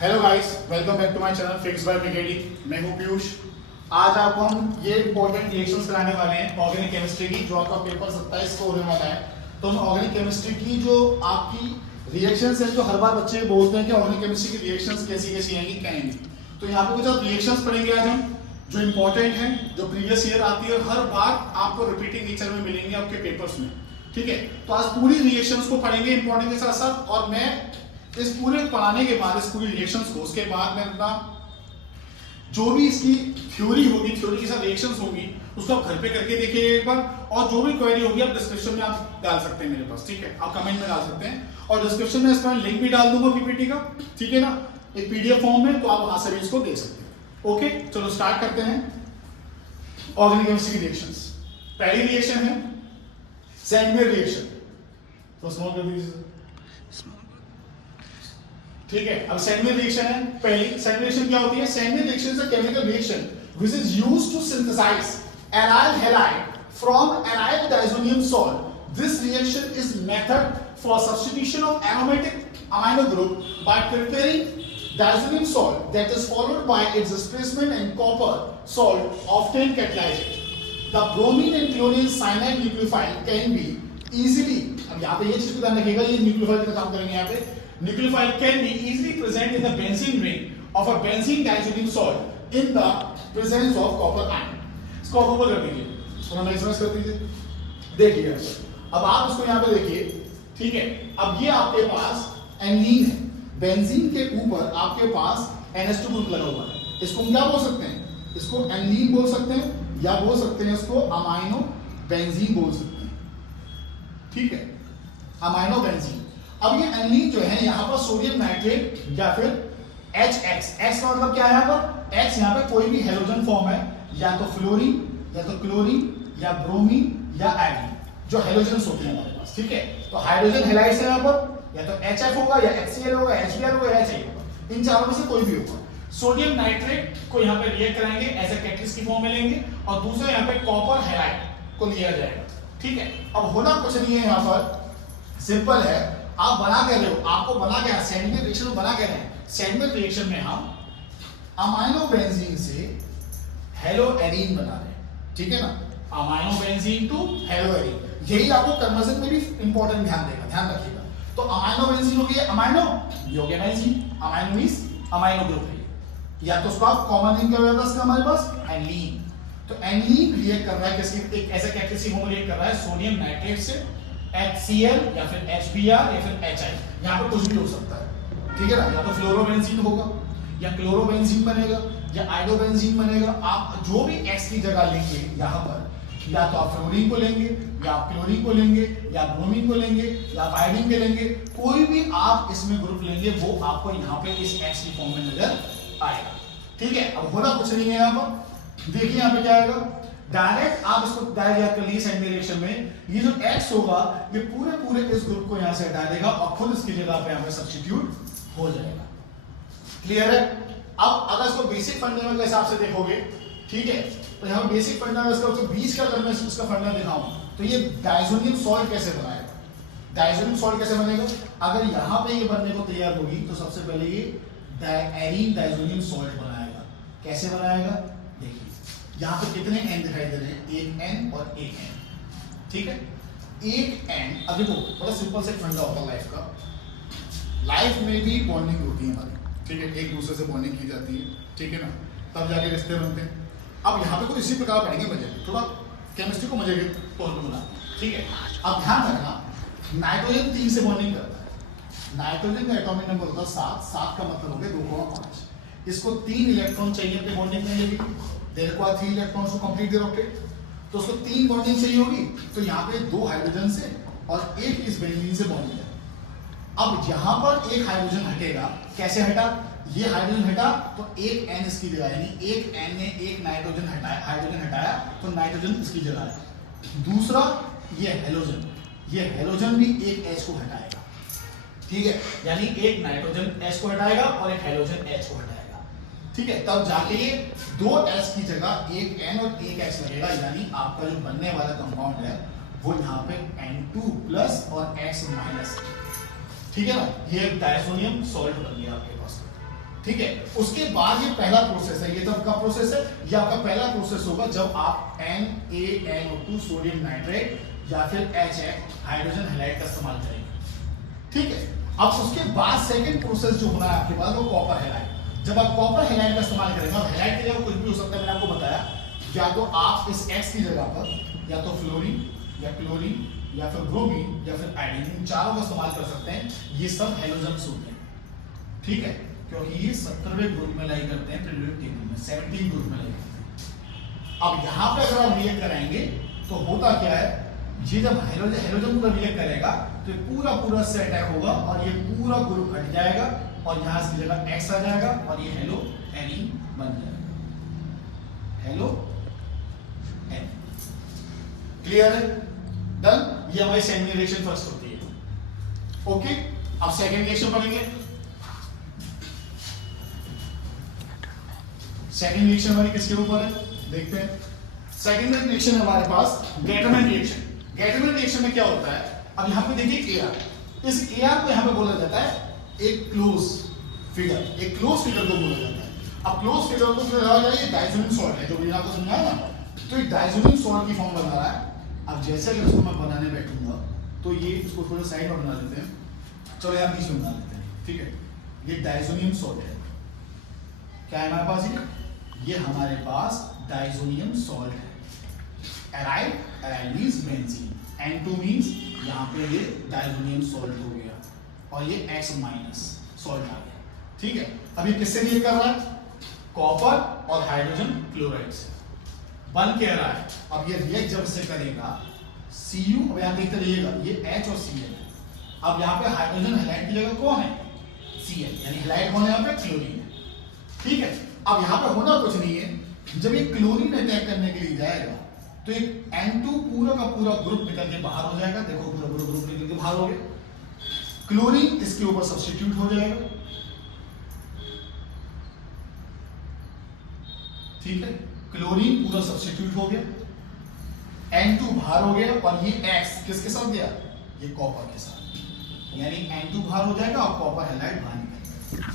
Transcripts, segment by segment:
Hello guys, welcome back to my channel fix by PKD. मैं हूं पीयूष। आज आपको हम ये इंपॉर्टेंट रिएक्शंस कराने वाले हैं ऑर्गेनिक केमिस्ट्री की, जो आपका पेपर 27 को होने वाला है। तो हम ऑर्गेनिक केमिस्ट्री की जो आपकी रिएक्शंस है, जो हर बार बच्चे बोलते हैं कि ऑर्गेनिक केमिस्ट्री की रिएक्शंस कैसी कैसी आएंगी, क्या आएंगी, तो यहाँ पे कुछ आप रिएक्शंस पढ़ेंगे आज हम, जो इंपॉर्टेंट है, जो प्रीवियस ईयर आती है और हर बार आपको रिपीटिंग नेचर में मिलेंगे आपके पेपर्स में। ठीक है, तो आज पूरी रिएक्शंस को पढ़ेंगे इंपॉर्टेंट के साथ साथ, और मैं इस पूरे पढ़ाने के बाद, इस पूरी रिएक्शंस को, उसके बाद मैं अपना जो भी इसकी थ्योरी होगी, थ्योरी के साथ रिएक्शंस होंगी, उसको आप घर पे करके देखिए एक बार, और जो भी क्वेरी होगी आप डिस्क्रिप्शन में आप डाल सकते हैं मेरे पास। ठीक है, आप कमेंट में डाल सकते हैं, और डिस्क्रिप्शन में इसका लिंक भी डाल दूंगा पीपीटी का। ठीक है ना, एक पीडीएफ फॉर्म में, तो आप वहां से भी इसको देख सकते हैं। ओके, चलो स्टार्ट करते हैं ऑर्गेनिक केमिस्ट्री की रिएक्शंस। पहली रिएक्शन है सैंडविच रिएक्शन, तो स्मॉल कर दीजिए। ठीक है, अब सैंडविच रिएक्शन है पहली। सैंडविच रिएक्शन क्या होती है? Sandwich reaction is a chemical reaction which is used to synthesise aryl halide from aryl diazonium salt. This reaction is method for substitution of aromatic amino group by preparing diazonium salt that is followed by its displacement in copper salt often catalysed. The bromine and chlorine cyanide nucleophile can be easily, अब यहाँ पे ये चीज को ध्यान रखिएगा, ये nucleophile का काम करेंगे यहाँ पे। Nucleophile can be easily present in the benzene ring of a benzene diazonium salt in the presence of copper ion. इसको आप ऊपर कर दीजिए, इसको हम एक्सप्रेस कर दीजिए। देखिए अब आप इसको यहाँ पे देखिए। ठीक है, अब ये आपके पास एनीन है, बेंजीन के ऊपर आपके पास NH2 ग्रुप लगा हुआ है। इसको हम क्या बोल सकते हैं? इसको एनीन बोल सकते हैं, या बोल सकते हैं इसको अमाइनो बेंजीन बोल सकते हैं। ठीक है, अमाइनो बेंजीन। अब ये एनीन जो है, यहाँ पर सोडियम नाइट्रेट या फिर HX, X का मतलब क्या है यहाँ पर? X यहाँ पे कोई भी हेलोजन फॉर्म है, या तो फ्लोरीन, या तो क्लोरीन, या ब्रोमीन, या आयोडीन, जो हेलोजन्स होते हैं हमारे पास। ठीक है, तो हाइड्रोजन हैलाइड्स है यहाँ पर, या तो HF होगा, या HCl होगा, HBr होगा, या HA होगा, इन चारों में से कोई भी होगा। सोडियम नाइट्रेट को यहाँ पे रिएक्ट कराएंगे, एज ए कैटलिस्ट की फॉर्म में लेंगे, और दूसरा यहाँ पे कॉपर हैलाइड को लिया जाएगा। ठीक है, अब होना कुछ नहीं है, यहाँ पर सिंपल है, आप बना कर रहे हो, आपको बना के सैंडविच रिएक्शन में बना के रहे हैं। सैंडविच रिएक्शन में हम अमाइनो बेंजीन से हेलो एरीन बना रहे हैं। ठीक है ना, amino benzene to halo arene, यही आपको कन्वर्जन में भी इंपॉर्टेंट ध्यान देगा, ध्यान रखिएगा। तो अमाइनो बेंजीन हो गया, अमाइनो ये हो गया benzene, amino means amino group है, या तो उसको आप कॉमन नेम क्या होगा इसका हमारे पास? एनीन। तो एनीन रिएक्ट कर रहा है किसकी? एक ऐसा कैटलिस्ट फॉर्म रिएक्ट कर रहा है सोडियम नाइट्रेट से HCl, या फिर HBr, या फिर HI, यहाँ पर कुछ भी हो सकता है। ठीक है ना, या तो फ्लोरोबेंजीन होगा, या क्लोरोबेंजीन बनेगा, या आइडोबेंजीन बनेगा। आप जो भी X की जगह लेंगे यहाँ पर, या तो आप फ्लोरीन को लेंगे, या आप क्लोरीन को लेंगे, या ब्रोमीन को लेंगे, या आप आयोडीन के लेंगे, कोई भी आप इसमें ग्रुप लेंगे, वो आपको यहाँ पे इस X की फॉर्म में नजर आएगा। ठीक है, अब होना कुछ नहीं है यहाँ पर। देखिए यहाँ पे क्या आएगा, डायरेक्ट आप इसको डायरेक्ट याद कर लीजिए सैंडविच रिएक्शन में, ये जो X होगा ये पूरे इस ग्रुप को यहाँ से हटा देगा, और खुद इसकी जगह पे यहाँ पे सब्स्टिट्यूट हो जाएगा। क्लियर है? अब अगर इसको बेसिक फंडामेंटल के हिसाब से देखोगे, ठीक है, तो यहाँ बेसिक फंडामेंटल का बीच का, अगर मैं इसका फंडा दिखाऊं, तो ये डायज़ोनियम सॉल्ट कैसे बनाएगा? डायज़ोनियम सॉल्ट कैसे बनेगा? अगर यहाँ पे ये बनने को तैयार होगी, तो सबसे पहले ये एरीन डायज़ोनियम सॉल्ट बनाएगा। कैसे बनाएगा? देखिए यहाँ पे कितने एन दिखाई दे रहे हैं, एक एन और एक एन। ठीक है, एक एन। अब देखो बड़ा सिंपल से फंडा होता है लाइफ का, लाइफ में भी बॉन्डिंग होती है हमारी। ठीक है, एक दूसरे से बॉन्डिंग की जाती है। ठीक है ना, तब जाके रिश्ते बनते हैं। अब यहाँ पे कुछ इसी प्रकार पढ़ेंगे, मजे थोड़ा केमिस्ट्री को मजे के तौर पर बनाते हैं। ठीक है, अब ध्यान रखना, नाइट्रोजन 3 से बॉन्डिंग करता है। नाइट्रोजन का एटॉमिक नंबर होता है 7, 7 का मतलब हो गया 2,5। इसको 3 इलेक्ट्रॉन चाहिए अपने बॉन्डिंग में लेके, देर को 3 electrons to complete the rocket, तो उसको 3 बॉन्डिंग चाहिए होगी। तो यहाँ पे 2 हाइड्रोजन से और एक इस बेंजीन से बॉन्डिंग है। अब यहाँ पर एक हाइड्रोजन हटेगा, कैसे हटा? ये हाइड्रोजन हटा तो एक N इसकी जगह, यानी एक N ने एक नाइट्रोजन हटाया, हाइड्रोजन हटाया, तो नाइट्रोजन इसकी जगह है। दूसरा ये हेलोजन भी एक H को हटाएगा। ठीक है, यानी एक नाइट्रोजन H को हटाएगा और एक हेलोजन H को हटाएगा। ठीक है, तब जाके ये 2S की जगह एक N और एक X लगेगा, यानी आपका जो बनने वाला कंपाउंड है वो यहाँ पे N2 प्लस और X माइनस। ठीक है ना, ये डायसोनियम सॉल्ट बन गया आपके पास। ठीक है, उसके बाद ये पहला प्रोसेस है, ये तब का प्रोसेस है, ये आपका पहला प्रोसेस होगा जब आप NaNO2 सोडियम नाइट्रेट या फिर HF हाइड्रोजन हैलाइड का इस्तेमाल करेंगे। ठीक है, अब उसके बाद सेकंड प्रोसेस जो होना है आपके पास वो कॉपर हैलाइड। जब आप कॉपर हैलाइड का इस्तेमाल करेंगे, और हैलाइड की जगह कुछ भी हो सकता है, मैंने आपको बताया, या तो आप इस X की जगह पर या तो फ्लोरीन या क्लोरीन या फिर ब्रोमीन या फिर आयोडीन, इन चारों का इस्तेमाल कर सकते हैं। ये सब हैलोजन्स होते हैं। ठीक है, क्योंकि ये 17वें ग्रुप में लाई करते हैं, पीरियोडिक टेबल में 17 ग्रुप में लाई करते हैं। अब यहाँ पे अगर आप रिएक्ट कराएंगे तो होता क्या है, ये जब हैलोजन पूरा रिएक्ट करेगा तो ये पूरा से अटैक होगा और ये पूरा ग्रुप हट जाएगा और यहाँ इसकी जगह X आ जाएगा और ये हेलो एनी बन जाएगा। हेलो एन, क्लियर है? डन। ये हमारी सेकेंड रिएक्शन फर्स्ट होती है। ओके, अब सेकेंड रिएक्शन पढ़ेंगे। सेकेंड रिएक्शन हमारी किसके ऊपर है, देखते हैं। सेकेंड रिएक्शन हमारे पास गेटरमैन रिएक्शन। गेटरमैन रिएक्शन में क्या होता है, अब यहाँ पे देखिए AR, इस AR को यहाँ पे बोला जाता है एक क्लोज फिगर, एक क्लोज फिगर को बोला जाता है। अब क्लोज फिगर को फिर ये डाइजोनियम सॉल्ट है, जो मैंने आपको समझाया ना, तो ये डाइजोनियम सॉल्ट की फॉर्म बना रहा है। अब जैसे अगर इसको मैं बनाने बैठूंगा तो ये इसको थोड़ा साइड में बना लेते हैं, चलो यार बीच में बना लेते हैं। ठीक है, ये डाइजोनियम सॉल्ट है, क्या है हमारे पास, ये हमारे पास डाइजोनियम सॉल्ट है। Aryl, aryl means benzene, N2 means यहाँ पे ये डाइजोनियम सॉल्ट हो गया और ये X माइनस सॉल्ट आ गया। ठीक है, अब ये किससे रिएक्ट कर रहा है, कॉपर और हाइड्रोजन क्लोराइड से बन के रहा है। अब ये रिएक्ट जब से करेगा Cu, अब यहाँ देखते रहिएगा, ये H और Cl है। अब यहाँ पे हाइड्रोजन हैलाइड की जगह कौन है, Cl, यानी हैलाइड कौन है यहाँ पे, क्लोरीन है। ठीक है, अब यहाँ पे होना कुछ नहीं है, जब ये क्लोरीन अटैक करने के लिए जाएगा तो एक N2 पूरा का पूरा ग्रुप निकल के बाहर हो जाएगा। देखो पूरा ग्रुप निकल के बाहर हो गया, क्लोरीन इसके ऊपर सब्स्टिट्यूट हो जाएगा। ठीक है, क्लोरीन पूरा सब्स्टिट्यूट हो गया, N2 बाहर हो गया और ये X किसके साथ गया, ये कॉपर के साथ, यानी N2 बाहर हो जाएगा और कॉपर हैलाइड बाहर निकल जाएगा।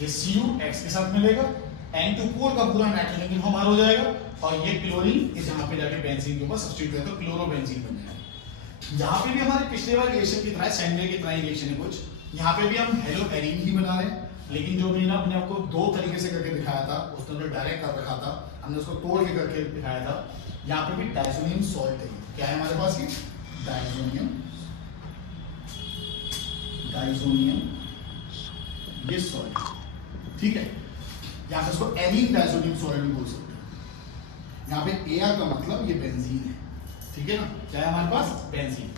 ये Cu X के साथ मिलेगा, N2 पूरा का पूरा नाइट्रोजन की फॉर्म बाहर हो जाएगा और ये क्लोरीन इस यहाँ पे जाके बेंजीन के ऊपर सब्स्टिट्यूट होगा तो क्लोरोबेंजीन बन जाएगा। यहाँ पे भी हमारे पिछले वाले रिएक्शन की तरह सैंडविच की तरह ही रिएक्शन है कुछ, यहाँ पे भी हम हेलो एरीन ही बना रहे हैं, लेकिन जो मैंने अपने आपको दो तरीके से करके दिखाया था, उसने जो डायरेक्ट कर रखा था, हमने उसको तोड़ के करके दिखाया था। यहाँ पे भी डाइजोनियम सॉल्ट है, क्या है हमारे पास, ये डाइजोनियम ये सॉल्ट। ठीक है, यहाँ पे इसको एरीन डाइजोनियम सॉल्ट भी बोल सकते हैं। यहाँ पे Ar का मतलब ये बेंजीन है। ठीक है ना, क्या है हमारे पास, बेंजीन।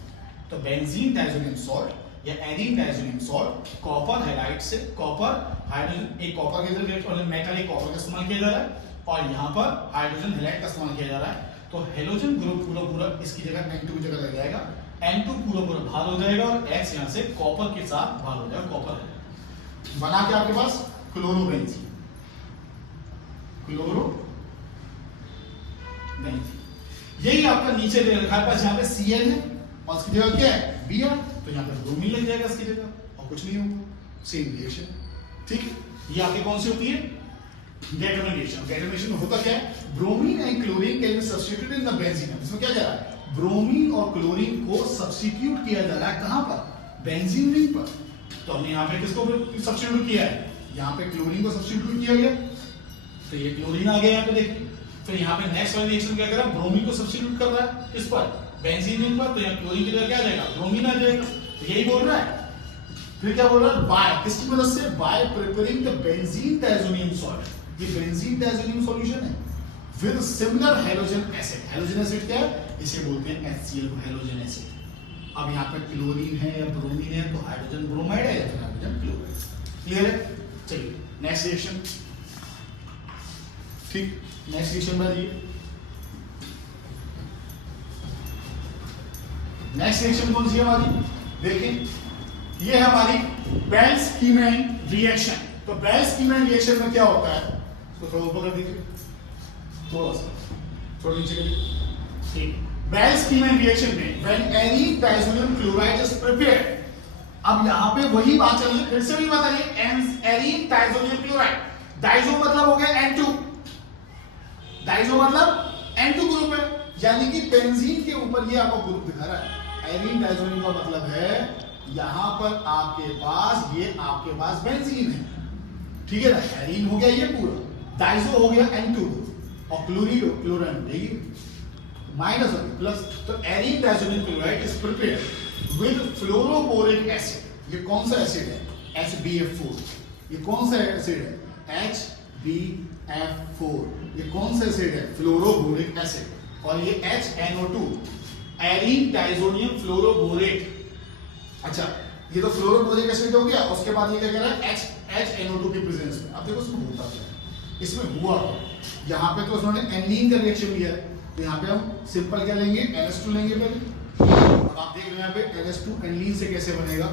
तो बेंजीन डाइजोनियम सॉल्ट या arene diazonium salt copper halide से, कॉपर हाइड्रोजन, एक कॉपर के जरिए मेटल, एक कॉपर का इस्तेमाल किया जा रहा है और यहाँ पर हाइड्रोजन हैलाइड का इस्तेमाल किया जा रहा है। तो हेलोजन ग्रुप पूरा इसकी जगह N2 की जगह लग जाएगा, N2 पूरा बाहर हो जाएगा और X यहाँ से कॉपर के साथ बाहर हो जाएगा, कॉपर है बना के आपके पास क्लोरोबेंजीन, क्लोरोबेंजीन। यही आपका नीचे दे रखा है, पास यहाँ पे Cl है और इसकी जगह क्या है, Br, तो यहाँ पे ब्रोमीन लग जाएगा इसकी जगह और कुछ नहीं होगा, सेम रिएक्शन। ठीक है, ये आपकी कौन सी होती है, गेटरमैन रिएक्शन। गेटरमैन रिएक्शन में होता क्या है, bromine and chlorine can be substituted in the benzene. इसमें क्या जा रहा है, ब्रोमीन और क्लोरीन को सब्स्टिट्यूट किया जा रहा है, कहां पर, बेंजीन रिंग पर। तो हमने यहाँ पे किसको सब्स्टिट्यूट किया है, यहाँ पे क्लोरीन को सब्स्टिट्यूट किया गया, तो ये क्लोरीन आ गया यहाँ पे देखिए। फिर यहाँ पे नेक्स्ट वाली रिएक्शन क्या कर रहा है, ब्रोमीन को सब्स्टिट्यूट कर रहा है किस पर, बेंजीन रिंग पर, तो यहाँ क्लोरीन की जगह क्या आ जाएगा, ब्रोमीन आ जाएगा। तो यही बोल रहा है। फिर क्या बोल रहा है, बाय किसकी मदद से, bye preparing the benzene diazonium salt. ये बेंजीन डाइजोनियम सॉल्यूशन है with similar halogen acid. Halogen acid क्या है, इसे बोलते हैं HCl को, हैलोजन एसिड। अब यहाँ पे क्लोरीन है या ब्रोमीन है तो हाइड्रोजन ब्रोमाइड है या फिर हाइड्रोजन क्लोराइड। क्लियर है, चलिए नेक्स्ट रिएक्शन। ठीक, नेक्स्ट रिएक्शन बताइए। नेक्स्ट रिएक्शन कौन सी है हमारी, देखें ये है हमारी बेल्स-कीमैन रिएक्शन। तो बेल्स-कीमैन रिएक्शन में क्या होता है, इसको थोड़ा ऊपर कर दीजिए, थोड़ा सा थोड़ा नीचे करिए। ठीक, बेल्स-कीमैन रिएक्शन में when any diazonium chloride is prepared, अब यहाँ पे वही बात चलिए, फिर से भी बताइए, एरीन डाइजोनियम क्लोराइड, डाइजो मतलब हो गया N2, डाइजो मतलब N2 ग्रुप है, यानी कि बेंजीन के ऊपर ये आपको ग्रुप दिखा रहा है। एरीन डाइजोनियम का मतलब है यहां पर आपके पास ये आपके पास बेंजीन है, ठीक है ना, एरीन हो गया ये पूरा, डाइजो हो गया N2 और क्लोरीन क्लोरीन देखिए माइनस हो प्लस, तो arene diazonium chloride is prepared with fluoroboric acid. ये कौन सा एसिड है? HbF4। ये कौन सा एसिड है? HbF4। ये कौन सा एसिड है? Fluoroboric acid. और ये HNO2, एरीन डाइजोनियम फ्लोरोबोरेट। अच्छा, ये तो फ्लोरोबोरिक एसिड हो गया, उसके बाद ये क्या कह रहा है? HNO2 की प्रेजेंस में। अब देखो इसमें होता क्या है, इसमें हुआ यहाँ पे तो उन्होंने एनीन का रिएक्शन लिया है, तो यहाँ पे हम सिंपल क्या लेंगे? NH2 लेंगे पहले। अब आप देख रहे हैं यहाँ पे NH2 एनीन से कैसे बनेगा?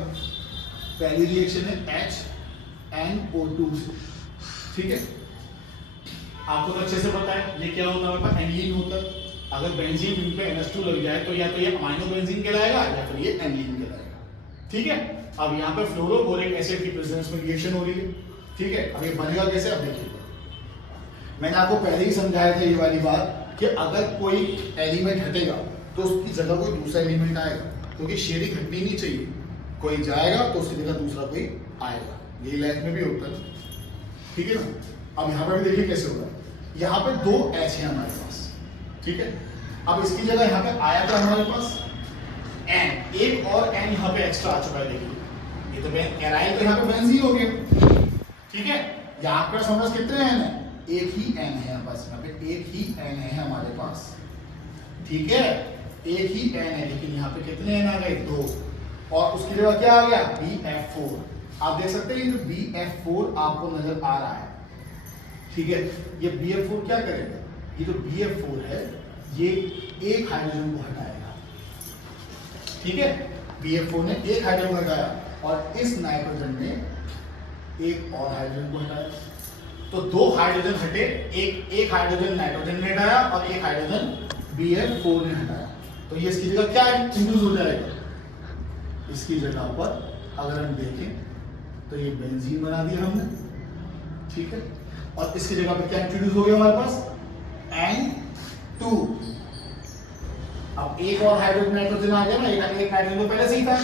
पहली रिएक्शन है HNO2 से, ठीक है, आपको तो अच्छे से पता है ये क्या होता है, एनीन होता है। अगर बेंजीन पे NH2 लग जाए तो या तो ये अमाइनो बेंजीन कहलाएगा या फिर ये एनीन कहलाएगा, ठीक है। अब यहाँ पे फ्लोरोबोरिक एसिड की प्रेजेंस में रिएक्शन हो रही है, ठीक है। अब ये बनेगा कैसे? अब देखिए, मैंने आपको पहले ही समझाया था ये वाली बात कि अगर कोई एलिमेंट हटेगा तो उसकी जगह कोई दूसरा एलिमेंट आएगा, क्योंकि शेयरिंग हटनी नहीं चाहिए, कोई जाएगा तो उसकी जगह दूसरा कोई आएगा, यही लाइफ में भी होता है, ठीक है ना। अब यहाँ पे भी देखिए कैसे हो रहा है, यहाँ पे 2 H है हमारे पास, ठीक है। अब इसकी जगह यहाँ पे आया था हमारे पास N, एक और N यहाँ पे एक्स्ट्रा आ चुका है, देखिए ये तो एराइल तो यहाँ पे बेंजीन हो गया, ठीक है। यहाँ पे समझ कितने N है? एक ही N है हमारे पास, यहाँ पे एक ही N है हमारे पास, ठीक है, एक ही N है, लेकिन यहाँ पे कितने N आ गए? 2, और उसकी जगह क्या आ गया? BF4। आप देख सकते हैं ये जो BF4 आपको नजर आ रहा है, ठीक है, ये BF4 क्या करेगा? ये जो BF4 है ये एक हाइड्रोजन को हटाएगा, ठीक है, BF4 ने एक हाइड्रोजन को हटाया और इस नाइट्रोजन ने एक और हाइड्रोजन को हटाया, तो 2 हाइड्रोजन हटे, एक हाइड्रोजन नाइट्रोजन ने हटाया और एक हाइड्रोजन BF4 ने हटाया, तो ये इसकी जगह क्या इंट्रोड्यूस हो जाएगा? इसकी जगह पर अगर हम देखें तो ये बेंजीन बना दिया हमने, ठीक है, और इसकी जगह पे क्या इंट्रोड्यूस हो गया हमारे पास? N2। अब एक और हाइड्रोजन नाइट्रोजन आ गया ना, एक नाइट्रोजन तो पहले से ही था,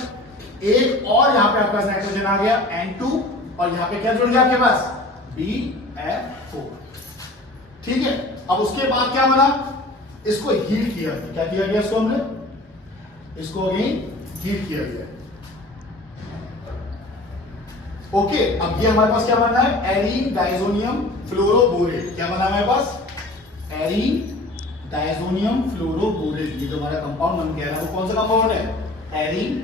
एक और यहाँ पे आपके पास नाइट्रोजन आ गया N2, और यहाँ पे क्या जुड़ गया आपके पास? BF4, ठीक है। अब उसके बाद क्या बना? इसको हीट किया, क्या किया गया? इसको हमने इसको अगेन हीट किया गया, ओके। अब ये हमारे पास क्या बना है? Arene diazonium fluoroborate. क्या बना है हमारे पास? Arene diazonium fluoroborate. ये जो हमारा कंपाउंड बन गया है वो कौन सा कंपाउंड है? Arene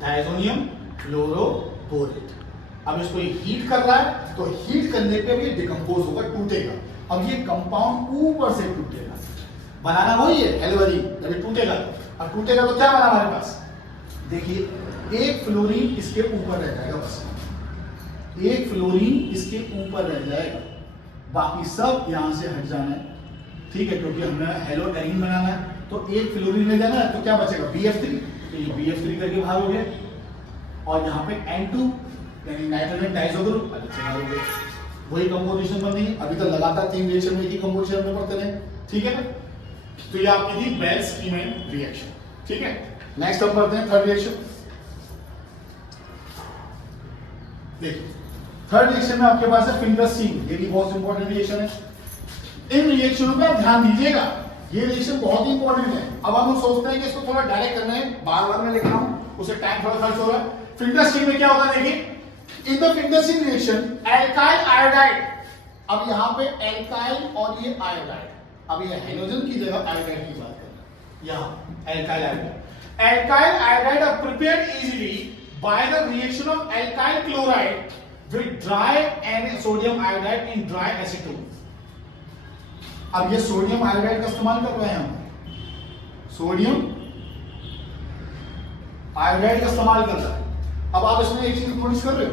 diazonium fluoroborate. अब इसको ये हीट कर रहा है, तो हीट करने पे भी डिकम्पोज होगा, टूटेगा। अब ये कंपाउंड ऊपर से टूटेगा, बनाना वही है एल्वरीन, जब ये टूटेगा, अब टूटेगा तो क्या बना हमारे पास? देखिए, एक फ्लोरीन इसके ऊपर रह जाएगा, बस एक फ्लोरीन इसके ऊपर रह जाएगा, बाकी सब यहां से हट जाना है, ठीक है, क्योंकि हमें हेलो एरीन बनाना है, तो एक फ्लोरीन ले जाना है, तो क्या बचेगा? BF3, तो ये BF3 करके बाहर हो गया, और यहाँ पे N2 यानी नाइट्रोजन डाइजो ग्रुप हो गया, वही कंपोजिशन बन गई। अभी तो लगातार 3 रिएक्शन में एक कंपोजिशन में पढ़ते रहे, ठीक है ना। तो ये आपकी थी बेल्स-ईमन रिएक्शन, ठीक है। नेक्स्ट हम पढ़ते हैं थर्ड रिएक्शन। देखिए, थर्ड रिएक्शन में आपके पास है फिंगरस्टीन, ये भी बहुत इंपॉर्टेंट रिएक्शन है। इन रिएक्शनों पे आप ध्यान दीजिएगा, ये रिएक्शन बहुत ही इंपॉर्टेंट है। अब हम लोग सोचते हैं कि इसको थोड़ा डायरेक्ट करना है, बार-बार मैं लिख रहा हूं, उससे टाइम थोड़ा खर्च हो रहा है। फिंगरस्टीन में क्या होता है? देखिए, in the Finkelstein reaction alkyl iodide, अब यहाँ पे एल्काइल और ये आयोडाइड, अब ये हाइड्रोजन की जगह आयोडाइड की बात कर रहे हैं, यहाँ alkyl iodide. Alkyl iodide are prepared easily by the reaction of alkyl chloride with dry and sodium iodide in dry acetone। अब ये सोडियम आयोडाइड का इस्तेमाल कर रहे हैं हम, सोडियम आयोडाइड का इस्तेमाल कर रहे हैं। अब आप इसमें एक चीज नोटिस कर रहे हो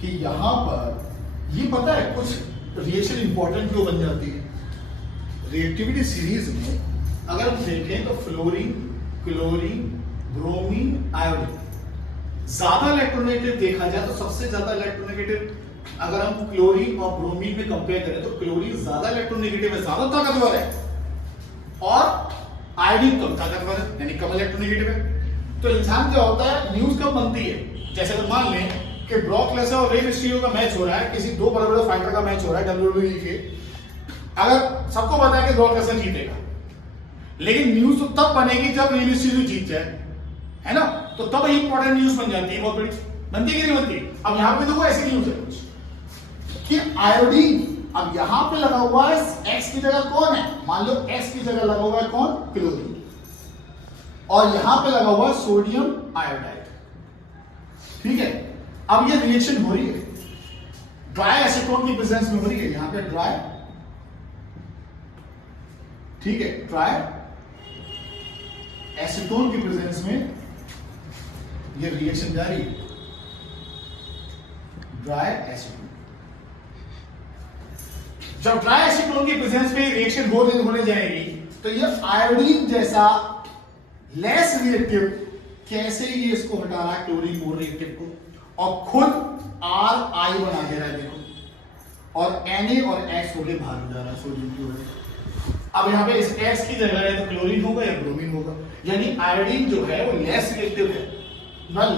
कि यहां पर ये पता है कुछ रिएक्शन इंपॉर्टेंट क्यों बन जाती है रिएक्टिविटी सीरीज में। अगर हम देखें तो फ्लोरीन, क्लोरीन, ब्रोमीन, आयोडीन, ज्यादा इलेक्ट्रोनेगेटिव देखा जाए तो सबसे ज्यादा इलेक्ट्रोनेगेटिव अगर हम क्लोरीन और ब्रोमीन में कंपेयर करें तो क्लोरीन ज्यादा इलेक्ट्रोनेगेटिव है, ज्यादा ताकतवर है, और आयोडीन कम ताकतवर है, यानी कम इलेक्ट्रोनेगेटिव है। तो इंसान क्या होता है, न्यूज कब बनती है, जैसे अगर मान लें कि ब्रॉक लेसनर और रे मिस्टीरियो का मैच हो रहा है, किसी दो बड़े बड़े फाइटर का मैच हो रहा है WWE के, अगर सबको पता है कि ब्रॉक लेसनर जीतेगा, लेकिन न्यूज तो तब बनेगी जब रे मिस्टीरियो जीत जाए, है ना, तो तब इंपॉर्टेंट न्यूज बन जाती है, बहुत बड़ी बनती है कि नहीं बनती। अब यहां पे देखो ऐसी न्यूज है कुछ कि आयोडीन, अब यहां पे लगा हुआ है एक्स की जगह कौन है, मान लो एक्स की जगह लगा हुआ है कौन, क्लोरीन, और यहां पे लगा हुआ है सोडियम आयोडाइड, ठीक है। अब ये रिएक्शन हो रही है, ड्राई एसीटोन की प्रेजेंस में हो रही है, यहां पे ड्राई, ठीक है, ड्राई एसीटोन की प्रेजेंस में ये रिएक्शन जारी है, ड्राई एसीटोन। जब ड्राई एसीटोन की प्रेजेंस में रिएक्शन होने जाएगी तो ये आयोडीन जैसा लेस रिएक्टिव कैसे ये इसको हटा रहा है क्लोरीन मोर रिएक्टिव को, और खुद RI बना दे रहा है, देखो, और Na और X होके बाहर हो जा रहा है सोडियम क्लोराइड। अब यहां पे इस X की जगह है तो क्लोरीन होगा या ब्रोमीन होगा, यानी आयोडीन जो है वो लेस रिएक्टिव है,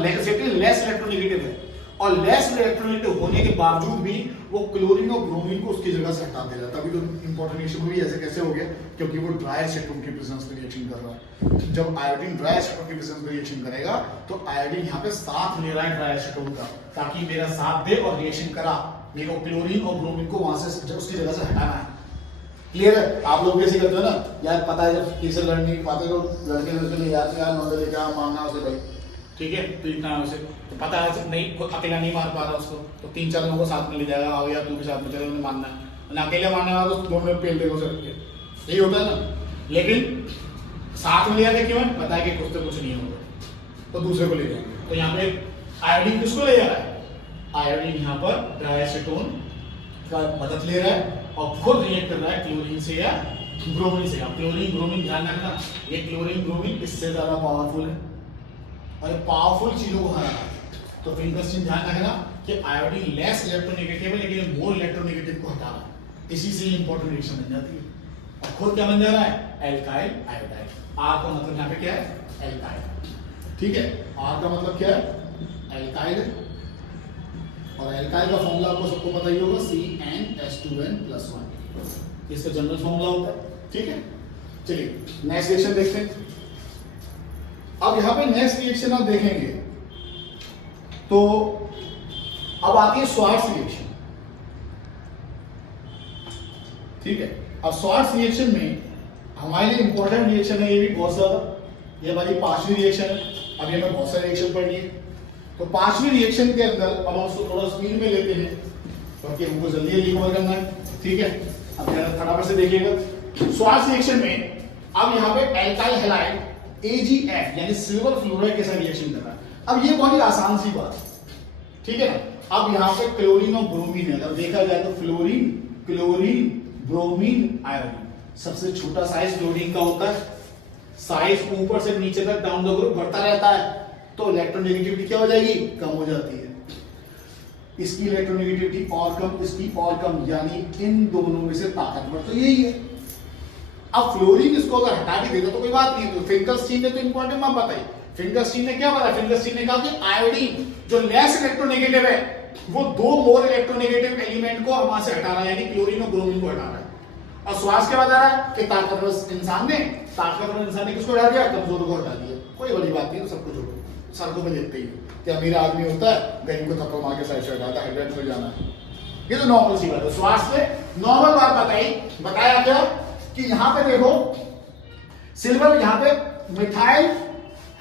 लेस इलेक्ट्रोनेगेटिव है, और लेस इलेक्ट्रोनेगेटिव होने के बावजूद भी वो क्लोरीन और ब्रोमीन को उसकी जगह से हटा दे रहा है। तभी तो इंपॉर्टेंट रिएक्शन हुई, ऐसे कैसे हो गया, क्योंकि वो ड्राई एसीटोन की प्रेजेंस में रिएक्शन कर रहा है। जब आयोडीन ड्राई एसीटोन की प्रेजेंस में रिएक्शन करेगा तो आयोडीन यहाँ पे साथ ले रहा है ड्राई एसीटोन का, ताकि मेरा साथ दे और रिएक्शन करा, मेरे को क्लोरीन और ब्रोमीन को वहां से उसकी जगह से हटाना है। क्लियर है? आप लोग कैसे करते हो ना यार, पता है जब किसी लड़ नहीं पाते तो लड़के लड़के याद क्या नॉलेज क्या मानना उसे भाई, ठीक है, तो इतना उसे तो पता है नहीं, अकेला नहीं मार पा रहा उसको, तो 3-4 लोगों को साथ में ले जाएगा, आओ यार तू भी साथ में चलो, उन्हें मानना है ना, अकेले मारने वाला तो दोनों पेल देगा उसे, यही होता है ना। लेकिन साथ में ले जाते क्यों है, पता है कि कुछ तो कुछ नहीं होगा, तो दूसरे को ले जाएंगे। तो यहाँ पे आयोडीन किसको ले जा रहा है, आयोडीन यहाँ पर ड्राई एसीटोन का मदद ले रहा है और खुद रिएक्ट कर रहा है क्लोरीन से या ब्रोमीन से। क्लोरीन ब्रोमीन ध्यान रखना, ये क्लोरीन ब्रोमीन इससे ज्यादा पावरफुल है और पावरफुल चीजों को हरा है। तो फिंगर्स ध्यान रखना कि आयोडीन लेस इलेक्ट्रोनेगेटिव है लेकिन मोर इलेक्ट्रोनेगेटिव को हटा रहा है, इसी से इंपॉर्टेंट रिएक्शन बन जाती है। और खुद क्या बन जा रहा है, एल्काइल आयोडाइड। आर का मतलब यहाँ पे क्या है, एल्काइल, ठीक है, आर का मतलब क्या है, एल्काइल, और एल्काइल का फॉर्मूला आपको सबको पता ही होगा, CnH2n+1, इसका जनरल फॉर्मूला होता है, ठीक है। चलिए नेक्स्ट रिएक्शन देखते हैं। अब यहां पे नेक्स्ट रिएक्शन आप देखेंगे तो अब आती है स्वार्ट्स रिएक्शन, ठीक है। अब स्वार्ट्स रिएक्शन में हमारे लिए इंपॉर्टेंट रिएक्शन है, ये भी बहुत ज्यादा, ये हमारी पांचवी रिएक्शन है। अब ये हमें बहुत सारे रिएक्शन पढ़नी है, तो पांचवी रिएक्शन के अंदर अब हम उसको थोड़ा स्पीड में लेते हैं क्योंकि हमको जल्दी रिकवर करना है, ठीक है। अब फटाफट से देखिएगा स्वार्ट्स रिएक्शन में। अब यहाँ पे एल्काइल हैलाइड AgF यानी सिल्वर फ्लोराइड के साथ रिएक्शन कर रहा है। अब ये बहुत ही आसान सी बात, ठीक है ना। अब यहाँ पे क्लोरीन और ब्रोमीन है, अगर देखा जाए तो फ्लोरीन, क्लोरीन, ब्रोमीन, आयोडीन। सबसे छोटा साइज क्लोरीन का होता है, साइज ऊपर से नीचे तक डाउन द ग्रुप बढ़ता रहता है, तो इलेक्ट्रोनेगेटिविटी क्या हो जाएगी, कम हो जाती है। इसकी इलेक्ट्रोनेगेटिविटी और कम, इसकी और कम, यानी इन दोनों में से ताकतवर तो यही है। अब फ्लोरीन इसको अगर हटा के देगा तो कोई बात नहीं, तो फिंकलस्टीन ने तो इंपॉर्टेंट बात बताई। फिंकलस्टीन ने क्या बताया, फिंकलस्टीन ने कहा कि आयोडीन जो लेस इलेक्ट्रोनेगेटिव है वो दो मोर इलेक्ट्रोनेगेटिव एलिमेंट को वहां से हटा रहा है, यानी क्लोरीन और ब्रोमीन को हटा रहा है। और स्वास क्या बता रहा है कि ताकतवर इंसान ने किसको हटा दिया, कमजोर को हटा दिया। कोई बड़ी बात नहीं, तो सब कुछ होगा, सड़कों में देखते ही कि अमीर आदमी होता है, गरीब को थप्पड़ मार के साइड से हटाता है, हेडलाइट में जाना है, ये तो नॉर्मल सी बात है। स्वास ने नॉर्मल बात बताया क्या कि यहाँ पे देखो सिल्वर, यहाँ पे मिथाइल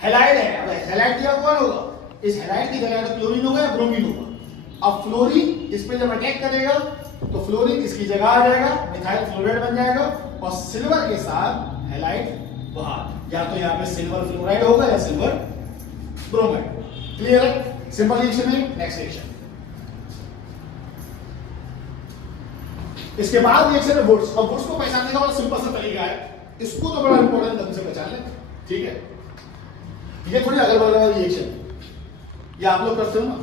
हैलाइड है। अब हैलाइड दिया कौन होगा, इस हैलाइड की जगह तो क्लोरीन होगा या ब्रोमीन होगा। अब फ्लोरीन इस पे जब अटैक करेगा तो फ्लोरीन इसकी जगह आ जाएगा, मिथाइल फ्लोराइड बन जाएगा, और सिल्वर के साथ हैलाइड बाहर, या तो यहाँ पे सिल्वर फ्लोराइड होगा या सिल्वर ब्रोमाइड। क्लियर है, सिंपल रिएक्शन है। नेक्स्ट रिएक्शन, इसके बाद रिएक्शन है वुड्स। अब वुड्स को पहचानने का बड़ा सिंपल सा तरीका है, इसको तो बड़ा इंपॉर्टेंट ढंग से पहचान लें, ठीक है। ये थोड़ी अगल बगल वाली रिएक्शन, ये आप लोग करते हो ना,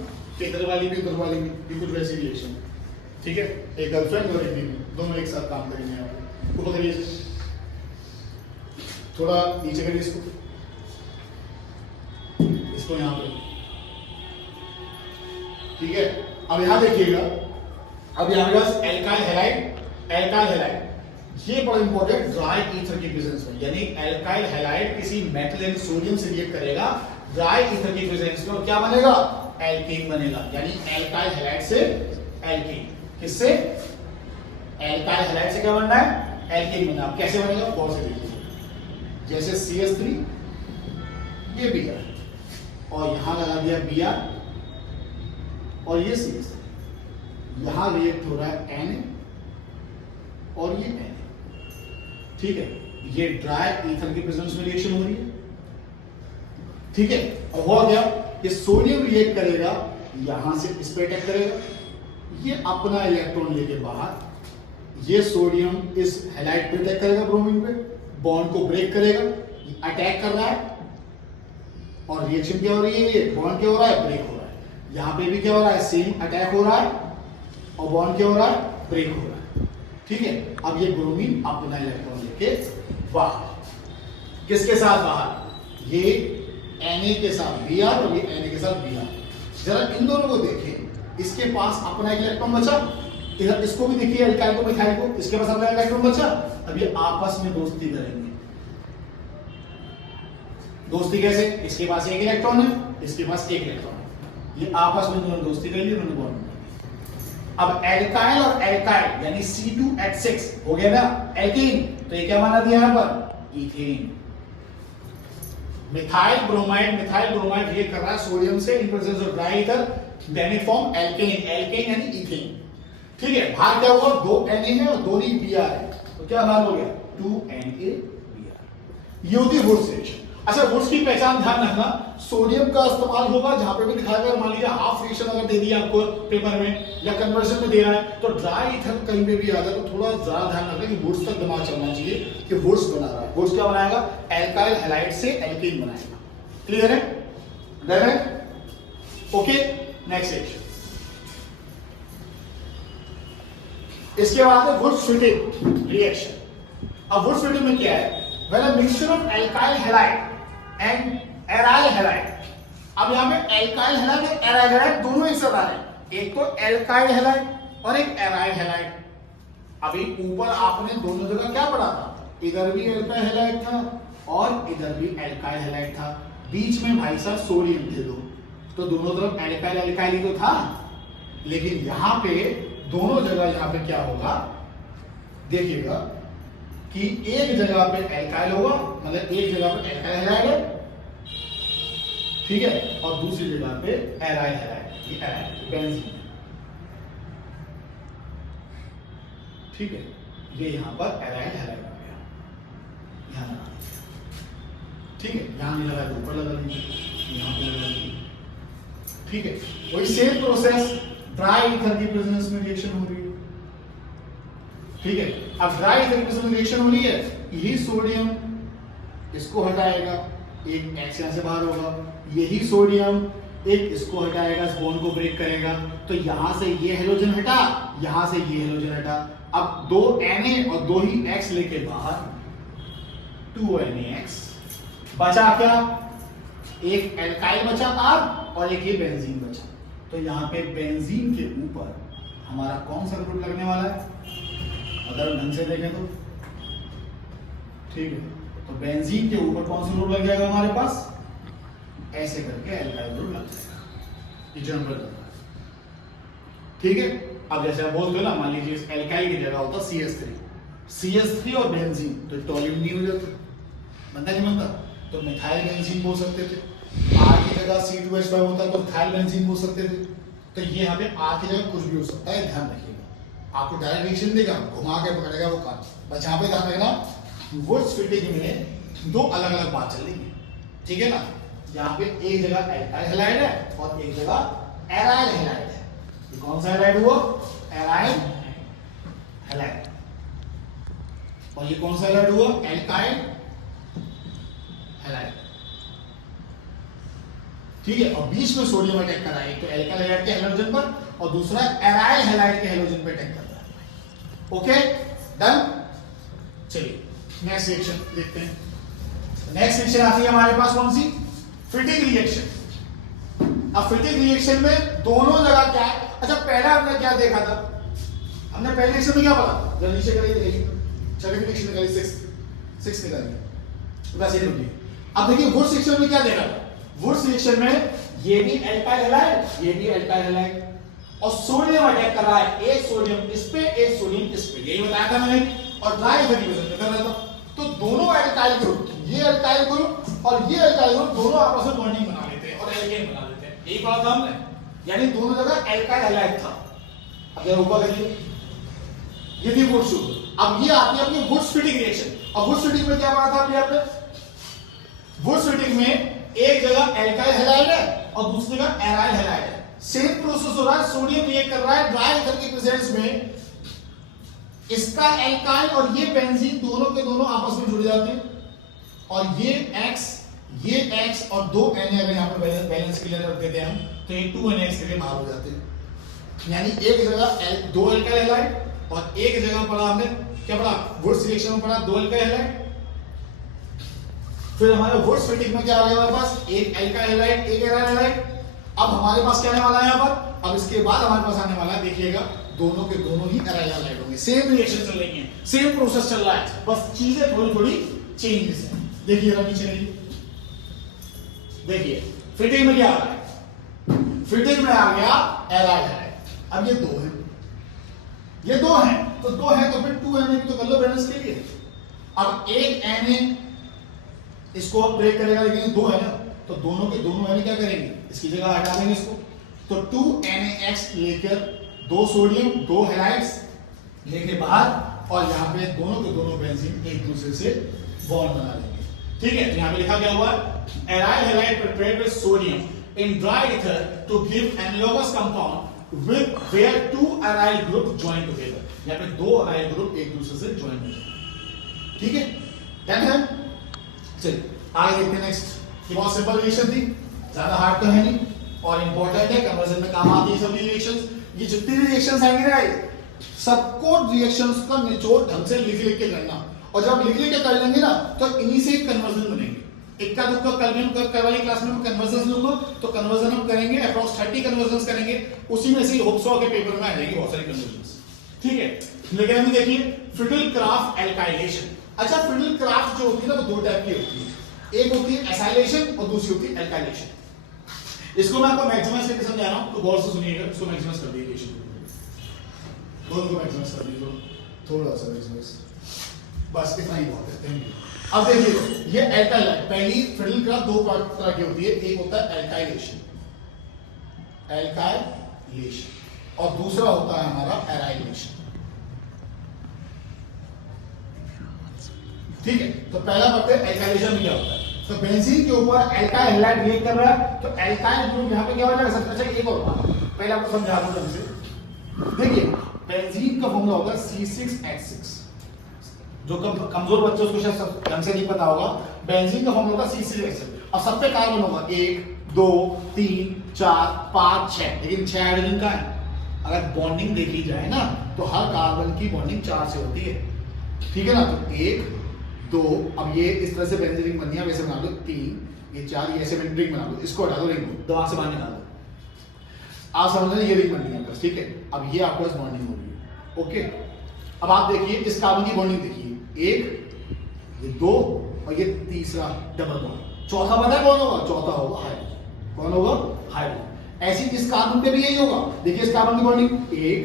इधर वाली भी ये कुछ वैसी रिएक्शन, ठीक है। एक गर्लफ्रेंड और एक बीवी दोनों एक साथ काम करेंगे। आप ऊपर करिए, थोड़ा नीचे करिए इसको यहाँ पे, ठीक है। अब यहाँ देखिएगा, अब यहाँ पे एल्काइल हैलाइड, ये बड़ा इंपॉर्टेंट ड्राई ईथर की प्रेजेंस में, यानी एल्काइल हैलाइड किसी मेटल यानी सोडियम से रिएक्ट करेगा ड्राई ईथर की प्रेजेंस में, और क्या बनेगा, एल्केन बनेगा। यानी एल्काइल हैलाइड से एल्केन, किससे, एल्काइल हैलाइड से क्या बनना है, एल्केन बनना। कैसे बनेगा, बहुत से देखिए, जैसे CH3 ये Br और यहां लगा दिया Br और ये CH3, यहां रिएक्ट हो रहा है Na और ये Na, ठीक है। ये ड्राई ईथर की प्रेजेंस में रिएक्शन हो रही है, ठीक है। और हुआ क्या, ये सोडियम रिएक्ट करेगा, यहां से इस पे अटैक करेगा, ये अपना इलेक्ट्रॉन लेके बाहर, ये सोडियम इस हैलाइड पे अटैक करेगा, ब्रोमीन पे, बॉन्ड को ब्रेक करेगा, अटैक कर रहा है, और रिएक्शन क्या हो रही है, ये बॉन्ड क्या हो रहा है, ब्रेक हो रहा है। यहां पे भी क्या हो रहा है, सेम अटैक हो रहा है, और बॉन्ड क्या हो रहा है, ब्रेक हो रहा है, ठीक है। अब ये ब्रोमीन अपना इलेक्ट्रॉन लेके बाहर, किसके साथ बाहर, ये Na के साथ Br और ये Na के साथ Br। जरा इन दोनों को देखें, इसके पास अपना इलेक्ट्रॉन बचा, इधर इसको भी देखिए, एल्काइल को मिथाइल को, इसके पास अपना इलेक्ट्रॉन बचा। अब ये आपस में दोस्ती करेंगे, दोस्ती कैसे, इसके पास एक इलेक्ट्रॉन है, इसके पास एक इलेक्ट्रॉन है, ये आपस में दोनों दोस्ती कर ली, उन्होंने बॉन्ड बना दिया। अब एल्काइल और एल्काइल यानी C2H6 हो गया ना एल्कीन, तो ये क्या बना दिया यहां पर, इथेन। मिथाइल ब्रोमाइड ये कर रहा है सोडियम से in presence of dry ether, then it form alkane यानी इथेन, ठीक है। भार क्या हुआ, 2 Na है और 2 Br है, तो क्या भार हो गया, 2 NaBr। ये होती है वुड्स रिएक्शन। अच्छा, वुड्स की पहचान ध्यान रखना, सोडियम का इस्तेमाल होगा जहां पे भी दिखाया गया, मान लीजिए हाफ रिएक्शन अगर दे दिया आपको पेपर में या कन्वर्जन में दे रहा है, तो ड्राई ईथर कहीं पे भी आ जाए तो थोड़ा ज्यादा ध्यान रखना कि वुड्स तक दिमाग चलना चाहिए कि वुड्स बना रहा है। वुड्स क्या बनाएगा, एल्काइल हैलाइड से एल्केन बनाएगा। क्लियर है, डन है, ओके। नेक्स्ट रिएक्शन, इसके बाद है वुड्स फिटिंग रिएक्शन। अब वुड्स फिटिंग में क्या है, when a mixture of alkyl halide and aryl halide, अब यहां पे alkyl halide और aryl halide दोनों एक साथ आ रहे हैं, एक तो alkyl halide और एक aryl halide। अभी ऊपर आपने दोनों जगह क्या पढ़ा था, इधर भी alkyl halide था और इधर भी alkyl halide था, बीच में भाई साहब सोडियम थे दो, तो दोनों तरफ alkyl ही तो था। लेकिन यहां पे दोनों जगह यहां पे क्या होगा, देखिएगा कि एक जगह पे एल्काइल होगा, मतलब एक जगह पे एल्काइल हैलाइड है, ठीक है, और दूसरी जगह पे एराइल हैलाइड, ये एराइल बेंजीन, ठीक है। ये यहां पर एराइल हैलाइड आ गया, यहां लगा, ठीक है, यहां नहीं लगा तो ऊपर लगा लीजिए, यहां पे लगा लीजिए, ठीक है। वही सेम प्रोसेस ड्राई ईथर की प्रेजेंस में रिएक्शन हो रही है, ठीक है। अब ड्राई ईथर की रिएक्शन हो रही है, यही सोडियम इसको हटाएगा, एक X यहां से बाहर होगा, यही सोडियम एक इसको हटाएगा, इस बॉन्ड को ब्रेक करेगा, तो यहां से ये हेलोजन हटा, यहां से ये हेलोजन हटा। अब 2 Na और 2 ही X लेके बाहर, 2 NaX, बचा क्या, एक एल्काइल बचा R और एक ये बेंजीन बचा। तो यहां पे बेंजीन के ऊपर हमारा कौन सा ग्रुप लगने वाला है, अगर ढंग से देखें तो, ठीक है। तो बेंजीन के ऊपर कौन सा ग्रुप लग जाएगा हमारे पास, ऐसे करके एल्काइल ग्रुप लग जाएगा, ये जनरल, ठीक है। अब जैसे आप बोलते हो ना, मान लीजिए इस एल्काइल की जगह होता CH3 और बेंजीन, तो टोल्यूम नहीं हो जाता, बनता नहीं बनता, तो मिथाइल बेंजीन बोल सकते थे। R की जगह C2H5 होता तो मिथाइल बेंजीन बोल सकते थे। तो ये यहाँ पे R की जगह कुछ भी हो सकता है, ध्यान रखिएगा। आपको डायरेक्ट रिएक्शन देगा, घुमा के पकड़ेगा वो काम, बस यहाँ पे ध्यान रखना, वुड्स फिटिंग में 2 अलग अलग बात चलेंगी, ठीक है ना। यहाँ पे एक जगह एल्काइल हैलाइड है और एक जगह एराइल हैलाइड है। ये कौन सा हैलाइड हुआ, एराइल हैलाइड, और ये कौन सा हैलाइड हुआ, एल्काइल हैलाइड, ठीक है, और बीच में सोडियम अटैक कर रहा है, एक तो एल्काइल हैलाइड के हैलोजन पर और दूसरा एराइल हैलाइड के हैलोजन पे अटैक कर रहा है। Okay done. चलिए नेक्स्ट रिएक्शन देखते हैं। नेक्स्ट रिएक्शन आती है हमारे पास कौन सी, फिटिंग रिएक्शन। अब फिटिंग रिएक्शन में दोनों जगह क्या है, अच्छा पहला हमने क्या देखा था, हमने पहले रिएक्शन में क्या पढ़ा, जब नीचे करेंगे छठी रिएक्शन निकाली 6 निकाली बस ये रुकिए। अब देखिए वुड्स रिएक्शन में क्या देखा था, वुड्स रिएक्शन में ये भी एल्काइल हैलाइड, ये भी एल्काइल हैलाइड और सोडियम अटैक कर रहा है, एक सोडियम इस पे एक सोडियम इस पे, यही बताया था मैंने, और ड्राई रिएक्शन कर रहा था। तो दोनों एल्काइल ग्रुप, ये एल्काइल ग्रुप और ये एल्काइल ग्रुप दोनों आपस में बॉन्डिंग बना लेते हैं और एल्केन बना लेते हैं, यही पढ़ा था हमने, यानी दोनों जगह एल्काइल हैलाइड था। अब जरा ऊपर देखिए, ये थी वुड्स शुगर। अब ये आती है अपनी वुड्स फिटिंग रिएक्शन। अब वुड्स फिटिंग में क्या पढ़ा था आपने, वुड्स फिटिंग में एक जगह एल्काइल हैलाइड है और दूसरी जगह एराइल हैलाइड है, सेम प्रोसेस हो रहा है, सोडियम रिएक्ट कर रहा है ड्राई ईथर की प्रेजेंस में, इसका एल्काइल और ये बेंजीन दोनों के दोनों आपस में जुड़ जाते हैं और ये X और दो Na अगर यहां पर बैलेंस क्लियर कर देते हैं हम तो ये 2NX के बाहर हो जाते हैं, यानी एक जगह दो एल्काइल हैलाइड और एक जगह पढ़ा हमने क्या पढ़ा, वुड्स रिएक्शन में पढ़ा दो एल्काइल हैलाइड। फिर हमारे वुड्स फिटिंग में क्या आ गया हमारे पास, एक एल्काइल हैलाइड एक एराइल हैलाइड। अब हमारे पास क्या आने वाला है यहाँ पर, अब इसके बाद हमारे पास आने वाला है, देखिएगा दोनों के दोनों ही एराइल हैलाइड होंगे, सेम रिएक्शन चल रही है, सेम प्रोसेस चल रहा है, बस चीजें थोड़ी थोड़ी चेंजेस हैं। देखिए नीचे देखिए फिटिंग में क्या आ रहा है, फिटिंग में आ गया एराइल हैलाइड। अब ये दो है, ये दो है तो फिर 2Na भी तो कर लो बैलेंस के लिए। अब एक Na इसको अब ब्रेक करेगा, लेकिन दो है ना, तो दोनों के दोनों Na क्या करेंगे, इसकी जगह हटा देंगे इसको, तो 2NaX लेकर दो सोडियम दो हैलाइड्स लेके बाहर और यहाँ पे दोनों के दोनों बेंजीन एक दूसरे से बॉन्ड बना लेंगे। ठीक है, तो यहाँ पे लिखा गया हुआ है aryl halide prepared with sodium in dry ether to give analogous compound with where two aryl group join together, यहाँ पे दो एराइल ग्रुप एक दूसरे से जॉइन हो जाएंगे। ठीक है, डन है। चलिए आगे देखते हैं नेक्स्ट। ये बहुत सिंपल रिएक्शन थी, ज्यादा हार्ड तो है नहीं और इंपॉर्टेंट है, कन्वर्जन में काम आती है सभी रिएक्शंस। ये जितनी भी रिएक्शंस आएंगे ना सबको रिएक्शंस का निचोड़ ढंग से लिख के करना, और जब लिख के कर लेंगे ना तो इन्हीं से कन्वर्जन बनेंगे। इक्का दुक्का कल वाली क्लास में कन्वर्जन लूंगा तो कन्वर्जन हम करेंगे अप्रॉक्स 30 कन्वर्जन करेंगे, उसी में से होप्सो के पेपर में आ जाएगी बहुत सारी कन्वर्जन। ठीक है, लेकिन अभी देखिए फिडल-क्राफ्ट एल्काइलेशन। अच्छा फिडल-क्राफ्ट जो होती है ना वो दो टाइप की होती है, एक होती है एसाइलेशन और दूसरी होती है एल्काइलेशन। इसको मैं आपको मैक्सिमाइज करके समझा रहा हूं तो गौर से सुनिएगा, इसको मैक्सिमाइज कर दीजिए, दोनों को मैक्सिमाइज कर दीजिए, थोड़ा सा मैक्सिमाइज, बस इतना ही बहुत है। Thank you. अब देखिए ये एल्काइल, पहली फिडल-क्राफ्ट दो तरह की होती है, एक होता है एल्काइलेशन और दूसरा होता है हमारा एराइलेशन। ठीक है, तो पहला पढ़ते हैं एल्काइलेशन में क्या होता है। तो बेंजीन के ऊपर एल्काइल हैलाइड रिएक्ट कर रहा है तो एल्काइल ग्रुप यहाँ पे क्या हो जाएगा, सबसे अच्छा एक और पहले आपको समझा दूं जल्दी से। देखिए बेंजीन का फॉर्मूला होता है C6H6, जो कमजोर बच्चे उसको शायद ढंग से नहीं पता होगा। बेंजीन का फॉर्मूला होता है C6H6। अब सब पे कार्बन होगा 1 2 3 4 5 6, लेकिन 6 हाइड्रोजन का है। अगर बॉन्डिंग देखी जाए ना तो हर कार्बन की बॉन्डिंग 4 से होती है। ठीक है ना, तो 1 2, अब ये इस तरह से बेंजीन रिंग बननी है, वैसे बना दो 3 ये 4, ये ऐसे रिंग बना दो, इसको हटा दो, रिंग को दिमाग से बाहर निकाल दो, आप समझ रहे हैं, ये रिंग बननी है बस। ठीक है, अब ये आपको बॉन्डिंग हो रही है। ओके, अब आप देखिए इस कार्बन की बॉन्डिंग देखिए, 1 ये 2 और ये तीसरा डबल बॉन्ड, चौथा पता है कौन होगा, चौथा होगा हाइड्रोजन। कौन होगा, हाइड्रोजन। ऐसे इस कार्बन पे भी यही होगा, देखिए इस कार्बन की बॉन्डिंग 1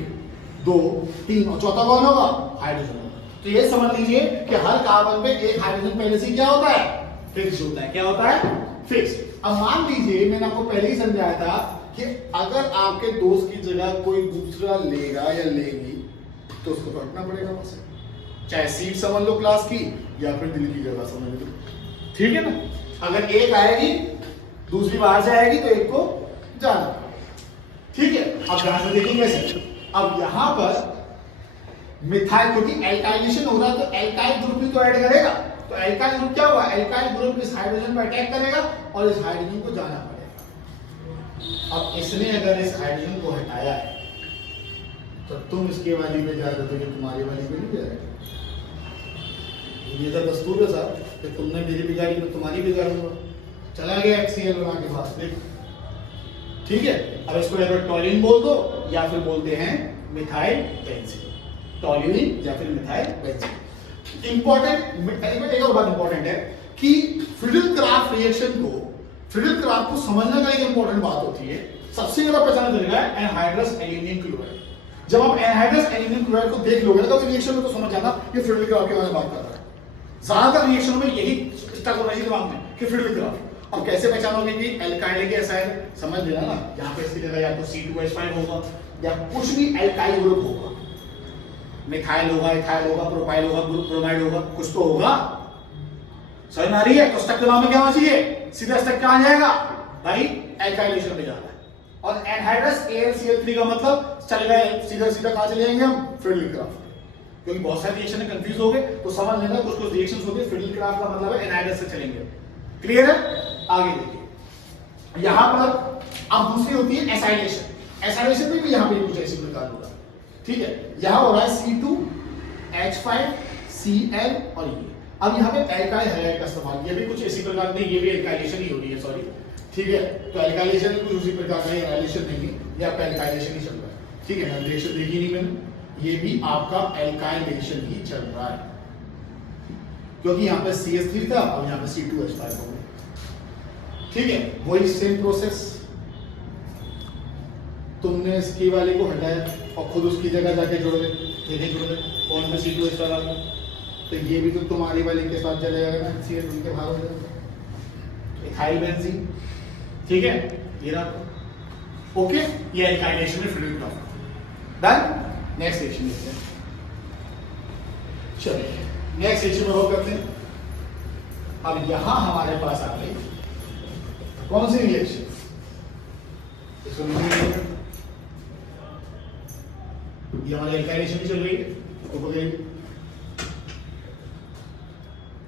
2 3 और चौथा कौन होगा, हाइड्रोजन। तो ये समझ लीजिए कि हर कार्बन पे एक हाइड्रोजन पहले से क्या होता है, फिक्स होता है। क्या होता है, फिक्स। अब मान लीजिए मैंने आपको पहले ही समझाया था कि अगर आपके दोस्त की जगह कोई दूसरा लेगा या लेगी तो उसको पढ़ना पड़ेगा वहां से, चाहे सीट समझ लो क्लास की या फिर दिल की जगह समझ लो। ठीक है ना, अगर एक आएगी दूसरी बाहर से आएगी तो एक को जाना। ठीक है, अब ध्यान से देखिए कैसे। अब यहां पर मिथाइल, क्योंकि एल्काइलेशन हो रहा है तो एल्काइल ग्रुप भी तो ऐड करेगा, तो एल्काइल ग्रुप क्या हुआ, एल्काइल ग्रुप इस हाइड्रोजन पर अटैक करेगा और इस हाइड्रोजन को जाना पड़ेगा। अब इसने अगर इस हाइड्रोजन को हटाया है तो तुम इसके वाली पे जा रहे हो तो ये तुम्हारी वाली पे नहीं जाएगा। ये तो दस्तूर है साहब कि तुमने मेरी बिगाड़ी मैं तुम्हारी बिगाड़ूंगा। चला गया HCl बना के पास, देख ठीक है। अब इसको या तो टॉल्यूइन बोल दो या फिर बोलते हैं मिथाइल बेंजीन, टॉल्यूइन या फिर मिथाइल बेंजीन। इंपॉर्टेंट एक और बात इंपॉर्टेंट है कि फ्रीडल-क्राफ्ट रिएक्शन को, फ्रीडल-क्राफ्ट को समझने का एक इंपॉर्टेंट बात होती है। सबसे ज्यादा पहचाना तरीका है एनहाइड्रस एल्यूमिनियम क्लोराइड। जब आप एनहाइड्रस एल्यूमिनियम क्लोराइड को देख लोगे तो रिएक्शन में तो समझ जाना कि फ्रीडल-क्राफ्ट के बारे में बात कर रहा है। ज्यादातर रिएक्शन में यही स्टक होना चाहिए दिमाग में कि फ्रीडल-क्राफ्ट। अब कैसे पहचानोगे कि एल्काइल है कि एसाइल? समझ लेना ना, यहाँ पे इसकी जगह या तो C2H5 होगा या कुछ भी एल्काइल ग्रुप होगा, मिथाइल होगा, इथाइल होगा, प्रोपाइल होगा, ब्रोमाइड होगा, कुछ तो होगा। समझ में आ रही है? तो स्टक के नाम में क्या होना चाहिए? सीधा स्टक कहां जाएगा भाई? एल्काइलेशन में जाना है। और एनहाइड्रस AlCl3 का मतलब चलेगा सीधा सीधा कहां चले जाएंगे हम? फ्रीडल-क्राफ्ट। क्योंकि बहुत सारे रिएक्शन में कंफ्यूज हो गए तो समझ लेना कुछ कुछ रिएक्शंस होते हैं फ्रीडल-क्राफ्ट का मतलब है एनहाइड्रस से चलेंगे। क्लियर है? आगे देखिए यहां पर अब दूसरी होती है एसाइलेशन। एसाइलेशन में भी यहां पे कुछ ऐसी प्रकार होगा, ठीक है। यहां हो रहा है C2H5Cl और ये अब यहाँ पे एल्काइल हैलाइड का इस्तेमाल, ये भी कुछ इसी प्रकार नहीं, ये भी एल्काइलेशन ही हो रही है, सॉरी ठीक है। तो एल्काइलेशन कुछ उसी प्रकार का एनाइलेशन नहीं है, ये आपका एल्काइलेशन ही चल रहा है, ठीक है। रिएक्शन देखी नहीं मैंने, ये भी आपका एल्काइलेशन ही चल रहा है क्योंकि यहाँ पे CH3 था और यहाँ पे C2H5 हो गया, ठीक है। वही सेम प्रोसेस, तुमने इसकी वाले को हटाया और खुद उसकी जगह जाके जोड़ दे, देखे जोड़ दे कौन में C2H5 आ गया, तो ये भी तो तुम्हारी वाले के साथ चले जाएगा ना, CH उनके बाहर हो जाएगा, इथाइल बेंजीन, ठीक है। ये रहा ओके, ये एल्काइलेशन में फ्रीडल-क्राफ्ट डन। नेक्स्ट रिएक्शन देखते हैं, चलिए नेक्स्ट रिएक्शन में वो करते हैं। अब यहां हमारे पास आ गई कौन सी रिएक्शन? इसको ये हमारी एल्काइलेशन भी चल रही है तो बोलेंगे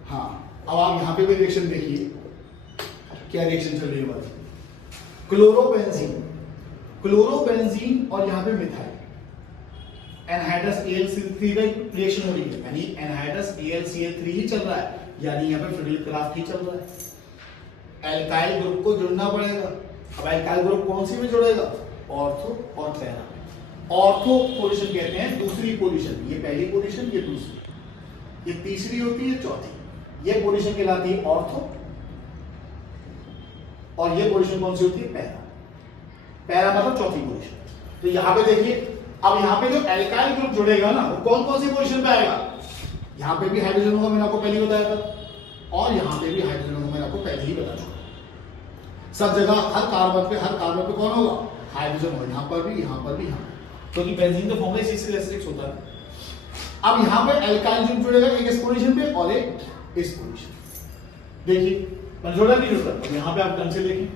हाँ। अब आप यहां पे भी रिएक्शन देखिए, क्या रिएक्शन चल रही है हमारी? क्लोरोबेंजीन, क्लोरोबेंजीन और यहां पे मिथाइल, एनहाइड्रस AlCl3 का रिएक्शन हो रही है, यानी एनहाइड्रस AlCl3 ही चल रहा है, यानी यहाँ पे फ्रीडल-क्राफ्ट ही चल रहा है। एल्काइल ग्रुप को जुड़ना पड़ेगा। अब एल्काइल ग्रुप कौन सी में जुड़ेगा? ऑर्थो और पैरा। ऑर्थो पोजीशन कहते हैं दूसरी पोजीशन, ये पहली पोजीशन, ये दूसरी, ये तीसरी होती है, चौथी। ये पोजीशन कहलाती है ऑर्थो और ये पोजीशन कौन सी होती है? पैरा। पैरा मतलब चौथी पोजीशन। तो यहां पे देखिए, अब यहां पे जो एल्काइल ग्रुप जुड़ेगा ना वो कौन कौन सी पोजीशन पे आएगा? यहां पे भी हाइड्रोजन होगा, मैंने आपको पहले ही बताया था, और यहां पे भी हाइड्रोजन होगा, मैंने आपको पहले ही बता चुका। सब जगह हर कार्बन पे कौन होगा? हाइड्रोजन होगा, यहां पर भी, यहां पर भी, यहां, क्योंकि बेंजीन का फॉर्मूला इसी से रेस्ट्रिक्ट होता है। अब यहां पे एल्काइल ग्रुप जुड़ेगा एक इस पोजीशन पे और एक इस पोजीशन। देखिए जोड़ा नहीं जुड़ता, अब यहां पे आप ढंग से देखिए,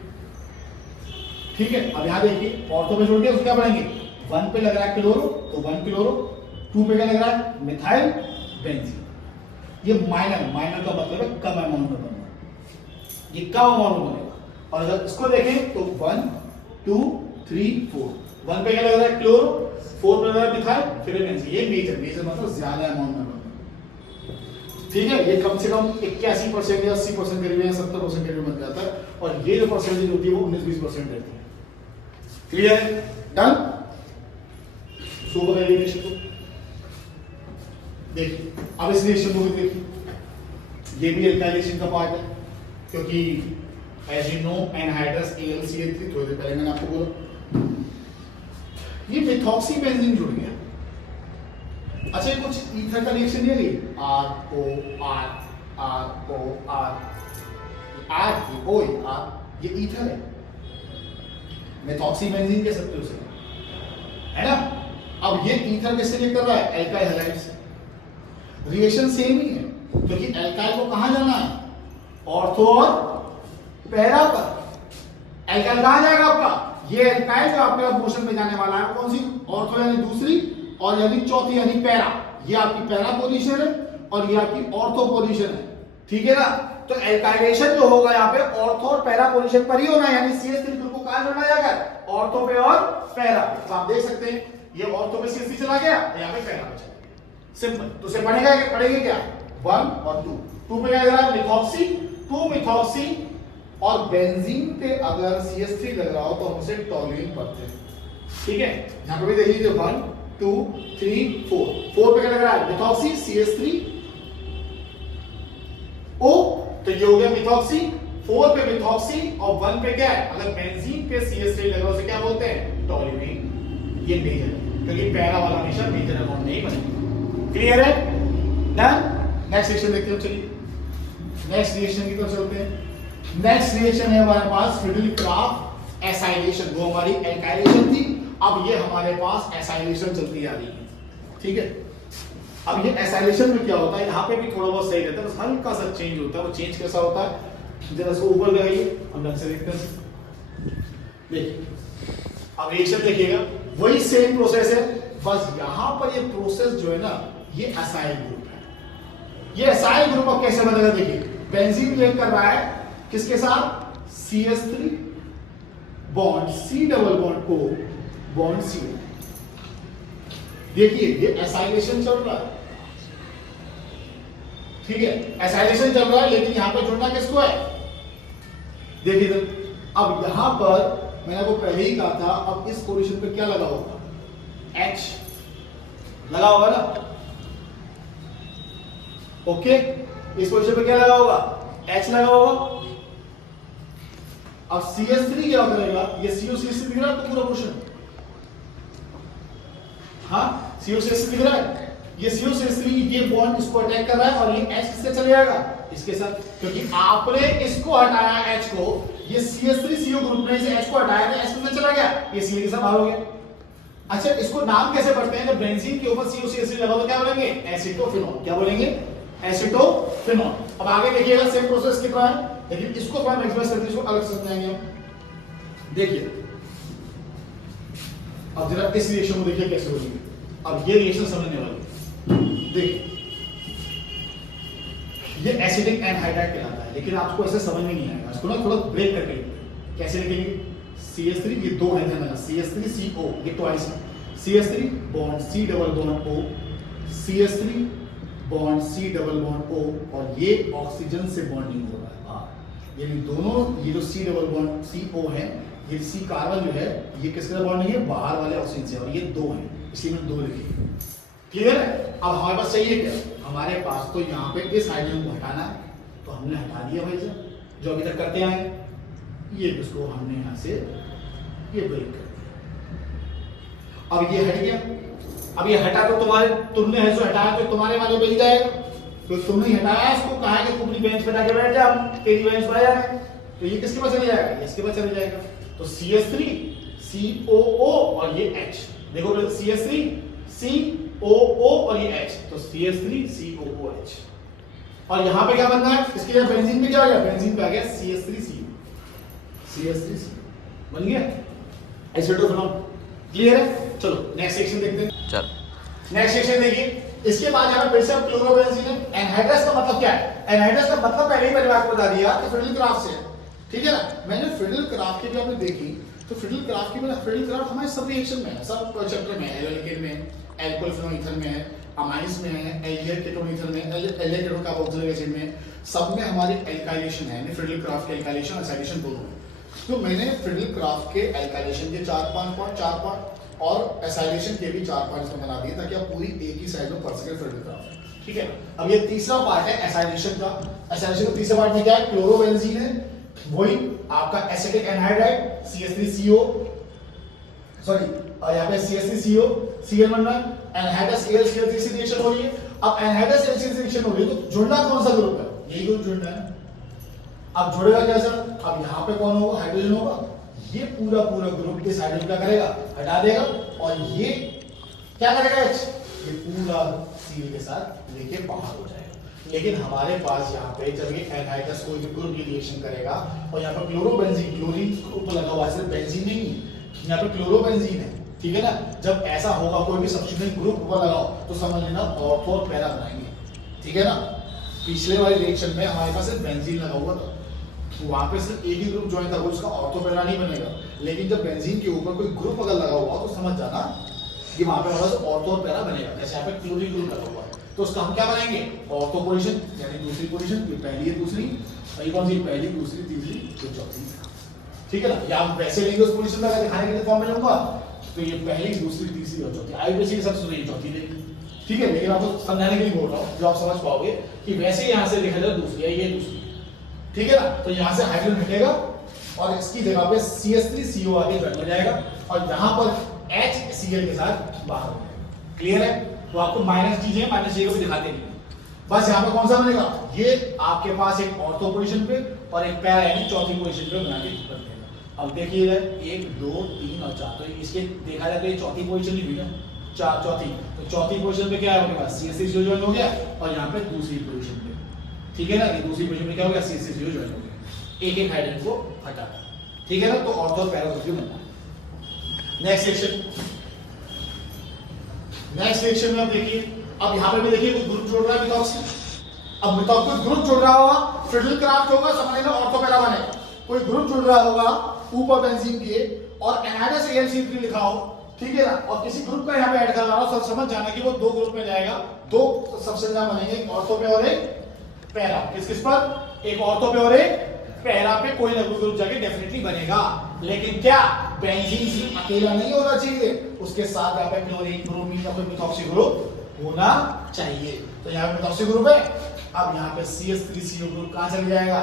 ठीक है। अब यहां देखिए ऑर्थो पे जोड़ के उसको क्या पढ़ेंगे? 1 पे लग रहा है क्लोरो तो 1 क्लोरो, 2 पे क्या लग रहा है? Methyl benzene. ये माइनर का मतलब है कम अमाउंट में बनना, ये कम अमाउंट में बनेगा। और अगर इसको देखें तो 1 2 3 4, 1 पे क्या लग रहा है? क्लोरो, 4 पे लग रहा है मिथाइल, फिर बेंजीन। ये मेजर मतलब ज्यादा अमाउंट में बनना, ठीक है। ये कम से कम 81% या 80% करीब या 70% करीब बन जाता है, और ये जो परसेंटेज होती है वो 19-20% रहती है। क्लियर? डन। सुपर रिएक्शन को देखिए, अब इस रिएक्शन को भी देखिए, ये भी एल्काइलेशन का पार्ट है, क्योंकि as you know anhydrous AlCl3, थोड़ी देर पहले मैंने आपको बोला, ये मिथॉक्सी बेंजीन जुड़ गया। अच्छा, कुछ ईथर का रिएक्शन नहीं है, R ये ईथर है, मेथॉक्सी बेंजीन कह सकते हो उसे, है ना। अब ये ईथर किससे रिएक्ट कर रहा है? एल्काइल हैलाइड से। रिएक्शन सेम ही है, क्योंकि एल्काइल को कहां जाना है? ऑर्थो और पैरा पर। एल्काइल कहां जाएगा आपका? ये एल्काइल जो आपके मोशन में जाने वाला है कौन सी? ऑर्थो यानी दूसरी, और यानी चौथी यानी पैरा। ये आपकी पैरा पोजीशन है और ये आपकी ऑर्थो पोजीशन है, ठीक है ना। तो एल्काइलेशन जो होगा यहाँ पे ऑर्थो और पैरा पोजीशन पर ही होना है, यानी CH3 ग्रुप को कहां जोड़ना जाएगा, ऑर्थो पे और पैरा। तो आप देख सकते हैं ये ऑर्थो पे CH3 चला गया, यहाँ पे पैरा पे चला गया, सिंपल। तो उसे पढ़ेंगे क्या, 1 और 2। 2 पे क्या लग रहा है, मिथॉक्सी, 2 मिथॉक्सी, और बेंजीन पे अगर CH3 लग रहा हो तो हम उसे टॉल्यूइन पढ़ते हैं, ठीक है। यहां पे भी देख लीजिए 1 2 3 4, 4 पे क्या लग रहा है, मिथॉक्सी CH3 O, तो ये हो गया मिथॉक्सी। 4 पे मिथॉक्सी और 1 पे क्या है, अगर बेंजीन पे CH3 लग रहा हो उसे क्या बोलते हैं, टॉल्यूइन। ये मेजर है क्योंकि पैरा वाला हमेशा मेजर अमाउंट नहीं बनेगा। क्लियर है, डन। नेक्स्ट रिएक्शन देखते हैं, चलिए नेक्स्ट रिएक्शन की तरफ चलते हैं। नेक्स्ट रिएक्शन है हमारे पास फ्रिडल-क्राफ्ट एसाइलेशन। वो हमारी एल्काइलेशन थी, अब ये हमारे पास एसाइलेशन चलती आ रही है, ठीक है। अब ये एसाइलेशन में क्या होता है, यहाँ पे भी थोड़ा बहुत सही रहता है, बस हल्का सा चेंज होता है। वो चेंज कैसा होता है, जरा इसको ऊपर लगाइए, हम ढंग से देखते हैं। देखिए अब रिएक्शन देखिएगा, वही सेम प्रोसेस है, बस यहाँ पर ये प्रोसेस जो है ना, ये असाइल ग्रुप है। ये असाइल ग्रुप अब कैसे बनेगा, देखिए बेंजीन रिएक्ट कर रहा है किसके साथ, CH3 bond C double bond O bond C। देखिए ये एसाइलेशन चल रहा है, ठीक है, एसाइलेशन चल रहा है, लेकिन यहां पे जुड़ना किसको है, देखिए अब यहां पर मैंने आपको पहले ही कहा था, अब इस पोजीशन पे क्या लगा होगा, H लगा होगा ना, ओके। इस पोजीशन पे क्या लगा होगा, H लगा होगा। अब CH3 क्या करेगा, ये COCH3 दिख रहा है तो पूरा पोजीशन, हाँ COCH3 दिख रहा है, ये COCH3 ये बॉन्ड इसको अटैक कर रहा है, और ये H किससे चले जाएगा, इसके साथ, क्योंकि आपने इसको हटाया H को, ये CH3 CO ग्रुप ने इसे H को हटाया, H किससे चला गया, ये Ca के साथ बाहर हो गया। अच्छा इसको नाम कैसे पढ़ते हैं, जब बेंजीन के ऊपर COCH3 लगा तो क्या बोलेंगे, एसिटोफिनॉल। क्या बोलेंगे, एसिटोफिनॉल। अब आगे देखिएगा सेम प्रोसेस कितना है, लेकिन इसको थोड़ा एक्सप्रेस करके इसको अलग से समझाएंगे हम। देखिए अब जरा इस रिएक्शन को देखिए कैसे होगी, अब ये रिएक्शन समझने वाली, देखिए ये एसिडिक एनहाइड्राइड कहलाता है, लेकिन आपको ऐसे समझ में नहीं आएगा, इसको ना थोड़ा ब्रेक करके लिखते, कैसे लिखेंगे, CH3 ये दो है ध्यान रखना, CH3 CO ये ट्वाइस है, CH3 bond C double bond O, CH3 bond C double bond O, और ये ऑक्सीजन से बॉन्डिंग हो रहा है, यानी दोनों ये जो C डबल बॉन्ड CO है, ये C कार्बन जो है ये किसके साथ बॉन्डिंग है, बाहर वाले ऑक्सीजन से, और ये दो हैं, इसलिए मैंने दो लिखे। क्लियर है, अब हमारे पास चाहिए क्या, हमारे पास तो यहाँ पे इस हाइड्रोजन को हटाना है, तो हमने हटा दिया भाई साहब, जो अभी तक करते आए, ये इसको हमने यहाँ से ये ब्रेक कर दिया। अब ये हट गया, अब ये हटा तो तुमने है जो हटाया तो तुम्हारे वाले पे ही जाएगा, तो तुमने हटाया इसको, कहा है कि तुम अपनी बेंच पे जाके बैठ जा, तेरी बेंच पर आ जाए, तो ये किसके पास चले जाएगा, ये इसके पास चले जाएगा। तो CH3 COO और ये H, देखो CH3 COO और ये H, तो CH3 COOH, और यहां पे क्या बनना है, इसके लिए बेंजीन में क्या हो गया, बेंजीन पे आ गया CH3CO, CH3CO बन गया एसिटोफिनॉल। क्लियर है, चलो नेक्स्ट सेक्शन देखते हैं। चलो नेक्स्ट सेक्शन देखिए, इसके बाद यहाँ पे फिर से अब क्लोरोबेंजीन है। एनहाइड्रस का मतलब क्या है, एनहाइड्रस का मतलब पहले ही मैंने आपको बता दिया कि फ्रिडल-क्राफ्ट से है, ठीक है ना। मैंने फ्रिडल-क्राफ्ट की भी आपने देखी, तो फ्रिडल-क्राफ्ट की मतलब फ्रिडल-क्राफ्ट हमारे सब रिएक्शन में है, सब चैप्टर में है, एल्केन में, एल्कोहल फिनोल में है, अमाइंस में है, एल्डिहाइड कीटोन ईथर में, एल्डिहाइड कीटोन कार्बोक्सिलिक एसिड में, सब में हमारी एल्काइलेशन है, यानी फ्रिडल-क्राफ्ट के एल्काइलेशन एसाइलेशन दोनों है। तो मैंने फ्रिडल-क्राफ्ट के एल्काइलेशन के 4-5 पॉइंट और एसाइलेशन के भी 4 पॉइंट्स में बना दिए, ताकि आप पूरी एक ही साइड में पढ़ सके फ्रिडल-क्राफ्ट, ठीक है। अब ये तीसरा पार्ट है एसाइलेशन का। एसाइलेशन का तीसरा पार्ट में क्या है, क्लोरोबेंजीन है, वही आपका एसिटिक एनहाइड्राइड CH3CO, सॉरी यहाँ पे CH3CO Cl बन रहा है, एनहाइड्रस AlCl3 से रिएक्शन हो रही है। अब एनहाइड्रस AlCl से रिएक्शन हो रही है, तो जुड़ना कौन सा ग्रुप है, यही ग्रुप जुड़ना है। अब जुड़ेगा कैसे, अब यहाँ पे कौन होगा, हाइड्रोजन होगा, ये पूरा ग्रुप इस हाइड्रोजन क्या करेगा, हटा देगा, और ये क्या करेगा H, ये पूरा Cl के साथ लेके बाहर हो जाएगा। लेकिन हमारे पास यहाँ पे जब ये एनहाइड्रस कोई भी ग्रुप रिएक्शन करेगा, और यहाँ पे क्लोरोबेंजीन, क्लोरीन ऊपर लगा हुआ है, सिर्फ बेंजीन नहीं है, यहाँ पे क्लोरोबेंजीन है, ठीक है ना। जब ऐसा होगा कोई भी सब्स्टिट्यूएंट ग्रुप ऊपर लगाओ, तो समझ लेना ऑर्थो और पैरा बनाएंगे, ठीक है ना। पिछले वाले रिएक्शन में हमारे पास सिर्फ बेंजीन लगा हुआ था, तो वहां पे सिर्फ एक ही ग्रुप ज्वाइन था, वो उसका ऑर्थो पैरा नहीं बनेगा। लेकिन जब बेंजीन के ऊपर कोई ग्रुप अगर लगा हुआ तो समझ जाना कि वहां पे हमारे पास ऑर्थो और पैरा बनेगा। जैसे यहाँ पे क्लोरीन ग्रुप लगा हुआ है तो उसका हम क्या बनाएंगे, ऑर्थो पोजीशन यानी दूसरी पोजीशन, ये पहली है दूसरी, और ये कौन सी पहली दूसरी तीसरी ये चौथी, ठीक है ना। या हम वैसे लेंगे उस पोजीशन में, अगर दिखाने के लिए फॉर्म में लूंगा तो ये पहली दूसरी तीसरी और चौथी, आई बेसिकली सबसे सुनिए चौथी लेंगे, ठीक है। लेकिन आपको समझाने के लिए बोल रहा हूँ जो आप समझ पाओगे कि वैसे यहाँ से लिखा जाए दूसरी है, ये दूसरी, ठीक है ना। तो यहाँ से हाइड्रोजन हटेगा और इसकी जगह पे CH3CO आगे ज्वाइन हो जाएगा और यहाँ पर HCl के साथ बाहर हो जाएगा। क्लियर है। तो आपको माइनस चीजें माइनस चीजें भी दिखाते नहीं, बस यहाँ पे कौन सा बनेगा, ये आपके पास एक ऑर्थो पोजीशन पे और एक पैरा यानी चौथी पोजीशन पे बना के रख देगा। अब देखिए 1 2 3 और 4, तो इसके देखा जाए तो ये चौथी पोजीशन ही हुई ना, चौथी, तो चौथी पोजीशन पे क्या है आपके पास CH3CO ज्वाइन हो गया और यहाँ पे दूसरी पोजीशन पे, ठीक है ना, ये दूसरी पोजीशन पे क्या हो गया CH3CO ज्वाइन हो गया, एक एक हाइड्रोजन को हटाता, ठीक है ना। तो ऑर्थो और पैरा ग्रुप बनता है। नेक्स्ट सेक्शन में आप देखिए, अब यहाँ पे भी देखिए कोई ग्रुप जोड़ रहा है मिथॉक्सी। अब मिथॉक्सी ग्रुप जोड़ रहा होगा, फिडल क्राफ्ट होगा, समझ लेना ऑर्थो पैरा बनेगा। कोई ग्रुप जोड़ रहा होगा ऊपर बेंजीन के और एनाइडस AlCl3 लिखा हो, ठीक है ना, और किसी ग्रुप का यहाँ पे ऐड कर रहा हो, सब समझ जाना कि वो दो ग्रुप में जाएगा, दो सबसेंजा बनेंगे, एक ऑर्थो पे और एक पैरा। किस किस पर, एक ऑर्थो पे और एक पैरा पे कोई ना कोई ग्रुप जाके डेफिनेटली बनेगा। लेकिन क्या बेंजीन सिर्फ अकेला नहीं होना चाहिए, उसके साथ यहाँ पे क्लोरीन ब्रोमीन या कोई मिथॉक्सी ग्रुप होना चाहिए। तो यहाँ पे मिथॉक्सी ग्रुप है, अब यहाँ पे CH3CO ग्रुप कहाँ चल जाएगा,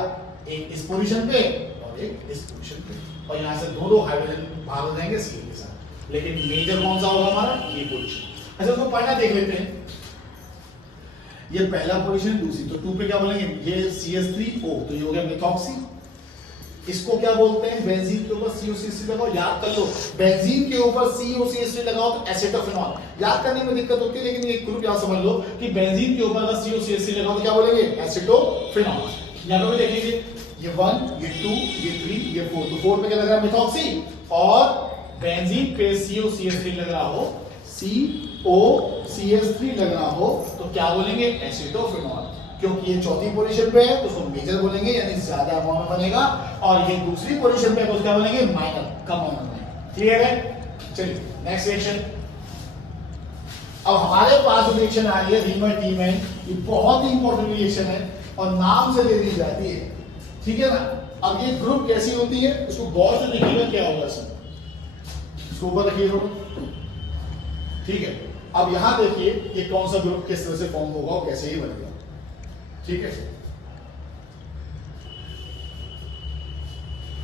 एक इस पोजीशन पे और एक इस पोजीशन पे, और यहाँ से दो हाइड्रोजन बाहर हो जाएंगे Cl के साथ। लेकिन मेजर कौन सा होगा हमारा, ये पोजीशन। अच्छा उसको पढ़ना देख लेते हैं, ये पहला पोजीशन दूसरी, तो 2 पे क्या बोलेंगे, ये CH3O, तो ये हो गया मिथॉक्सी। इसको क्या बोलते हैं, बेंजीन के ऊपर COCH3 लगाओ, याद कर लो, बेंजीन के ऊपर COCH3 लगाओ तो एसिटोफेनॉल। याद करने में दिक्कत होती है, लेकिन एक ग्रुप याद समझ लो कि बेंजीन के ऊपर अगर COCH3 लगाओ तो क्या बोलेंगे, एसिटोफेनॉल। यहां पे देख लीजिए, ये 1 ये 2 ये 3 ये 4, तो 4 पे क्या लग रहा है, मिथॉक्सी, और बेंजीन पे COCH3 लग रहा हो, COCH3 लग रहा हो, तो क्या बोलेंगे, एसिटोफेनॉल। क्योंकि ये चौथी पोजीशन पे है तो उसको मेजर बोलेंगे यानी ज्यादा अमाउंट में बनेगा, और ये दूसरी पोजीशन पे है तो क्या बोलेंगे, माइनर, कम अमाउंट में। क्लियर है। चलिए नेक्स्ट रिएक्शन। अब हमारे पास जो रिएक्शन आ रही है रीमर-टीमैन, ये बहुत ही इंपॉर्टेंट रिएक्शन है और नाम से ले ली जाती है, ठीक है ना। अब ये ग्रुप कैसी होती है, इसको गौर से देखिएगा क्या होगा इसको ऊपर रखिएगा, ठीक है। अब यहां देखिए ये कौन सा ग्रुप किस तरह से फॉर्म होगा और कैसे ही बनेगा, ठीक है।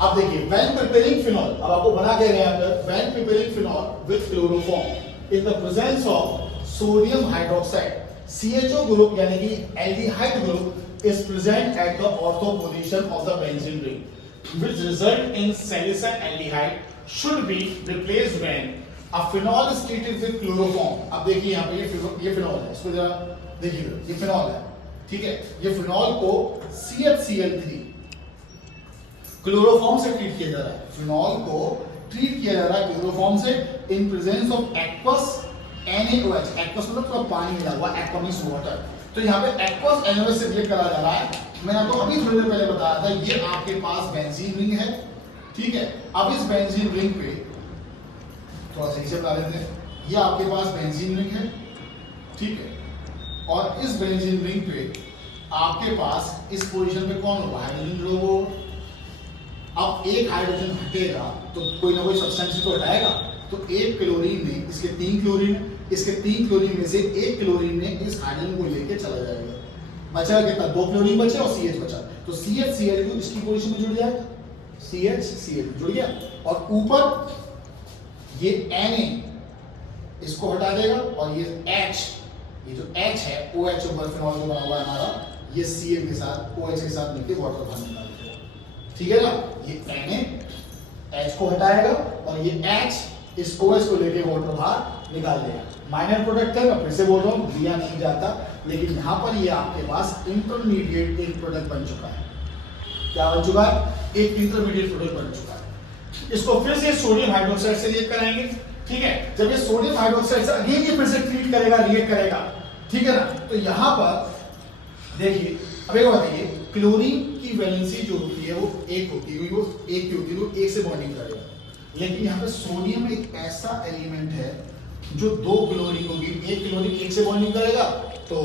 अब देखिए व्हेन प्रिपेयरिंग फिनॉल, अब आपको बना के गया है, when preparing phenol with chloroform in the presence of sodium hydroxide, CHO group यानी कि aldehyde group is present at the ortho position of the benzene ring which result in salicylate aldehyde should be replaced when a phenol is treated with chloroform। अब देखिए यहाँ पे ये phenol है, इसको जरा देखिए, ये फिनॉल है, ठीक है। ये फिनॉल को CHCl3 क्लोरोफॉर्म से ट्रीट किया जा रहा है, फिनॉल को ट्रीट किया जा रहा है क्लोरोफॉर्म से in presence of aqueous NaOH। Aqueous मतलब थोड़ा पानी मिला हुआ, एक्वा मींस वाटर, तो यहाँ पे एक्वस NaOH से रिएक्ट करा जा रहा है। मैंने आपको अभी थोड़ी देर पहले बताया था, ये आपके पास बेंजीन रिंग है, ठीक है। अब इस बेंजीन रिंग पे थोड़ा सही से बता देते हैं, ये आपके पास बेंजीन रिंग है, ठीक है, और इस बेंजीन रिंग पे आपके पास इस पोजीशन पे कौन होगा, हाइड्रोजन जुड़ा हुआ। अब एक हाइड्रोजन हटेगा तो कोई ना कोई सब्सटेंस तो हटाएगा, तो एक क्लोरीन ने, इसके 3 क्लोरीन, इसके 3 क्लोरीन में से एक क्लोरीन ने इस हाइड्रोजन को लेके चला जाएगा, बचा कितना, 2 क्लोरीन बचे और CH बचा, तो CHCl2 इसकी पोजीशन में जुड़ जाएगा, CHCl2 जुड़ गया, और ऊपर ये Na इसको हटा देगा, और ये H, ये जो H है OH ऊपर फिनॉल जो बना हुआ है हमारा, ये Cl के साथ OH के साथ मिलकर वाटर बाहर निकाल देगा, ठीक है ना। ये Na H को हटाएगा और ये H इस OH को लेके वाटर बाहर निकाल देगा। माइनर प्रोडक्ट है, मैं फिर से बोल रहा हूँ, दिया नहीं जाता, लेकिन यहाँ पर ये आपके पास इंटरमीडिएट एक प्रोडक्ट बन चुका है। क्या बन चुका है, एक इंटरमीडिएट प्रोडक्ट बन चुका है। इसको फिर से सोडियम हाइड्रोक्साइड से रिएक्ट कराएंगे, ठीक है। जब ये सोडियम हाइड्रोक्साइड से अगेन ये फिर से ट्रीट करेगा, रिएक्ट करेगा, ठीक है ना। तो यहाँ पर देखिए, अब एक बात देखिए, क्लोरीन की वैलेंसी जो होती है वो एक होती है, वो एक की होती है, वो एक से बॉन्डिंग करेगा। लेकिन यहाँ पे सोडियम एक ऐसा एलिमेंट है जो दो क्लोरीन होगी, एक क्लोरीन एक से बॉन्डिंग करेगा तो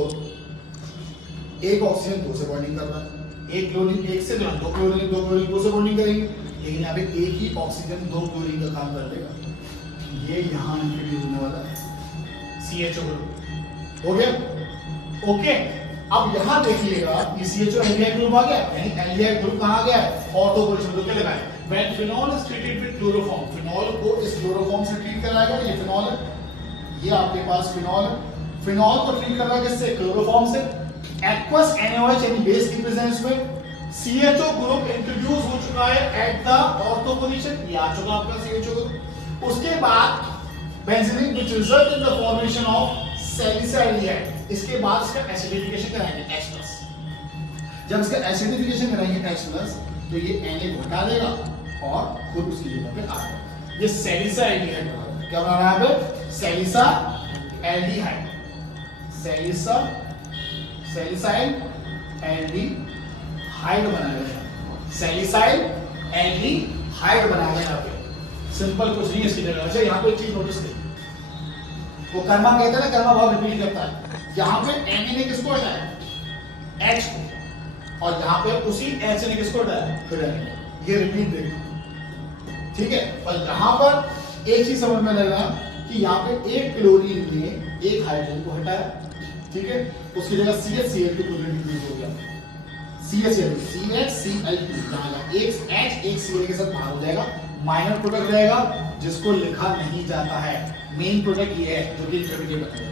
एक ऑक्सीजन दो से बॉन्डिंग कर रहा है, एक क्लोरीन एक से, दो क्लोरीन दो से बॉन्डिंग करेंगे। लेकिन यहाँ पे एक ही ऑक्सीजन दो क्लोरीन का काम कर देगा। ये यहाँ इंट्रोड्यूस होने वाला है CHO ग्रुप। हो गया? ओके, अब यहाँ देखिएगा ये CHO एल्डिहाइड ग्रुप आ गया, यानी एल्डिहाइड ग्रुप कहाँ आ गया है? ऑर्थो पोजीशन पे क्या लगाए? When phenol is treated with chloroform, phenol को इस क्लोरोफॉर्म से ट्रीट कराएगा। ये फिनॉल है, ये आपके पास फिनॉल है। फिनॉल को ट्रीट कर रहा है किससे? क्लोरोफॉर्म से। एक्वस NaOH यानी बेस की प्रेजेंस में CHO ग्रुप इंट्रोड्यूस हो चुका है एट द ऑर्थो पोजीशन, ये आ चुका आपका CHO ग्रुप। उसके बाद benzene which result in the formation of salicylaldehyde. इसके बाद इसका एसिडिफिकेशन कराएंगे H+। जब इसका एसिडिफिकेशन कराएंगे H+, तो ये Na को हटा देगा और खुद उसकी जगह पे आ जाएगा। ये सैलिसाइल्डिहाइड बना रहा है। क्या बना रहा है? सैलिसाइल्डिहाइड, सैलिसाइल्डिहाइड बनाएगा। सैलिसाइल्डिहाइड बनाएगा यहाँ पे। सिंपल कुछ नहीं इसकी जगह। अच्छा, यहाँ पे एक चीज नोटिस करिए, वो कर्मा कहते हैं ना, कर्मा भाव रिपीट करता है। यहाँ पे Na ने किसको हटाया? H को, और यहाँ पे उसी H ने किसको हटाया? फिर N। ये रिपीट देखना, ठीक है? पर यहाँ पर एक चीज समझ में लगना कि यहाँ पे एक क्लोरीन ने एक हाइड्रोजन को हटाया, ठीक है? उसकी जगह CHCl2 क्लोरीन यूज हो गया। CHCl2 एक H एक Cl के साथ बाहर हो जाएगा, माइनर प्रोडक्ट रहेगा जिसको लिखा नहीं जाता है। मेन प्रोडक्ट ये है जो कि इंटरमीडिएट बनेगा।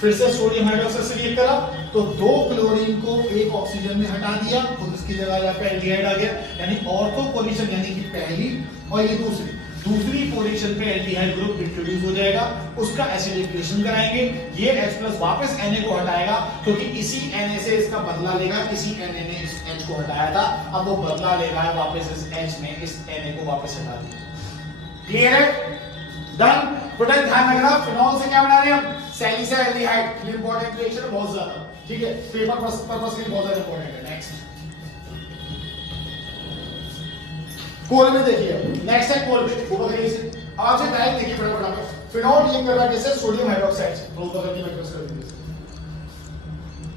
फिर से सोडियम हाइड्रोक्साइड से रिएक्ट करा तो दो क्लोरीन को एक ऑक्सीजन ने हटा दिया, तो उसकी जगह यहाँ पे एल्डिहाइड आ गया, यानी ऑर्थो पोजीशन यानी कि पहली और ये दूसरी पोजीशन पे एल्डिहाइड ग्रुप इंट्रोड्यूस हो जाएगा। उसका एसिडिफिकेशन कराएंगे, ये H+ वापस Na को हटाएगा, क्योंकि इसी Na से इसका बदला लेगा। इसी Na ने इस H को हटाया था, अब वो बदला लेगा वापस इस H ने इस Na को वापस हटा दिया। क्लियर है? डन। प्रोडक्ट ध्यान रखना, फिनॉल से क्या बना रहे हैं हम? सैलिसाइल्डिहाइड। इंपॉर्टेंट रिएक्शन है बहुत ज्यादा, ठीक है? पेपर पर्पस के लिए बहुत ज्यादा इंपॉर्टेंट है। नेक्स्ट कोल में देखिए, नेक्स्ट है कोल में। ऊपर देखिए इसे, आपसे डायरेक्ट देखिए फटाफट। फिनॉल रिएक्ट कर रहा है कैसे? सोडियम हाइड्रोक्साइड से। तो ऊपर करके माइक्रोस्कोप कर दीजिए।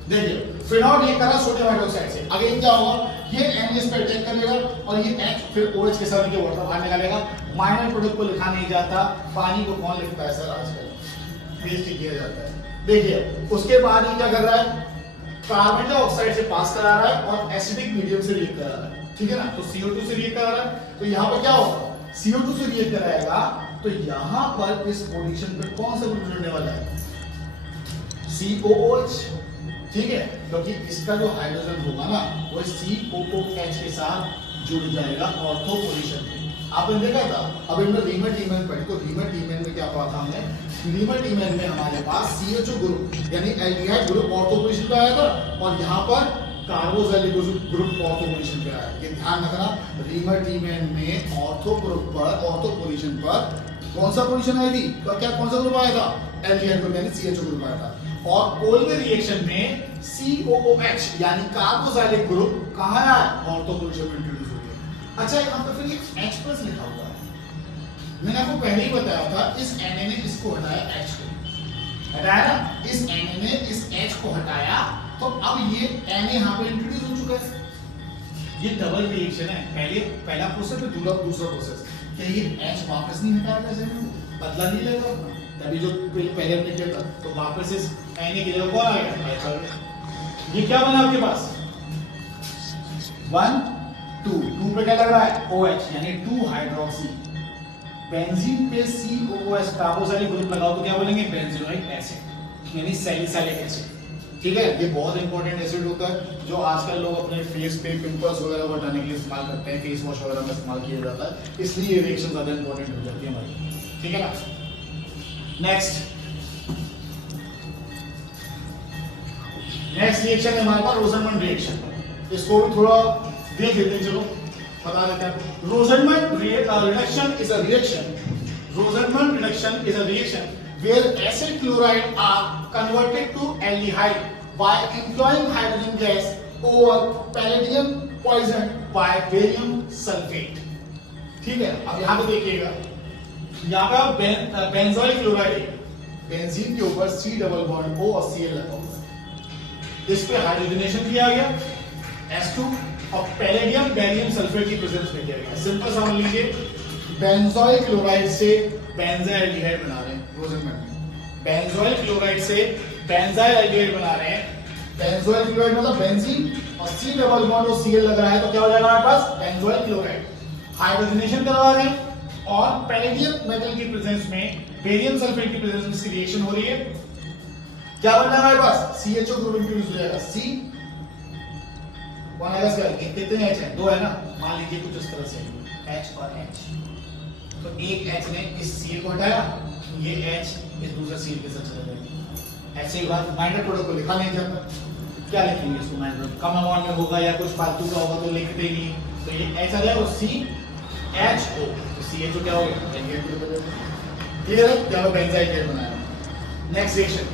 देखिए फिनॉल रिएक्ट कर रहा है सोडियम हाइड्रोक्साइड से। अगेन क्या होगा? ये Na इस पे अटैक कर लेगा और ये H फिर OH के साथ मिलकर वाटर बाहर निकालेगा। माइनर प्रोडक्ट को लिखा नहीं जाता, पानी को कौन लिखता है सर? आजकल वेस्ट किया जाता है। देखिए उसके बाद ये क्या कर रहा है? कार्बन डाइऑक्साइड से पास करा रहा है और एसिडिक मीडियम से रिएक्ट करा रहा है, ठीक है ना? तो CO2 से रिएक्ट करा रहा है, तो यहाँ पर क्या होगा? CO2 से रिएक्ट कराएगा तो यहाँ पर इस पोजीशन पे कौन सा ग्रुप जुड़ने वाला है? COOH, ठीक है? क्योंकि इसका जो हाइड्रोजन होगा ना वो COOH के साथ जुड़ जाएगा ऑर्थो पोजीशन पे। आपने देखा था, अब इनमें रीमर पढ़ी, तो रीमर में क्या पढ़ा था हमने? रीमर में हमारे पास CHO ग्रुप यानी एल्डिहाइड ग्रुप ऑर्थो पोजीशन पे आया था, और यहाँ पर कार्बोक्सिलिक ग्रुप ऑर्थो पोजीशन पे आया। ये ध्यान रखना, रीमर में ऑर्थो ग्रुप पर, ऑर्थो पोजीशन पर कौन सा पोजीशन आई थी? तो क्या कौन सा ग्रुप आया था? एल्डिहाइड ग्रुप यानी CHO ग्रुप आया था। और कोलवे रिएक्शन में COOH यानी कार्बोक्सिलिक ग्रुप कहाँ आया? ऑर्थो पोजीशन में इंट्रोड्यूस हो गया। अच्छा, यहाँ पर फिर एक H+ लिखा हुआ है। मैंने आपको पहले ही बताया था, इस Na ने इसको हटाया, H को हटाया ना, इस Na ने इस H को हटाया, तो अब ये Na यहाँ पे इंट्रोड्यूस हो चुका है। ये डबल रिएक्शन है, पहला प्रोसेस फिर दूसरा प्रोसेस। क्या ये H वापस नहीं हटाएगा? ऐसे बदला नहीं लेगा अपना? तभी जो पहले हमने किया था, तो वापस इस Na की जगह कौन आ गया? H आ गया। ये क्या बना आपके पास? 1 2 पे क्या लग रहा है? OH यानी 2 हाइड्रोक्सी। बेंजीन पे COOH कार्बोक्सिलिक ग्रुप लगाओ तो क्या बोलेंगे? बेंजीनोइक एसिड यानी सैलिसाइलिक एसिड, ठीक है? ये बहुत इंपॉर्टेंट एसिड होता है जो आजकल लोग अपने फेस पे पिंपल्स वगैरह को हटाने के लिए इस्तेमाल करते हैं, फेस वॉश वगैरह में इस्तेमाल किया जाता है, इसलिए ये रिएक्शन ज्यादा इंपॉर्टेंट हो जाती है हमारी, ठीक है ना? नेक्स्ट रिएक्शन है हमारे पास रोजनमन रिएक्शन। इसको भी थोड़ा देख लेते हैं, चलो बता देते हैं। Rosenmund reduction is a reaction. Rosenmund reduction is a reaction where acid chloride are converted to aldehyde by employing hydrogen gas or palladium poisoned by barium sulfate। ठीक है, अब यहां पे देखिएगा, यहां पे बेंजोइल क्लोराइड, बेंजीन के ऊपर C डबल बॉन्ड O और Cl लगा हुआ है, इस पे हाइड्रोजनेशन किया गया S2 और पैलेडियम बैरियम सल्फेट की प्रेजेंस में किया गया। सिंपल समझ लीजिए, बेंजोइल क्लोराइड से बेंजाइल एल्डिहाइड बना रहे हैं रोजेनबर्ग में, बेंजोइल क्लोराइड से बेंजाइल एल्डिहाइड बना रहे हैं। बेंजोइल क्लोराइड मतलब बेंजीन और C डबल बॉन्ड और Cl लग रहा है, तो क्या हो जाएगा हमारे पास बेंजोइल क्लोराइड। हाइड्रोजनेशन करवा रहे हैं और पैलेडियम मेटल की प्रेजेंस में बेरियम सल्फेट की प्रेजेंस में इसकी रिएक्शन हो रही है, क्या बनना है हमारे पास CHO ग्रुप इंट्रोड्यूस हो जाएगा। C कौन आएगा इसका, कितने H है, दो है ना, मान लीजिए कुछ इस तरह से H और H, तो एक H ने इस Cl को हटाया, ये H इस दूसरे Cl के साथ चला जाएगा। ऐसे ही बात माइनर प्रोडक्ट को लिखा नहीं जाता, क्या लिखेंगे इसको, माइनर कम अमाउंट में होगा या कुछ फालतू का होगा तो लिखते ही नहीं, तो ये H आ जाएगा और CHO, तो CHO क्या हो गया, क्लियर है, क्या बेंजाइल एल्डिहाइड बनाया। नेक्स्ट रिएक्शन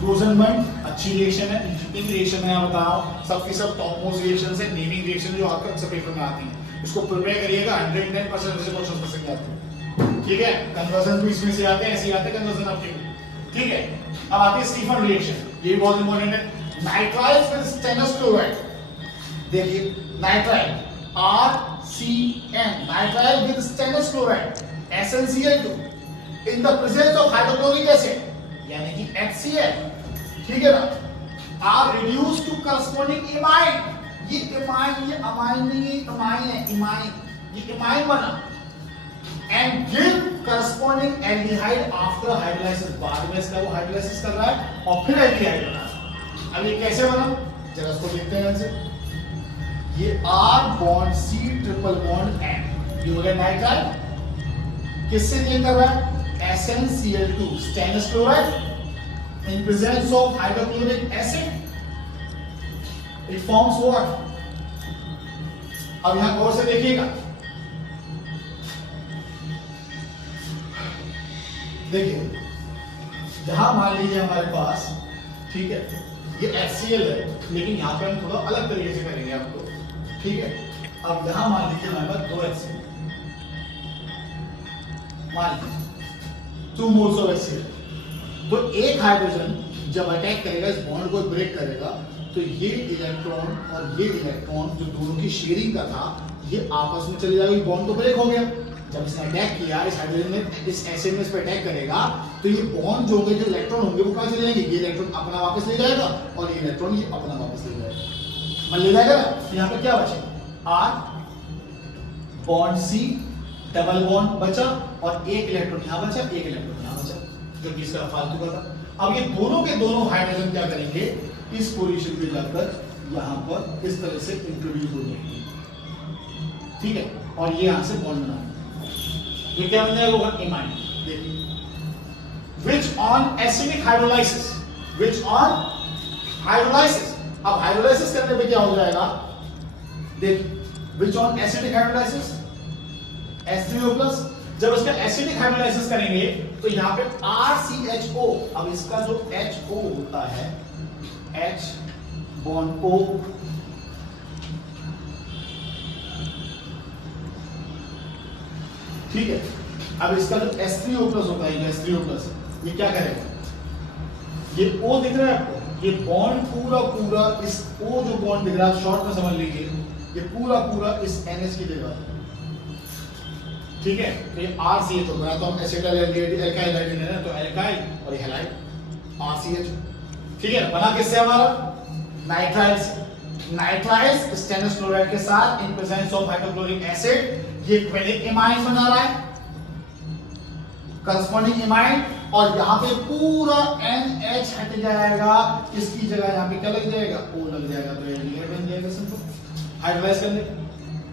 रोजेनबर्ग, अच्छी रिएक्शन है, इन रिएक्शन में मैं बता रहा हूं सबकी सब टॉप मोस्ट रिएक्शंस है, नेमिंग रिएक्शन जो आपका अक्सर पेपर में आती है, इसको प्रिपेयर करिएगा, 110% से क्वेश्चन पसंद आते हैं। ठीक है, कन्वर्जन भी इसमें से आते हैं, ऐसे आते हैं कन्वर्जन आपके, ठीक है। अब आती है स्टीफन रिएक्शन, ये भी बहुत इंपॉर्टेंट है। नाइट्राइल विद स्टेनस क्लोराइड, देखिए nitrile RCN, nitrile with stannous chloride SnCl2 in the presence of hydrochloric acid यानी कि HCl, ठीक है ना, are reduce to corresponding imine, ये इमाइन, ये अमाइन नहीं, ये इमाइन है, इमाइन, ये इमाइन बना, and give corresponding aldehyde after hydrolysis, बाद में इसका वो हाइड्रोलाइसिस कर रहा है और फिर एल्डिहाइड बना। अब ये कैसे बना, जरा इसको देखते हैं ऐसे, ये R bond C triple bond N, ये हो गया नाइट्राइल, किससे रिएक्ट कर रहा है, SnCl2 stannous chloride in presence of hydrochloric acid, it forms what? अब यहां गौर से देखिएगा, देखिए जहां मान लीजिए हमारे पास, ठीक है, ये HCl है, लेकिन यहां पे हम थोड़ा अलग तरीके से करेंगे आपको, ठीक है। अब यहां मान लीजिए हमारे पास दो HCl, मान लीजिए 2 मोल्स ऑफ HCl, तो एक हाइड्रोजन जब अटैक करेगा, इस बॉन्ड को ब्रेक करेगा, तो ये इलेक्ट्रॉन और ये इलेक्ट्रॉन जो दोनों की शेयरिंग का था, ये आपस में चले जाएगा, बॉन्ड तो ब्रेक हो गया। जब इसने अटैक किया, इस हाइड्रोजन ने इस एसिड में इस पे अटैक करेगा, तो ये बॉन्ड जो होंगे, जो इलेक्ट्रॉन होंगे वो कहां चले जाएंगे, ये इलेक्ट्रॉन अपना वापस ले जाएगा और ये इलेक्ट्रॉन ये अपना वापस ले जाएगा, मान ले जाएगा ना। तो यहाँ पे क्या बचेगा, R bond C double bond बचा और एक इलेक्ट्रॉन यहां बचा, एक इलेक्ट्रॉन यहां बचा, जो कि इसका फालतू का था। अब ये दोनों के दोनों हाइड्रोजन क्या करेंगे, इस पोजीशन पे जाकर यहां पर इस तरह से इंट्रोड्यूस हो जाएंगे, ठीक है, और ये यहां से बॉन्ड बनाएंगे, ये क्या बन जाएगा, इमाइन। देखिए which on acidic hydrolysis, which on hydrolysis, अब हाइड्रोलाइसिस करने पे क्या हो जाएगा, देखिए which on acidic hydrolysis H3O+, जब इसका एसिडिक हाइड्रोलाइसिस करेंगे तो यहाँ पे RCHO, अब इसका जो HO होता है, H बॉन्ड O, ठीक है, अब इसका जो H3O+ होता है, H3O+, ये क्या करेगा, ये O दिख रहा है आपको, ये बॉन्ड पूरा पूरा इस O जो बॉन्ड दिख रहा है, शॉर्ट में समझ लीजिए, ये पूरा पूरा इस NH की जगह, ठीक है, तो ये RCH बना, तो हम एसिटाइल एल्काइल हाइड्रोजन है ना, तो एल्काइल और ये हैलाइड RCH, ठीक है, बना किससे हमारा, नाइट्राइल से। नाइट्राइल स्टेनस क्लोराइड के साथ इन प्रेजेंस ऑफ हाइड्रोक्लोरिक एसिड ये पहले इमाइन बना रहा है, करस्पॉन्डिंग इमाइन, और यहां पे पूरा NH हट जाएगा, इसकी जगह यहां पे क्या लग जाएगा, O लग जाएगा, तो एल्डिहाइड बन जाएगा सिंपल, हाइड्रोलाइज करने।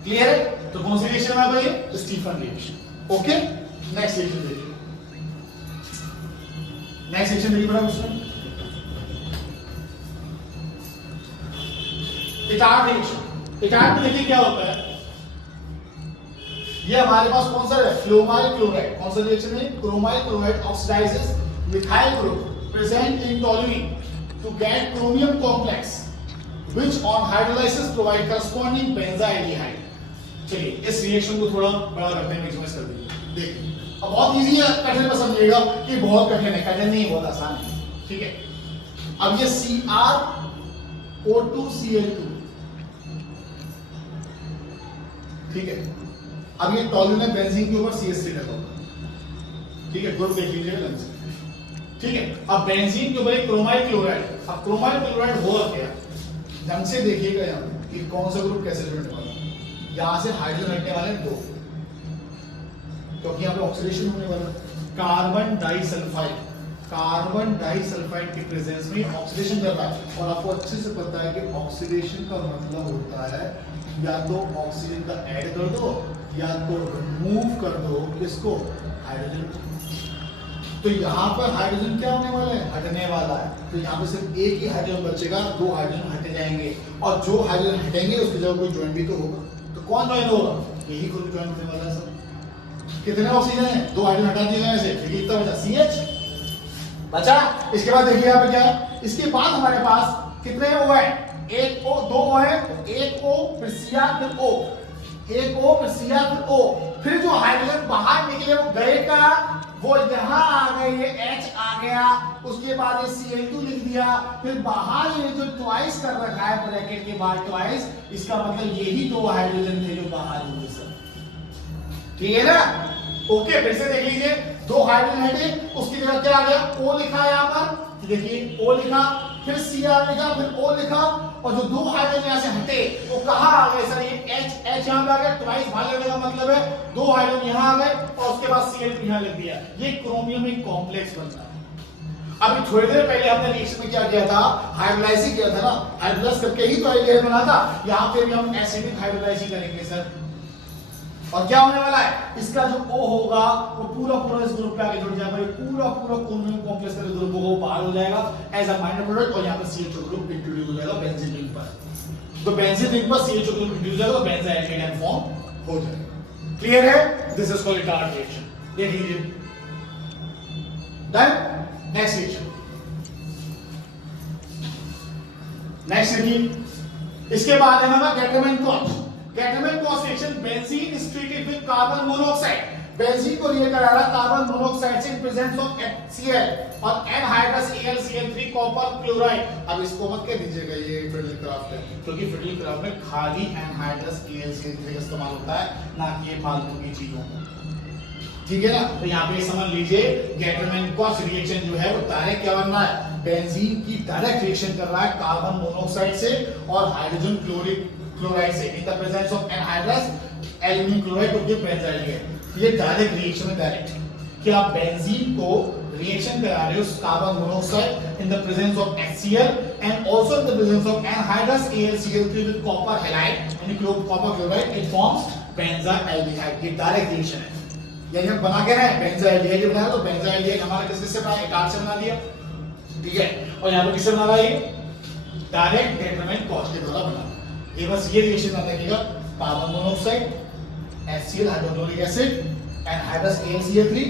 क्लियर है, तो कौन सी रिएक्शन है भाई, Stephen reaction. Okay, next reaction देखिए, नेक्स्ट रिएक्शन देखिए बड़ा उसमें इटार्ट रिएक्शन। इटार्ट में देखिए क्या होता है, ये हमारे पास कौन सा है, फ्लोमाइल क्लोराइड, कौन सा रिएक्शन है, chromyl chloride oxidises methyl group present in toluene to get chromium complex, which on hydrolysis provide corresponding benzaldehyde. चलिए इस रिएक्शन को थोड़ा बड़ा करते हैं, मैक्सिमाइज कर दीजिए। देखिए अब बहुत इजी है, कठिन में समझिएगा कि बहुत कठिन है, कठिन नहीं, बहुत आसान है। ठीक है, अब ये CrO2Cl2, ठीक है, अब ये टॉल्यून है बेंजीन के ऊपर CH3 लगा होगा। ठीक है, ग्रुप देख लीजिएगा ढंग से। ठीक है, अब बेंजीन के ऊपर एक क्रोमाइल क्लोराइड, अब क्रोमाइल क्लोराइड हुआ क्या, ढंग से देखिएगा यहाँ पे कि कौन सा ग्रुप कैसे जुड़ने वाला है। यहां से हाइड्रोजन हटने वाले हैं 2, क्योंकि यहाँ पे ऑक्सीडेशन होने वाला है। कार्बन डाइसल्फाइड, कार्बन डाइसल्फाइड के प्रेजेंस में ऑक्सीडेशन कर रहा है, और आपको अच्छे से पता है कि ऑक्सीडेशन का मतलब होता है या तो ऑक्सीजन का ऐड कर दो या तो रिमूव कर दो, किसको, हाइड्रोजन। तो यहाँ पर हाइड्रोजन क्या होने वाला है, हटने वाला है। तो यहाँ पे सिर्फ एक ही हाइड्रोजन बचेगा, 2 हाइड्रोजन हटे जाएंगे, और जो हाइड्रोजन हटेंगे उसकी जगह कोई ज्वाइन भी तो होगा। तो कौन ज्वाइन होगा, यही ग्रुप ज्वाइन होने वाला है। सब कितने ऑक्सीजन है, 2 हाइड्रोजन हटा दिए गए से, ठीक है, इतना बचा CH बचा। इसके बाद देखिए यहाँ पे क्या है, इसके बाद हमारे पास कितने O है, 1 O 2 O है, 1 O फिर Cr फिर O, 1 O फिर Cr फिर O, फिर जो हाइड्रोजन बाहर निकले वो गए का, वो यहाँ आ गए, ये H आ गया, उसके बाद ये Cl2 लिख दिया, फिर बाहर ये जो ट्वाइस कर रखा है ब्रैकेट के बाद ट्वाइस, इसका मतलब यही 2 हाइड्रोजन थे जो बाहर हुए सब। ठीक है ना, ओके, फिर से देख लीजिए, 2 हाइड्रोजन हटे, उसकी जगह क्या आ गया, O लिखा यहाँ पर, देखिए O लिखा, फिर Cr लिखा, फिर O लिखा, और जो 2 हाइड्रोजन यहाँ से हटे वो कहाँ आ गए सर, ये H यहाँ पे आ गया, ट्वाइस बाहर लेने का मतलब है 2 हाइड्रोजन यहाँ आ गए, और उसके बाद Cl यहाँ लिख दिया। ये क्रोमियम एक कॉम्प्लेक्स बनता है। अभी थोड़ी देर पहले हमने रिएक्शन में क्या किया था, हाइड्रोलाइसिस किया था ना, हाइड्रोलाइज करके ही तो एल्डिहाइड बना था। यहाँ पे भी हम एसिडिक हाइड्रोलाइसिस करेंगे सर, और क्या होने वाला है, इसका जो O होगा वो पूरा पूरा इस ग्रुप पे आके जुड़ जाएगा, ये पूरा पूरा क्रोमियम कॉम्प्लेक्स का ग्रुप वो बाहर हो जाएगा एज अ माइनर प्रोडक्ट, और यहाँ पे CH2 ग्रुप इंट्रोड्यूस हो जाएगा बेंजीन रिंग पर। तो बेंजीन रिंग पर CH2 ग्रुप इंट्रोड्यूस हो जाएगा, तो बेंजाइड फॉर्म हो जाएगा। क्लियर है, this is called retard reaction. देख लीजिए, डन। नेक्स्ट रिएक्शन, नेक्स्ट देखिए, इसके बाद है हमारा Gattermann Koch. Gattermann Koch reaction, benzene is treated with carbon monoxide, benzene को रिएक्ट करा रहा कार्बन मोनोऑक्साइड से इन प्रेजेंस ऑफ HCl और एनहाइड्रस AlCl3 कॉपर क्लोराइड। अब इसको मत कह दीजिएगा ये फ्रिडलिक क्राफ्ट है, क्योंकि फ्रिडलिक क्राफ्ट में खाली एनहाइड्रस AlCl3 का इस्तेमाल होता है, ना कि ये फालतू की चीजों का। ठीक है ना, तो यहाँ पे समझ लीजिए गैटरमैन-कॉच रिएक्शन जो है वो डायरेक्ट क्या बन रहा है, बेंजीन की डायरेक्ट रिएक्शन कर रहा है कार्बन मोनोऑक्साइड से और हाइड्रोजन क्लोराइड से in the presence of anhydrous aluminium chloride to give benzaldehyde. ये डायरेक्ट रिएक्शन है, डायरेक्ट कि आप बेंजीन को रिएक्शन करा रहे हो carbon monoxide in the presence of HCl and also in the presence of anhydrous AlCl3 with copper halide यानी copper chloride, it forms benzaldehyde. ये डायरेक्ट रिएक्शन है, यानी हम बना के रहे बेंजाल्डिहाइड बनाया, तो बेंजाल्डिहाइड हमारा किससे बना, एटार से बना दिया। ठीक है, और यहां पे किससे बना रहा है, डायरेक्ट गैटरमैन-कॉच के द्वारा बना। ये बस ये रिएक्शन याद रखिएगा, carbon monoxide HCl hydrochloric acid anhydrous AlCl3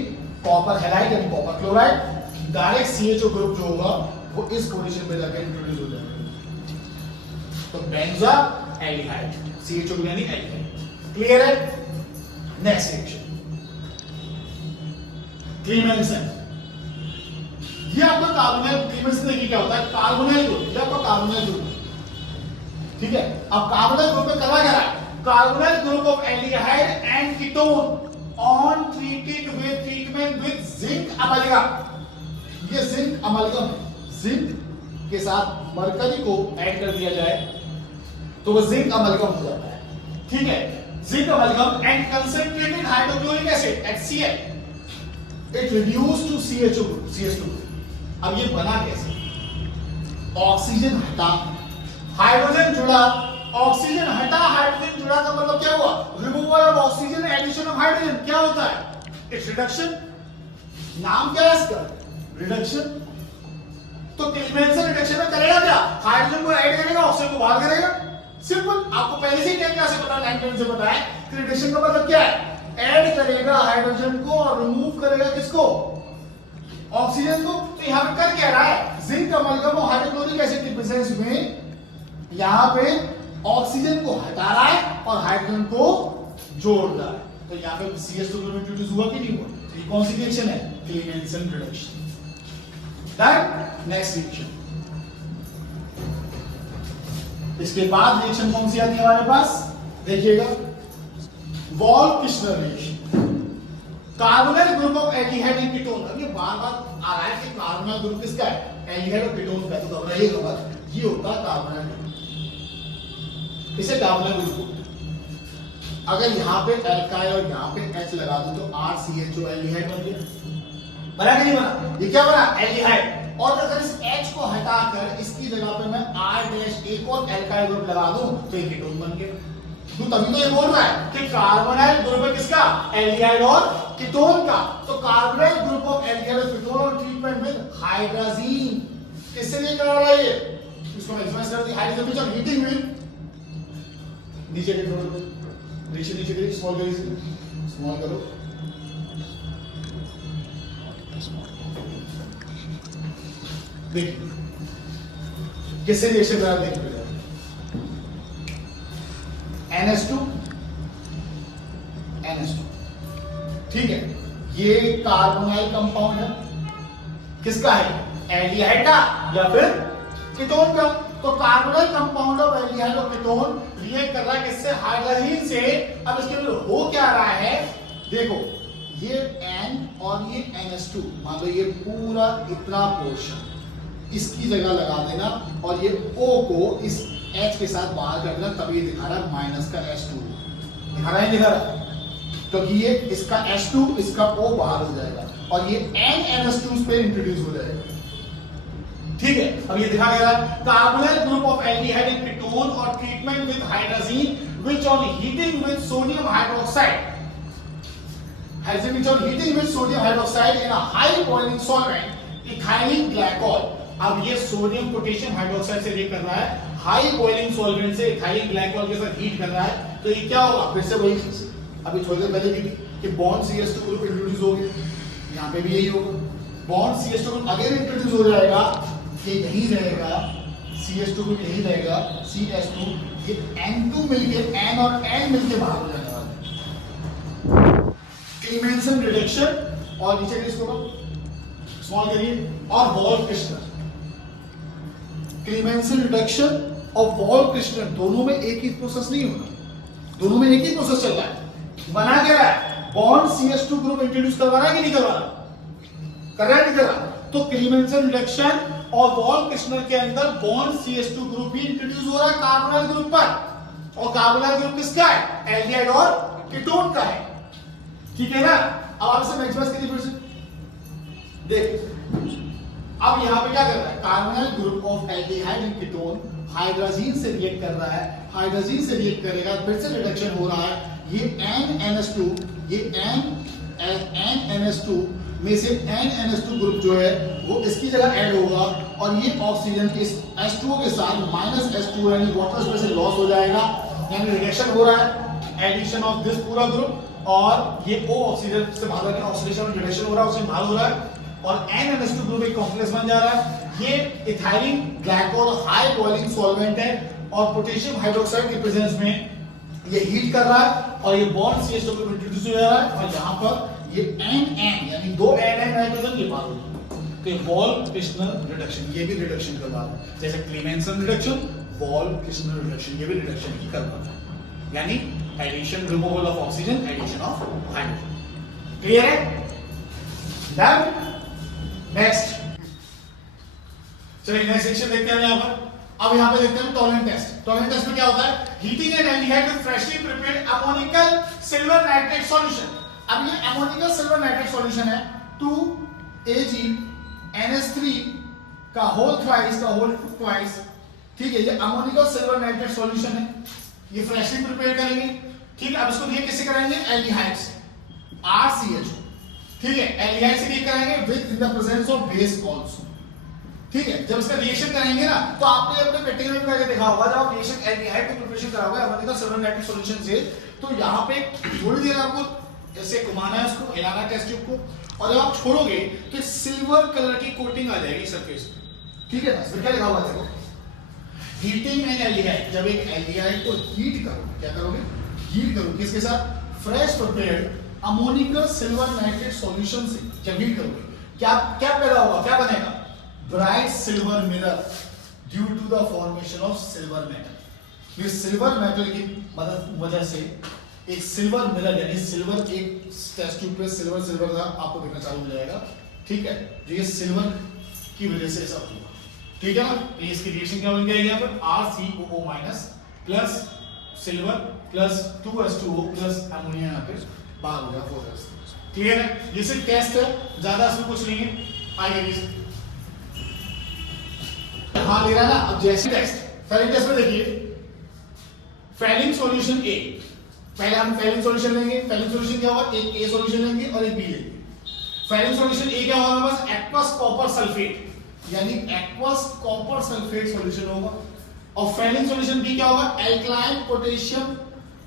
copper halide यानी copper chloride, direct CHO group जो होगा वो इस पोजीशन पे जाकर इंट्रोड्यूस हो जाएगा, तो बेंजाल्डिहाइड CHO ग्रुप यानी एल्डिहाइड। क्लियर है, नेक्स्ट रिएक्शन क्लीमेंसन। ये आपका कार्बोनाइल क्लीमेंसन देखिए क्या होता है, कार्बोनाइल ग्रुप, ये आपका कार्बोनाइल ग्रुप। ठीक है, अब कार्बोनाइल ग्रुप में करा गया है carbonyl group of aldehyde and ketone on treatment with zinc amalgam. ये जिंक अमाल्गम, जिंक के साथ मरकरी को ऐड कर दिया जाए तो वो जिंक अमाल्गम हो जाता है। ठीक है, zinc amalgam and concentrated hydrochloric acid HCl it reduce to CH2। अब ये बना कैसे, ऑक्सीजन हटा हाइड्रोजन जुड़ा, ऑक्सीजन हटा हाइड्रोजन जुड़ा का मतलब क्या हुआ, removal of oxygen addition of hydrogen. क्या होता है, इट्स रिडक्शन। नाम क्या है इसका, रिडक्शन। तो क्लीमेंसन रिडक्शन में करेगा क्या, हाइड्रोजन को ऐड करेगा, ऑक्सीजन को बाहर करेगा। सिंपल, आपको पहले से ही क्या से पता है, 9 से पता है कि रिडक्शन का मतलब क्या है, ऐड करेगा हाइड्रोजन को और रिमूव करेगा किसको, ऑक्सीजन को। तो यहां पे कर क्या रहा है, जिंक अमाल्गम और हाइड्रोक्लोरिक एसिड के प्रेजेंस में यहां पे ऑक्सीजन को हटा रहा है और हाइड्रोजन को जोड़ रहा है, तो यहां पे CH2 ग्रुप इंट्रोड्यूस हुआ कि नहीं हुआ? तो ये कौन सी रिएक्शन है? क्लीमेंसन रिडक्शन। That next reaction. इसके बाद रिएक्शन कौन सी आती है हमारे पास? देखिएगा, Wolff Kishner reaction. Carbonyl group of aldehyde and ketone. अब ये बार-बार आ रहा है कि कार्बोनाइल ग्रुप किसका है? एल्डिहाइड और कीटोन का। तो घबराइएगा मत, ये होता है कार्बोनाइल ग्रुप, इसे कार्बोनाइल ग्रुप बोलते हैं। अगर यहाँ पे एल्काइल और यहाँ पे H लगा दूं तो RCHO एल्डिहाइड बन गया। बना कि नहीं बना? ये क्या बना? एल्डिहाइड। और अगर इस H को हटाकर इसकी जगह पे मैं R- एक और एल्काइल ग्रुप लगा दूं तो ये कीटोन बन गया। तो तभी तो ये बोल रहा है कि कार्बोनाइल ग्रुप है किसका? एल्डिहाइड और कीटोन का। तो कार्बोनाइल ग्रुप ऑफ एल्डिहाइड और कीटोन और ट्रीटमेंट विद हाइड्रोजीन किससे लिए करा रहा है? ये इसको मैं एक्सप्रेस कर दी, hydrogen which are heating with, नीचे के थोड़ा नीचे करिए, स्मॉल करिए, स्मॉल करो, देखिए किससे रिएक्शन करा, देखिए NH2 ठीक है, ये कार्बोनाइल कंपाउंड है, किसका है? एल्डिहाइड का या फिर कीटोन का। तो कार्बोनाइल कंपाउंड ऑफ एल्डिहाइड और कीटोन रिएक्ट कर रहा है किससे? हाइड्रोजीन से। अब इसके अंदर हो क्या रहा है? देखो, ये N और ये NH2, मान लो ये पूरा इतना पोर्शन इसकी जगह लगा देना और ये O को इस H के साथ बाहर कर देना, तभी दिखा रहा है माइनस का H2। दिखा रहा है, दिखा रहा है, क्योंकि ये इसका H2 इसका O बाहर हो जाएगा और ये NNH2 इस पे इंट्रोड्यूस हो जाएगा। ठीक है, अब ये दिखा गया carbonyl group of aldehyde and ketone और treatment with hydrogen which on heating with sodium hydroxide in a high boiling solvent ethylene glycol. अब ये सोडियम पोटेशियम हाइड्रोक्साइड से रिएक्ट कर रहा है, हाई बॉइलिंग सॉल्वेंट से इथाइलिन ग्लाइकॉल के साथ हीट कर रहा है, तो ये क्या होगा? फिर से वही चीज अभी थोड़ी देर पहले की कि बॉन्ड CH2 ग्रुप इंट्रोड्यूस हो गया, यहाँ पे भी यही होगा, bond CH2 group again introduce हो जाएगा, ये यही रहेगा, CH2 ग्रुप यही रहेगा, CH2, ये N2 मिलके N और N मिलके बाहर हो जाने वाला है। क्लीमेंसन रिडक्शन और नीचे के इसको स्मॉल करिए, और वॉल्फ-किर्शनर। क्लीमेंसन रिडक्शन और वॉल्फ-किर्शनर दोनों में एक ही प्रोसेस नहीं होगा, दोनों में एक ही प्रोसेस चल रहा है। बना क्या है? बॉन्ड CH2 ग्रुप इंट्रोड्यूस करवा रहा है कि नहीं करवा रहा? कर रहा है, नहीं कर रहा? तो क्लीमेंसन रिडक्शन और वॉल्फ-किर्शनर के अंदर बॉन्ड CH2 ग्रुप ही इंट्रोड्यूस हो रहा है कार्बोनाइल ग्रुप पर, और कार्बोनाइल ग्रुप किसका है? एल्डिहाइड और कीटोन का है। ठीक है ना? अब आप इसे मैक्सिमाइज करिए फिर से, देख अब यहां पे क्या कर रहा है? Carbonyl group of aldehyde and ketone hydrazine से रिएक्ट कर रहा है, हाइड्रोजीन से रिएक्ट करेगा, फिर से रिडक्शन हो रहा है, ये NNH2, ये NNH2 में से NNH2 ग्रुप जो है वो इसकी जगह ऐड होगा और ये ऑक्सीजन के H2O के साथ माइनस H2 यानी वाटर स्पेस से लॉस हो जाएगा, यानी रिएक्शन हो रहा है, एडिशन ऑफ दिस पूरा ग्रुप, और ये O ऑक्सीजन से बाहर जाके ऑक्सीडेशन और रिडक्शन हो रहा है, ऑक्सीजन बाहर हो रहा है, और NNH2 ग्रुप एक कॉम्प्लेक्स बन जा रहा है। ये ethylene glycol high boiling solvent है और पोटेशियम हाइड्रोक्साइड के प्रेजेंस में ये हीट कर रहा है और ये बॉन्ड CH2 ग्रुप इंट्रोड्यूस हो जा रहा है, और यहां पर ये NN यानी दो NN नाइट्रोजन ये बाहर हो जाएगा, तो ये वॉल्फ-किर्शनर रिडक्शन, ये भी रिडक्शन करवा रहा है, जैसे क्लीमेंसन रिडक्शन, वॉल्फ-किर्शनर रिडक्शन, ये भी रिडक्शन ही करवा रहा है, यानी addition, removal of oxygen, addition of hydrogen. Clear है? डन। नेक्स्ट चलिए नेक्स्ट सेक्शन देखते हैं यहां पर। अब यहां पे देखते हैं टॉलरेंट टेस्ट। टॉलरेंट टेस्ट में क्या होता है? Heating N aldehyde with freshly prepared ammoniacal silver nitrate solution. अब ये अमोनिकल सिल्वर नाइट्रेट सॉल्यूशन है 2AgNH3 का होल ट्वाइस, ठीक है, ये अमोनिकल सिल्वर नाइट्रेट सॉल्यूशन है, ये फ्रेशली प्रिपेयर करेंगे, ठीक है। अब इसको रिएक्ट किससे कराएंगे? एल्डिहाइड से, RCHO, ठीक है, एल्डिहाइड से रिएक्ट कराएंगे with in the presence of base also, ठीक है। जब इसका रिएक्शन करेंगे ना तो आपने अपने प्रैक्टिकल में करके देखा होगा, जब आप रिएक्शन एल्डिहाइड की प्रिपरेशन कराओगे अमोनिकल सिल्वर नाइट्रेट सॉल्यूशन से, तो यहां पे थोड़ी देर आपको ऐसे घुमाना है, इसको हिलाना है टेस्ट ट्यूब को, और जब आप छोड़ोगे तो सिल्वर कलर की कोटिंग आ जाएगी सरफेस पे, ठीक है ना। इसमें क्या लिखा हुआ है देखो, हीटिंग एन एल्डिहाइड, जब एक एल्डिहाइड को हीट करो, क्या करोगे? हीट करो, किसके साथ? Fresh prepared ammonious silver nitrate solution से जब हीट करोगे, क्या क्या पैदा होगा, क्या बनेगा? Bright silver mirror due to the formation of silver metal. ये सिल्वर मेटल की मदद वजह से एक सिल्वर मिरर यानी सिल्वर एक टेस्ट ट्यूब पे सिल्वर का आपको दिखना चालू हो जाएगा, ठीक है? जो ये सिल्वर की वजह से ऐसा होगा, ठीक है ना? तो इसकी रिएक्शन क्या बन जाएगी यहाँ पर? RCOO minus plus silver plus 2H2O plus ammonia यहाँ पे बाहर हो जाएगा 4H2O। क्लियर है? ये सिर्फ टेस्ट है, ज्यादा इसमें कुछ नहीं है। आइए हाँ ले रहा ना। अब जैसे टेस्ट, पहले टेस्ट में देखिए फेलिंग सॉल्यूशन ए, पहले हम फेलिंग सॉल्यूशन लेंगे। फेलिंग सॉल्यूशन क्या होगा? एक ए सॉल्यूशन लेंगे और एक बी लेंगे। फेलिंग सॉल्यूशन ए क्या होगा? बस एक्वस कॉपर सल्फेट यानी एक्वस कॉपर सल्फेट सॉल्यूशन होगा। और फेलिंग सॉल्यूशन बी क्या होगा? एल्कलाइन पोटेशियम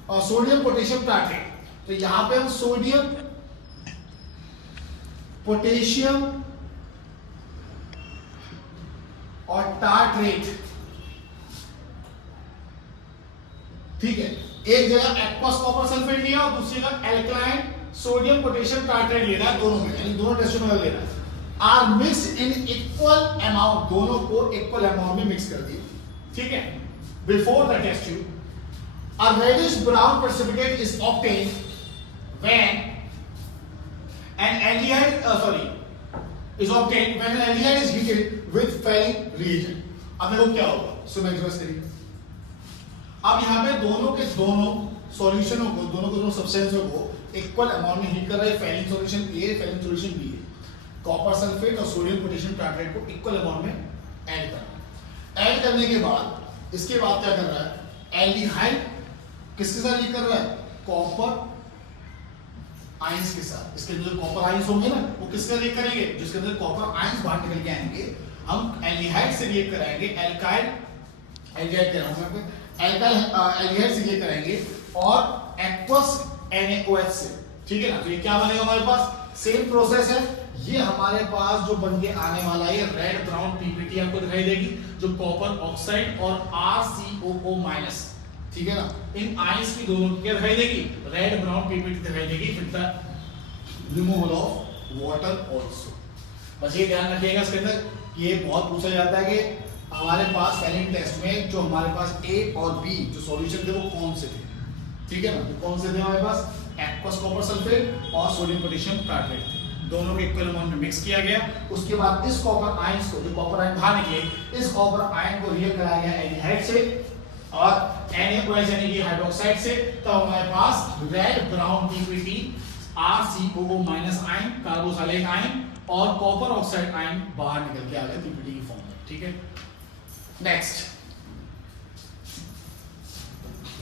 और सोडियम पोटेशियम टार्ट्रेट। तो यहां पे हम सोडियम पोटेशियम और टार्ट्रेट, ठीक है, एक जगह एक्वस कॉपर सल्फेट लिया और दूसरी जगह एल्कलाइन सोडियम पोटेशियम टार्ट्रेट ले रहा है, दोनों में यानी दोनों टेस्ट में ले रहा है। Are mixed in equal amount, दोनों को इक्वल अमाउंट में मिक्स कर दिए, ठीक है? Before the test tube a reddish brown precipitate is obtained when an aldehyde is obtained when an aldehyde is heated with Fehling reagent। अब देखो क्या होगा, सुनो एक्सप्रेस करिए। अब यहाँ पे दोनों के दोनों सॉल्यूशनों को, दोनों सब्सटेंसों को इक्वल अमाउंट में हीट कर रहा है। फेलिंग सॉल्यूशन ए, फेलिंग सॉल्यूशन बी है। कॉपर सल्फेट और सोडियम पोटेशियम टार्ट्रेट को इक्वल अमाउंट में ऐड करना है। ऐड करने के बाद इसके बाद क्या कर रहा है? एल्डिहाइड किसके साथ लीक कर रहा है? कॉपर आयंस के साथ। इसके अंदर कॉपर आयंस होंगे ना, वो किसका लीक करेंगे? जिसके अंदर कॉपर आयंस बाहर निकल के आएंगे, हम एल्डिहाइड से लीक कराएंगे। एल्काइल एल्डिहाइड कह रहा हूं मैं, एल्काइल एल्डिहाइड से लीक कराएंगे और एक्वस NaOH से, ठीक है ना? तो ये क्या बनेगा हमारे पास? सेम प्रोसेस है। ये हमारे पास जो बन के आने वाला है रेड ब्राउन पीपीटी आपको दिखाई देगी, जो कॉपर ऑक्साइड और RCOO माइनस, ठीक है ना? इन आयंस की दोनों की दिखाई देगी, रेड ब्राउन पीपीटी दिखाई देगी with the removal of water also. बस ये ध्यान रखिएगा इसके अंदर, ये बहुत पूछा जाता है कि हमारे पास फेलिंग टेस्ट में जो हमारे पास A और B जो सॉल्यूशन थे वो कौन से थे, ठीक है ना? तो कौन से थे हमारे पास? एक्वस कॉपर सल्फेट और सोडियम पोटेशियम टार्ट्रेट थे। दोनों के इक्वल अमाउंट में मिक्स किया गया। उसके बाद इस कॉपर आयंस को, जो कॉपर आयन बाहर निकले, इस कॉपर आयन को रिएक्ट कराया गया एल्डिहाइड से और NaOH यानी कि हाइड्रोक्साइड से। तो हमारे पास red brown PPT RCOO minus ion, carboxylic ion और कॉपर ऑक्साइड आयन बाहर निकल के आ गए पीपीटी की फॉर्म में, ठीक है? नेक्स्ट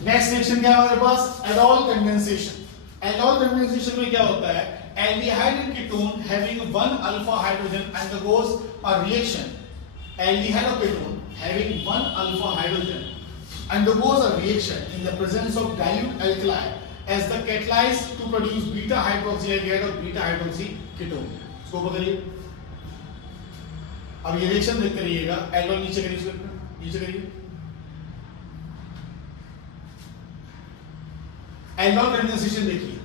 रिएक्शन क्या है हमारे पास? Aldol condensation. एल्डोल कंडेंसेशन में क्या होता है? Aldehyde and ketone having one alpha hydrogen undergoes a reaction. Aldehyde और ketone having one alpha hydrogen undergoes a reaction in the presence of dilute alkali as the catalyze to produce beta hydroxyaldehyde और beta hydroxy ketone। इसको पकड़िए। अब ये reaction देखते रहिएगा। Aldol नीचे करिए, नीचे करिए। एल्डोल कंडेंसेशन देखिए,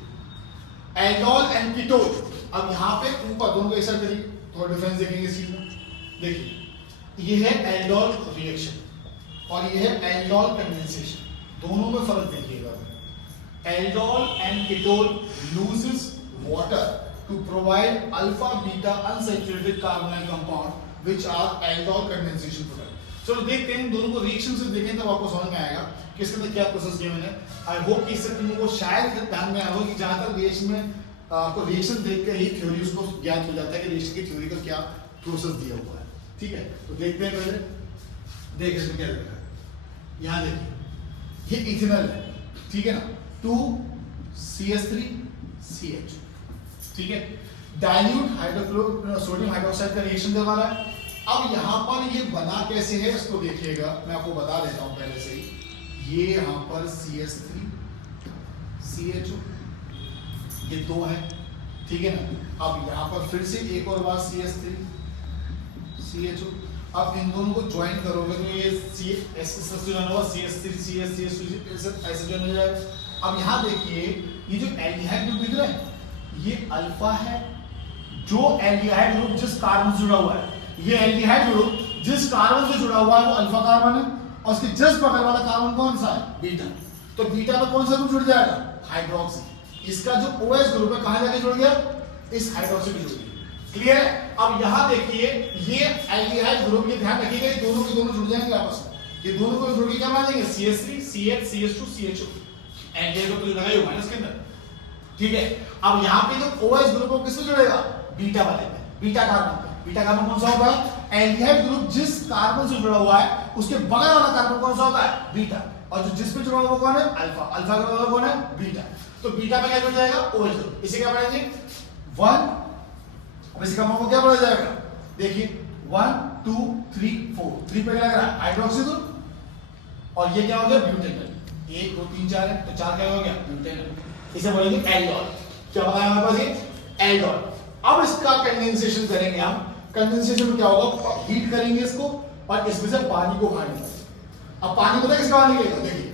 एल्डोल एंड कीटोन। अब यहाँ पे ऊपर दोनों को एक साथ करिए, थोड़ा डिफरेंस देखेंगे इस चीज में। देखिए ये है एल्डोल रिएक्शन और ये है एल्डोल कंडेंसेशन, दोनों में फर्क देखिएगा। Aldol and ketone loses water to provide alpha beta unsaturated carbonyl compound which are aldol condensation product. चलो देखते हैं दोनों को रिएक्शन से देखें तब आपको समझ में आएगा कि इसके अंदर क्या प्रोसेस किया मैंने। आई होप कि इससे तुम लोगों को शायद ध्यान में आया हो कि जहां तक रिएक्शन में आपको रिएक्शन देख के ही थ्योरी उसको ज्ञात हो जाता है कि रिएक्शन की थ्योरी का क्या प्रोसेस दिया हुआ है, ठीक है? तो देखते हैं पहले, देख इसमें क्या लिखा है। यहां देखिए ये इथेनॉल है, ठीक है ना? 2CH3CH, ठीक है? डाइल्यूट हाइड्रोक्लोर सोडियम हाइड्रोक्साइड का रिएक्शन करवा रहा है। अब यहां पर ये बना कैसे है इसको देखिएगा, मैं आपको बता देता हूं पहले से ही। ये यहां पर CH3CHO ये दो है, ठीक है ना? अब यहां पर फिर से एक और बार CH3CHO अब इन दोनों को ज्वाइन करोगे तो ये सी एस से ज्वाइन होगा, CH3 CH3 ऐसे ज्वाइन हो जाएगा। अब यहाँ देखिए ये जो एल्डिहाइड ग्रुप दिख रहा है ये अल्फा है, जो एल्डिहाइड ग्रुप जिस कार्बन से जुड़ा हुआ है, ये एल्डिहाइड ग्रुप जिस कार्बन से जुड़ा हुआ है वो अल्फा कार्बन है, और उसके जस्ट बगल वाला कार्बन कौन सा है? बीटा। तो बीटा में कौन सा ग्रुप जुड़ जाएगा? हाइड्रोक्सी। इसका जो OH ग्रुप है कहां जाके जुड़ गया? इस हाइड्रोक्सी में जुड़ गया। क्लियर है? अब यहां देखिए ये एल्डिहाइड ग्रुप, ये ध्यान रखिएगा ये दोनों के दोनों जुड़ जाएंगे आपस में, ये दोनों को जुड़ के क्या बना देंगे? CH3 CH CH2 CHO, aldehyde group लगा ही होगा इसके अंदर, ठीक है। अब यहां पे जो OH ग्रुप है किससे जुड़ेगा? बीटा वाले में, बीटा कार्बन पे। बीटा कार्बन कौन सा होता है? एल्डिहाइड ग्रुप जिस कार्बन से जुड़ा हुआ है उसके बगल वाला कार्बन कौन सा होता है? बीटा। और जो जिस पे जुड़ा हुआ कौन है? अल्फा। अल्फा के बगल कौन है? बीटा। तो बीटा पे क्या जुड़ जाएगा? OH group. इसे क्या पढ़ेंगे? 1। अब इसका मान क्या पढ़ा जाएगा? देखिए 1 2 3 4, 3 पे क्या लग रहा है? हाइड्रोक्सी ग्रुप, और ये क्या हो गया? ब्यूटेनॉल। 1 2 3 4 है तो 4 क्या हो गया? ब्यूटेनॉल। इसे बोलेंगे एल्डोल। क्या बताया हमारे पास? ये एल्डोल। अब इसका कंडेंसेशन करेंगे हम। कंडेंसेशन में क्या होगा? हीट करेंगे इसको और इसमें से पानी को बाहर निकालेंगे। अब पानी पता है किसका बाहर निकलेगा? देखिए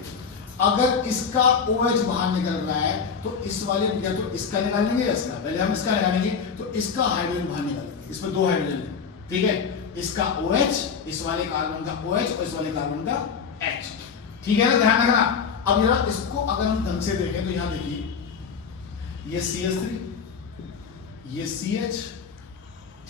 अगर इसका OH बाहर निकल रहा है तो इस वाले या तो इसका निकालेंगे या इसका, पहले हम इसका निकालेंगे तो इसका हाइड्रोजन बाहर निकालेंगे। इसमें 2 हाइड्रोजन है, ठीक है। इसका OH, इस वाले कार्बन का OH और इस वाले कार्बन का H, ठीक है ना? ध्यान रखना। अब जरा इसको अगर हम ढंग से देखें तो यहां देखिए ये CH3, ये CH,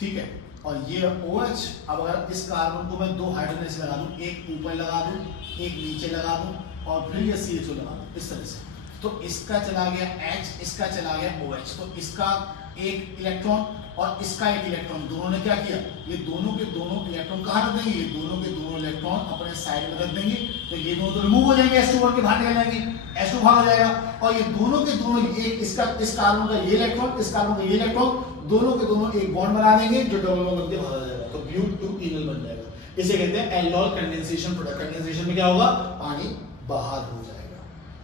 ठीक है, और ये OH। अब अगर इस कार्बन को मैं 2 हाइड्रोजन से लगा दूं, एक ऊपर लगा दूं, एक नीचे लगा दूं, और फिर ये CHO लगा दूं इस तरह से, तो इसका चला गया H, इसका चला गया OH। तो इसका एक इलेक्ट्रॉन और इसका एक इलेक्ट्रॉन, दोनों ने क्या किया? ये दोनों के दोनों इलेक्ट्रॉन कहां रख देंगे? ये दोनों के दोनों इलेक्ट्रॉन अपने साइड में रख देंगे, तो ये दोनों तो रिमूव हो जाएंगे, H2 बोल के बाहर निकल जाएंगे, H2 बाहर हो जाएगा, और ये दोनों के दोनों एक इसका इस कार्बन का ये इलेक्ट्रॉन, इस कार्बन का ये इलेक्ट्रॉन, दोनों के दोनों एक बॉन्ड बना देंगे जो डबल बॉन्ड बनके बाहर आ जाएगा, तो ब्यूट-2-इनल बन जाएगा। इसे कहते हैं एल्डोल कंडेंसेशन प्रोडक्ट। कंडेंसेशन में क्या होगा? पानी बाहर हो जाएगा।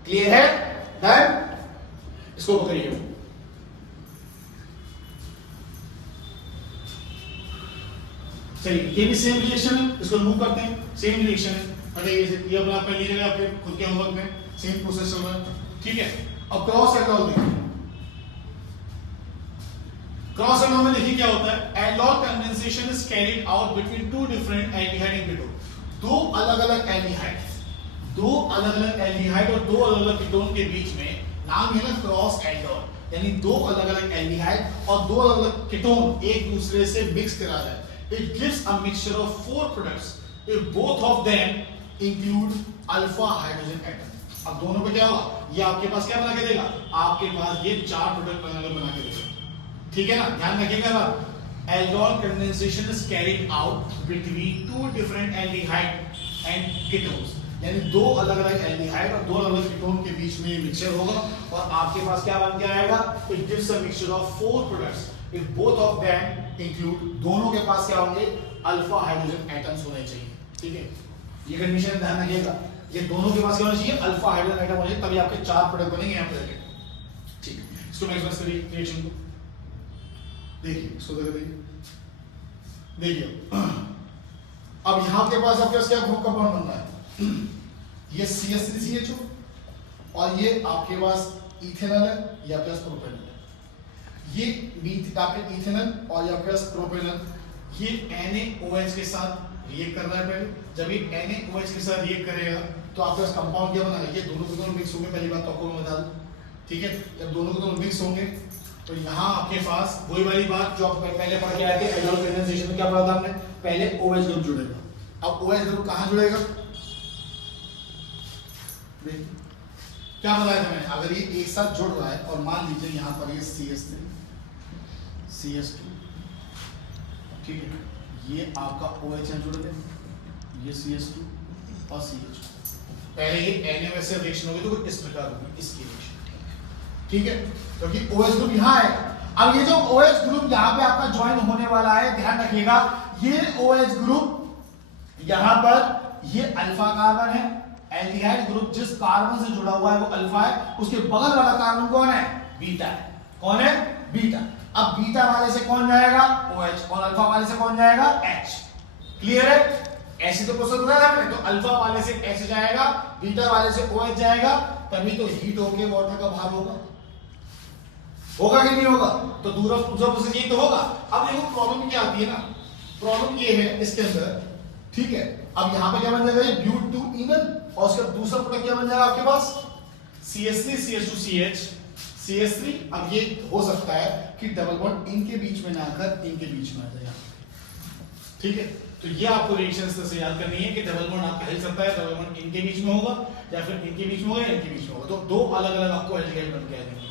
क्लियर है? डन? इसको पकड़िए। चलिए ये भी सेम रिएक्शन है, इसको रिमूव करते हैं। सेम रिएक्शन है, ये अपना आप कर लीजिएगा आपके खुद के होमवर्क में, सेम प्रोसेस चल रहा है, ठीक है। अब क्रॉस एल्डोल देखिए। क्रॉस एल्डोल में देखिए क्या होता है? Aldol condensation is carried out between 2 different aldehyde and ketone. 2 अलग-अलग एल्डिहाइड, 2 अलग-अलग एल्डिहाइड और 2 अलग-अलग कीटोन के बीच में नाम है ना क्रॉस एल्डोल, यानी 2 अलग-अलग एल्डिहाइड और 2 अलग-अलग कीटोन एक दूसरे से मिक्स करा जाए। It gives a mixture of 4 products if both of them include alpha hydrogen atom. अब दोनों पे क्या होगा? ये आपके पास क्या बना के देगा? आपके पास ये 4 प्रोडक्ट बना के देगा, ठीक है ना? ध्यान रखिएगा बात। Aldol condensation is carried out between 2 different aldehyde and ketones, यानी 2 अलग-अलग एल्डिहाइड और 2 अलग-अलग कीटोन के बीच में मिक्सचर होगा और आपके पास क्या बन के आएगा? It gives a mixture of 4 products if both of them include, दोनों के पास क्या होंगे? अल्फा हाइड्रोजन एटम्स होने चाहिए, ठीक है। ये कंडीशन ध्यान रखिएगा, ये दोनों के पास क्या होना चाहिए? अल्फा हाइड्रोजन एटम होने चाहिए, तभी आपके 4 प्रोडक्ट बनेंगे यहाँ पे, ठीक है। इसको मैं एक्सप्रेस करिए रिएक्शन को, देखिए इसको देखिए। अब यहाँ के पास आपके पास क्या ग्रुप कंपाउंड बन रहा है? ये CH3CHO और ये आपके पास इथेनॉल है, ये आपके पास प्रोपेनॉल है। ये आपके इथेनॉल और ये आपके पास प्रोपेनॉल, ये NaOH के साथ रिएक्ट कर रहा है। पहले जब ये NaOH के साथ रिएक्ट करेगा तो आपके पास कंपाउंड क्या बना? ये दोनों के दोनों मिक्स होंगे, पहली बात तो आपको मैं बता दूं, ठीक है। जब दोनों के दोनों मिक्स होंगे तो यहाँ आपके पास वही वाली बात जो आप पहले पढ़ के आए थे एल्डोल कंडेंसेशन में, क्या पढ़ा था हमने? पहले OH ग्रुप जुड़ेगा। अब OH ग्रुप कहाँ जुड़ेगा? क्या बताया था मैंने? अगर ये एक साथ जुड़ रहा है और मान लीजिए यहाँ पर ये CH3 CH2, ठीक है, ये आपका OH है जुड़ गए, ये CH2 और CH2, पहले ये NaOH से रिएक्शन होगी तो इस प्रकार होगी इसकी रिएक्शन, ठीक है, क्योंकि OH ग्रुप यहाँ है। अब ये जो OH ग्रुप यहाँ पे आपका ज्वाइन होने वाला है, ध्यान रखिएगा, ये OH ग्रुप यहाँ पर ये अल्फा कार्बन है, एल्डिहाइड ग्रुप जिस कार्बन से जुड़ा हुआ है वो अल्फा है, उसके बगल वाला कार्बन कौन है? बीटा है। कौन है? बीटा। अब बीटा वाले से कौन जाएगा? OH, और अल्फा वाले से कौन जाएगा? H। क्लियर है? ऐसे तो प्रोसेस होता है आपने, तो अल्फा वाले से ऐसे जाएगा, बीटा वाले से OH जाएगा, तभी तो हीट होके वाटर का बाहर होगा। होगा कि नहीं होगा? तो दूसरा प्रोसेस ये तो होगा। अब देखो प्रॉब्लम क्या आती है ना, प्रॉब्लम ये है इसके अंदर, ठीक है। अब यहां पे क्या बन जाएगा, ब्यूट टू इवन, और उसका दूसरा प्रोडक्ट क्या बन जाएगा आपके पास, CH3 CH2 CH CH3। अब ये हो सकता है कि डबल बॉन्ड इनके बीच में ना आकर इनके बीच में आ जाए, ठीक है। तो ये आपको रिएक्शंस से याद करनी है कि डबल बॉन्ड आपका हिल सकता है, डबल बॉन्ड इनके बीच में होगा या फिर इनके बीच में होगा या इनके बीच में होगा। तो दो अलग अलग आपको एल्डिहाइड बन के आएंगे,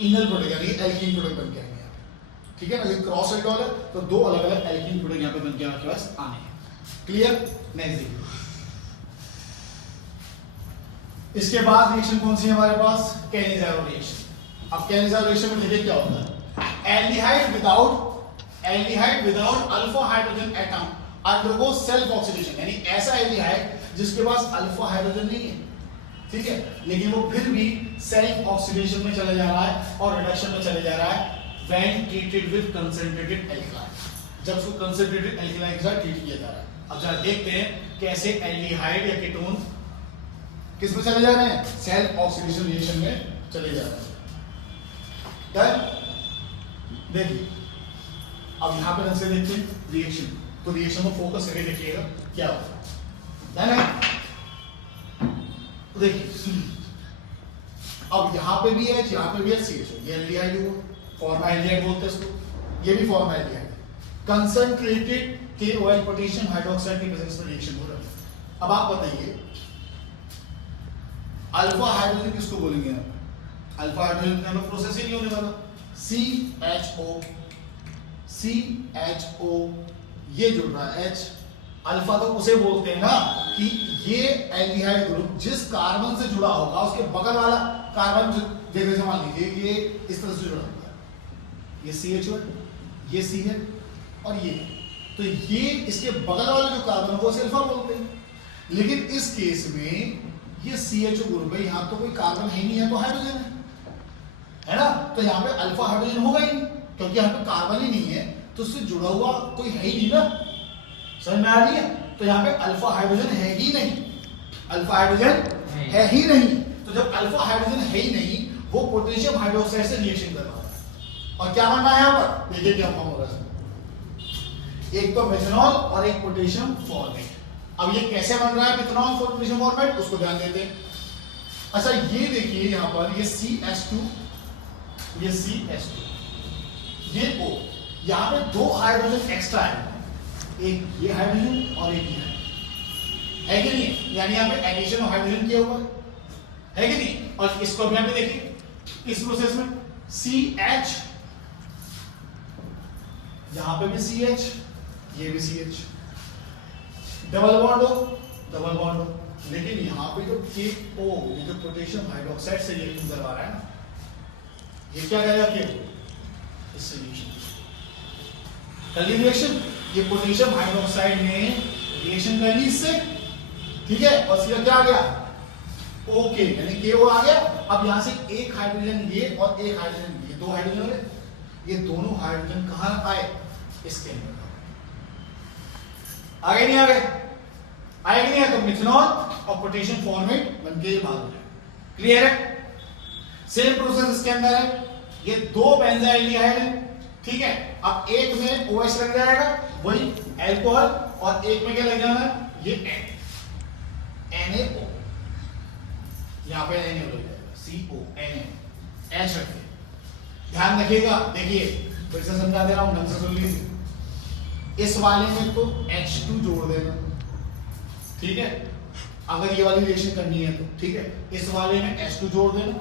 इनल प्रोडक्ट यानी एल्कीन प्रोडक्ट बन के आएंगे, ठीक है ना। ये क्रॉस एल्कोहल है तो दो अलग अलग एल्कीन प्रोडक्ट यहां पे बन के आपके पास आने हैं। क्लियर? नेक्स्ट देखिए, इसके बाद रिएक्शन कौन सी है हमारे पास, कैनिज़ारो रिएक्शन। अब कैनिज़ारो रिएक्शन में देखिए क्या होता है, aldehyde without alpha hydrogen atom undergo self oxidation, यानी ऐसा एल्डिहाइड जिसके पास अल्फा हाइड्रोजन नहीं है, ठीक है, लेकिन वो फिर भी सेल्फ ऑक्सीडेशन में चले जा रहा है और रिडक्शन में चले जा रहा है when treated with concentrated alkaline, जब उसको कंसंट्रेटेड एल्कलाइन के साथ ट्रीट किया जा रहा है। अब जरा देखते हैं कैसे एल्डिहाइड या कीटोन किस में चले जा रहे हैं, सेल्फ ऑक्सीडेशन रिएक्शन में चले जा रहे हैं। डन? देखिए अब यहां पर से देखते हैं रिएक्शन, तो रिएक्शन को फोकस करके देखिएगा क्या होता है। तो देखिए अब यहां पे भी है, यहां पे भी है CH, ये एल्डिहाइड हुआ, फॉर्मल्डिहाइड बोलते हैं इसको, ये भी formaldehyde, concentrated KOH potassium hydroxide की प्रेजेंस में रिएक्शन हो रहा है। अब आप बताइए अल्फा हाइड्रोजन किसको बोलेंगे आप, अल्फा हाइड्रोजन का प्रोसेस ही नहीं होने वाला, CHO ये जुड़ रहा है H, अल्फा तो उसे बोलते हैं ना कि ये एल्डिहाइड ग्रुप जिस कार्बन से जुड़ा होगा उसके बगल वाला कार्बन जैसे मान लीजिए ये इस तरह से जुड़ा होगा, ये CH है, ये C है और ये, तो ये इसके बगल वाला जो कार्बन है वो अल्फा बोलते हैं। लेकिन इस केस में ये CHO ग्रुप है, यहाँ तो कोई कार्बन है नहीं है तो हाइड्रोजन है ना, तो यहाँ पे अल्फा हाइड्रोजन होगा ही नहीं क्योंकि यहाँ पे कार्बन ही नहीं है, तो उससे जुड़ा हुआ कोई है ही नहीं ना, समझ में आ रही है। तो यहाँ पे अल्फा हाइड्रोजन है ही नहीं, अल्फा हाइड्रोजन है ही नहीं, तो जब अल्फा हाइड्रोजन है ही नहीं वो पोटेशियम हाइड्रोक्साइड से रिएक्शन कर रहा है और क्या बनना है यहाँ पर, देखिए क्या फॉर्म हो रहा है, एक तो मेथनॉल और एक पोटेशियम फॉर्मेट। अब ये कैसे बन रहा है मेथनॉल पोटेशियम फॉर्मेट, उसको ध्यान देते हैं। अच्छा ये देखिए यहाँ पर ये CH2, ये CH2, ये O, यहाँ पे दो हाइड्रोजन एक्स्ट्रा है, एक ये हाइड्रोजन और एक ये है कि नहीं, यानी यहाँ पे एडिशन ऑफ हाइड्रोजन किया हुआ है कि नहीं। और इसको भी यहाँ पे देखिए इस प्रोसेस में CH, यहाँ पे भी CH, ये भी CH, डबल बॉन्ड हो, डबल बॉन्ड हो, लेकिन यहाँ पे जो KO ये जो पोटेशियम हाइड्रोक्साइड से रिएक्शन करवा रहा है ना, ये क्या करेगा KO, इससे रिएक्शन कर ली रिएक्शन, ये पोटेशियम हाइड्रोक्साइड ने रिएक्शन कर ली इससे, ठीक है, और सीधा क्या आ गया ओके, यानी KO आ गया। अब यहां से एक हाइड्रोजन ये और एक हाइड्रोजन ये, दो हाइड्रोजन हो गए, ये दोनों हाइड्रोजन कहां आए, इसके अंदर आ गए, नहीं आ गए, आए कि नहीं आए, तो मिथनॉल और पोटेशियम फॉर्मेट बनके बाहर हो जाए। क्लियर है? सेम प्रोसेस इसके अंदर है, ये दो बेंजाइलडिहाइड है, ठीक है। अब एक में OH लग जाएगा वही अल्कोहल, और एक में क्या लग जाना है, ये NaO, यहां पे Na लग जाएगा, CO Na H रखिए, ध्यान रखिएगा। देखिए फिर से समझा दे रहा हूं, ढंग से सुन लीजिए। इस वाले में तो H2 जोड़ देना, ठीक है, अगर ये वाली रिएक्शन करनी है तो, ठीक है। इस वाले में H2 जोड़ देना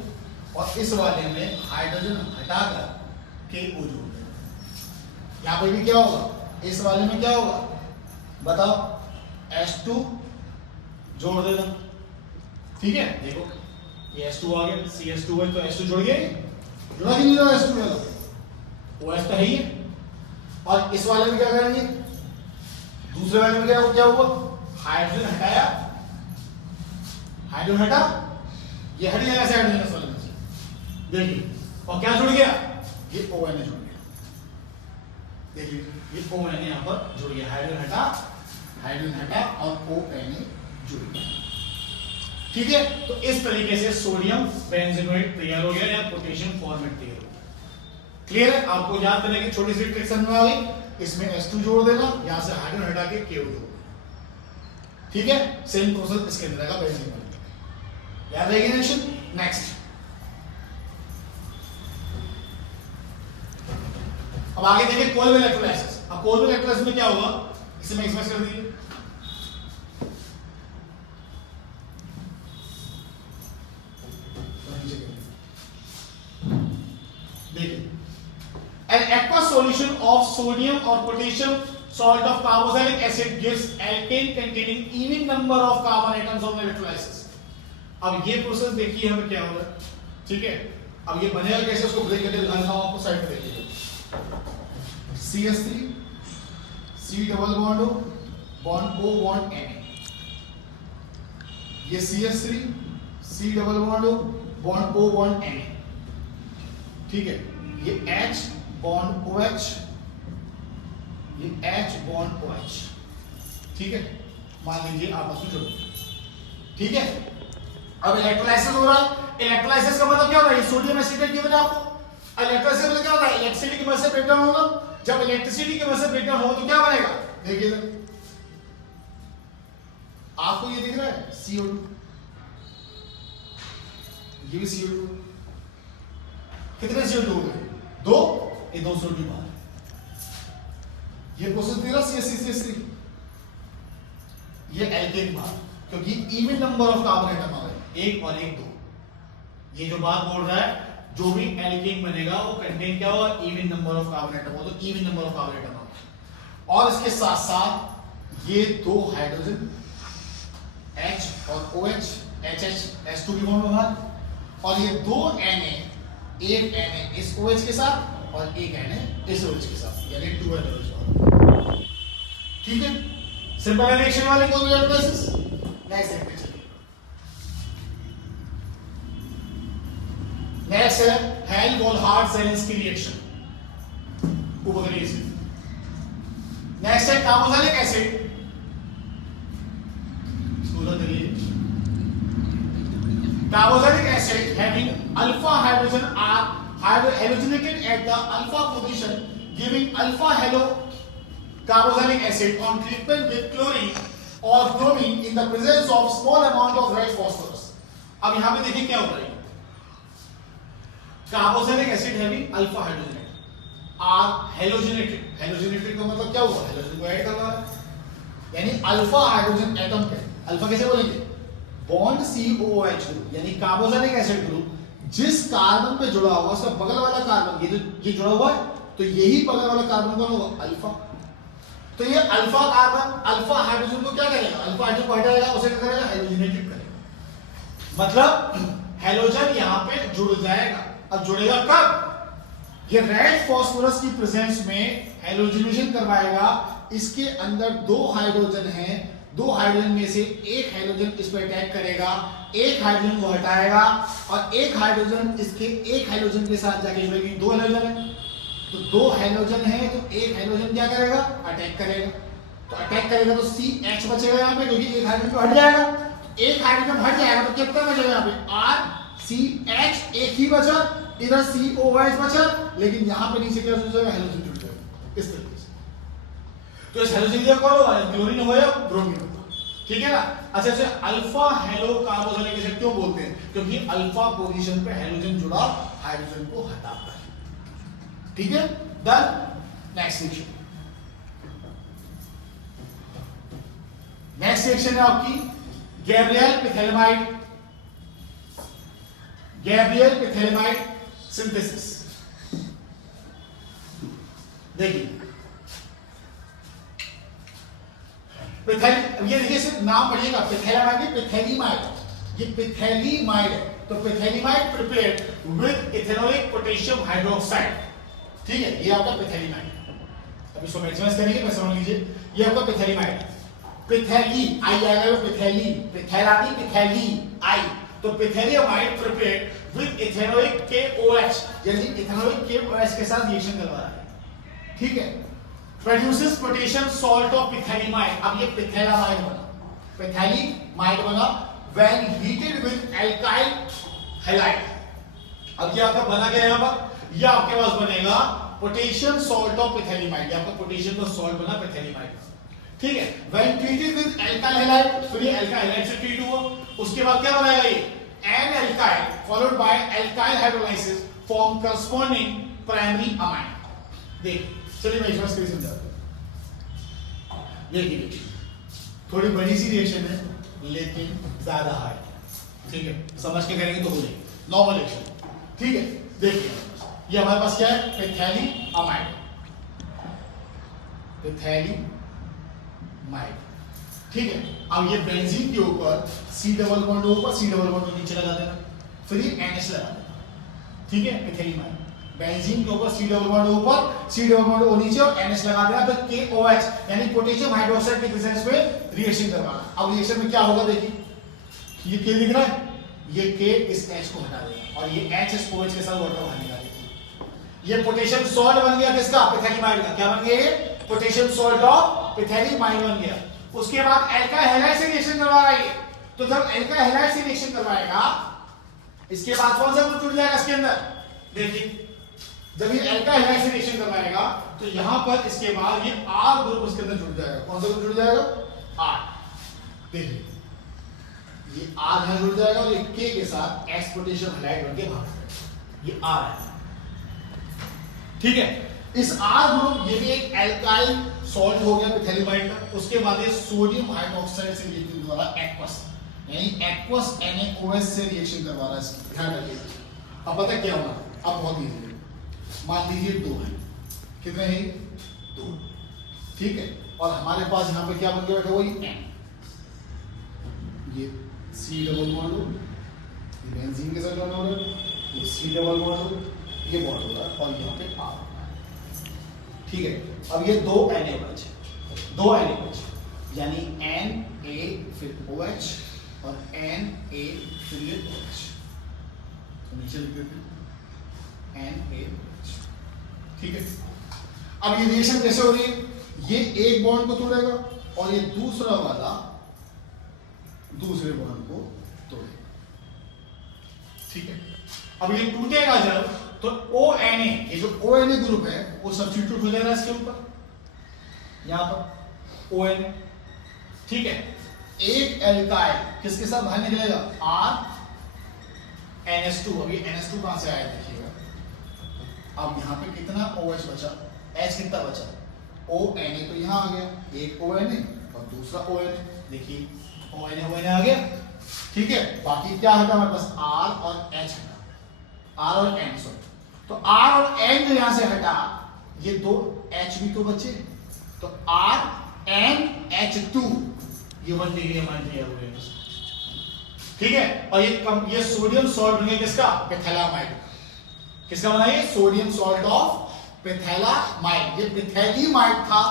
और इस वाले में हाइड्रोजन हटाकर KO जोड़ देना। यहाँ पे भी क्या होगा, इस वाले में क्या होगा बताओ, H2 जोड़ देना, ठीक है। देखो ये H2 आ गया, CH2 है तो H2 जुड़ गया, जुड़ा कि नहीं जुड़ा H2 वाला, OH तो है ही है। और इस वाले में क्या करेंगे, दूसरे वाले में क्या हुआ, हाइड्रोजन हटाया, हाइड्रोजन हटा, ये हट जाएगा से हाइड्रोजन इस वाले में से, देखिए, और क्या जुड़ गया, ये ONA जुड़ गया, देखिए ये ONA यहाँ पर जुड़ गया, हाइड्रोजन हटा हाइड्रोजन हटा और ONA जुड़ गया। ठीक है, तो इस तरीके से सोडियम बेंजीनोएट तैयार हो गया या पोटेशियम फॉर्मेट तैयार हो गया। क्लियर है? आपको याद करने की छोटी सी ट्रिक समझ में आ गई। इसमें H2 जोड़ देना, यहां से हाइड्रोजन हटा के KO जोड़ देना। ठीक है, सेम प्रोसेस इसके अंदर आएगा बेंजीन में। याद रहेगी नेक्स्ट। नेक्स्ट अब आगे देखिए कोल्ब इलेक्ट्रोलाइसिस। अब कोल्ब इलेक्ट्रोलाइसिस में क्या होगा, इसे मैं एक्सप्रेस कर दीजिए। देखिए, an aqueous solution of sodium or potassium salt of carboxylic acid gives alkane containing even number of carbon atoms on electrolysis। अब ये प्रोसेस देखिए हमें क्या हो रहा है। ठीक है, अब ये बनेगा कैसे, उसको ब्रेक करके दिखाता हूं आपको। साइड पे देखिए, CH3 C double bond O bond Na, ये CH3 C double bond O bond Na। ठीक है, ये H बॉन्ड OH, ये H बॉन्ड OH। ठीक है, मान लीजिए आपस में जुड़। ठीक है, अब इलेक्ट्रोलाइसिस हो रहा है। इलेक्ट्रोलाइसिस का मतलब क्या होता है, सोडियम एसिटेट गिवन है आपको। इलेक्ट्रोलाइसिस मतलब क्या होता है, इलेक्ट्रिसिटी की वजह से ब्रेकडाउन होगा। जब इलेक्ट्रिसिटी की वजह से ब्रेकडाउन हो तो क्या बनेगा, देखिए आपको ये दिख रहा है CO2, ये भी CO2। कितने CO2 हो गए, 2, ये 2 CO2 बाहर। ये प्रोसेस दे रहा CH3, ये एल्केन बाहर, क्योंकि even number of carbon atom आ गए, 1 और 1 2। ये जो बात बोल रहा है, जो भी एल्केन बनेगा वो कंटेन क्या होगा, even number of carbon atom हो, तो even number of carbon atom होगा। और इसके साथ साथ ये 2 हाइड्रोजन H और OH, HH H2 की बॉन्ड बाहर, और ये 2 Na, एक Na इस OH के साथ और एक Na इस OH के साथ, यानी 2 हाइड्रोजन। ठीक है, सिंपल रिएक्शन वाले कोई भी इलेक्ट्रोलाइसिस। नेक्स्ट देखते चलिए। नेक्स्ट है हेल्महोल्ट्ज-जेलेंस्की रिएक्शन, ऊपर करिए इसे। नेक्स्ट है कार्बोक्सिलिक एसिड, पूरा करिए। Carboxylic acid having alpha hydrogen are halogenated at the alpha position, giving alpha halo carboxylic acid on treatment with chlorine or bromine in the presence of small amount of red phosphorus। अब यहां पे देखिए क्या हो रहा है, carboxylic acid having alpha hydrogenate are halogenated. Halogenated का मतलब क्या हुआ, हेलोजन को ऐड करना है, यानी अल्फा हाइड्रोजन एटम पे, अल्फा कैसे बोलेंगे, बॉन्ड COOH ग्रुप, यानी कार्बोक्सिलिक एसिड ग्रुप जिस कार्बन पे जुड़ा हुआ उसका बगल वाला कार्बन, ये जुड़ा हुआ है, तो यही बगल वाला कार्बन कौन होगा, अल्फा। तो ये अल्फा कार्बन अल्फा हाइड्रोजन को क्या करेगा, अल्फा हाइड्रोजन को हटाएगा, उसे क्या करेगा, हेलोजेनेटेड करेगा। मतलब हेलोजन यहां पे जुड़ जाएगा। अब जुड़ेगा कब, ये रेड फास्फोरस की प्रेजेंस में हेलोजनेशन करवाएगा। इसके अंदर 2 हाइड्रोजन हैं, 2 हाइड्रोजन में से एक हाइड्रोजन इस पर अटैक करेगा, एक हाइड्रोजन को हटाएगा, और एक हाइड्रोजन इसके एक हाइड्रोजन के साथ जाके जुड़ेगी। 2 हाइड्रोजन है, तो 2 हाइड्रोजन है, तो एक हाइड्रोजन क्या करेगा, अटैक करेगा। तो अटैक करेगा तो CH बचेगा यहाँ पे, क्योंकि एक हाइड्रोजन तो हट जाएगा। एक हाइड्रोजन हट जाएगा तो कितना बचेगा यहाँ पे, RCH एक ही बचा, इधर COOH बचा, लेकिन यहाँ पे नीचे क्या जुड़ जाएगा, हेलोजन जुड़ जाएगा इस तरीके से। तो इस हेलोजन का कौन होगा, क्लोरीन होगा या ब्रोमीन होगा। ठीक है ना। अच्छा, अल्फा हेलो कार्बोक्सिलिक एसिड क्यों बोलते हैं, क्योंकि अल्फा पोजीशन पे हेलोजन जुड़ा हाइड्रोजन को हटाता है। ठीक है, done. Next reaction, next reaction है आपकी गैब्रियल पिथैलेमाइड, गैब्रियल पिथैलेमाइड सिंथेसिस। देखिए ये देखिए, सिर्फ नाम पढ़िएगा, पिथैलेमाइड, पिथैलीमाइड, ये पिथैलीमाइड है। तो phthalimide prepared with ethanoic potassium hydroxide. ठीक है, ये आपका पिथैलीमाइड। अब इसको मैक्सिमाइज करेंगे, मैं समझ लीजिए, ये आपका पिथैलीमाइड। पिथैली आई आएगा, पिथैली, पिथैलानी, पिथैली आई। तो phthalimide prepared with ethanoic KOH, यानी इथेनोइक KOH के साथ रिएक्शन करवा रहा है। ठीक है, प्रोड्यूसेस पोटेशियम सॉल्ट ऑफ पिथैलीमाइड। अब ये पिथैलामाइड बना, पिथैलीमाइड बना when heated with alkyl halide. अब ये आपका बना गया यहां पर, ये आपके पास बनेगा पोटेशियम सॉल्ट ऑफ पिथैलीमाइड। ये आपका पोटेशियम का सॉल्ट बना पिथैलीमाइड, ठीक है। When treated with alkyl halide, फिर ये एल्काइल हैलाइड से ट्रीट हुआ, उसके बाद क्या बनाएगा ये N alkyl followed by alkyl hydrolysis form corresponding primary amine. देख चलिए मैं इसमें स्क्रीन समझाता हूं। ये देखिए थोड़ी बड़ी सी रिएक्शन है लेकिन ज्यादा हार्ड, ठीक है, समझ के करेंगे तो हो जाएगी नॉर्मल रिएक्शन, ठीक है। देखिए ये हमारे पास क्या है, पिथैलीमाइड, पिथैलीमाइड, ठीक है। अब ये बेंजीन के ऊपर C डबल बॉन्ड ऊपर, C डबल बॉन्ड नीचे लगा देना, फिर ये NH लगा देना, ठीक है। पिथैलीमाइड बेंजीन के ऊपर C डबल बॉन्ड ऊपर, C डबल बॉन्ड नीचे और NH लगा देना, फिर KOH यानी पोटेशियम हाइड्रोक्साइड के प्रेजेंस में रिएक्शन करवाना। अब रिएक्शन में क्या होगा देखिए, ये K दिख रहा है, ये K इस H को हटा देगा और ये H इस OH के साथ वाटर बाहर निकाल देगी। ये पोटेशियम सॉल्ट बन गया किसका, पिथैलीमाइड का। क्या बन गया ये, पोटेशियम सॉल्ट ऑफ पिथैलीमाइड बन गया। उसके बाद एल्काइल हैलाइड से रिएक्शन करवा रहा है, तो जब एल्काइल हैलाइड से रिएक्शन करवाएगा इसके बाद कौन सा ग्रुप जुड़ जाएगा इसके अंदर, देखिए जब ये एल्काइल हैलाइड से रिएक्शन करवाएगा तो यहां पर इसके बाद ये R ग्रुप उसके अंदर जुड़ जाएगा। कौन सा ग्रुप जुड़ जाएगा, R। देखिए ये R यहां जुड़ जाएगा और ये K के साथ S पोटेशियम हैलाइड बनके बाहर आएगा, ये R है, ठीक है। इस R ग्रुप ये भी एक एल्काइल सॉल्ट हो गया पिथैलीमाइड का। उसके बाद ये सोडियम हाइड्रोक्साइड से रिएक्शन करवा रहा है एक्वस, यानी एक्वस NaOH से रिएक्शन करवा रहा है इसको, ध्यान रखिए। अब पता क्या होगा, अब बहुत इजी है। मान लीजिए 2 है, कितने हैं 2, ठीक है। और हमारे पास यहाँ पे क्या बन के बैठा हुआ है N, ये C डबल बॉन्ड, ये बेंजीन के साथ बॉन्ड हो रहा है, ये C डबल बॉन्ड, ये बॉन्ड हो रहा है और यहाँ पे R, ठीक है। अब ये 2 Na बचे, 2 Na बचे, यानी Na फिर OH और Na फिर ये OH, तो नीचे लिख देते हैं NaOH, ठीक है। अब ये रिएक्शन कैसे हो रही है, ये एक बॉन्ड को तोड़ेगा और ये दूसरा वाला दूसरे बॉन्ड को तोड़ेगा, ठीक है। अब ये टूटेगा जब तो ONA, ये जो ONA ग्रुप है वो सब्स्टिट्यूट हो जाएगा इसके ऊपर, यहां पर ONA, ठीक है। एक एल्काइल किसके साथ बाहर निकलेगा, R NH2। अभी NH2 कहां से आया देखिएगा, अब यहां पे कितना OH बचा, H कितना बचा, ONA तो यहां आ गया, एक ONA और दूसरा ONA, देखिए ONA आ गया, ठीक है। बाकी क्या हटा हमारे पास, R और H हटा, R और N, सॉरी, तो R और N जो यहां से हटा, ये 2 H भी तो बचे, तो RNH2 ये 1 डिग्री अमाइन दिया हुआ है, ठीक है। और ये सोडियम सॉल्ट बन गया किसका, पिथैलामाइड। किसका बना ये, सोडियम सॉल्ट ऑफ पिथैलामाइड। ये पिथैलीमाइड था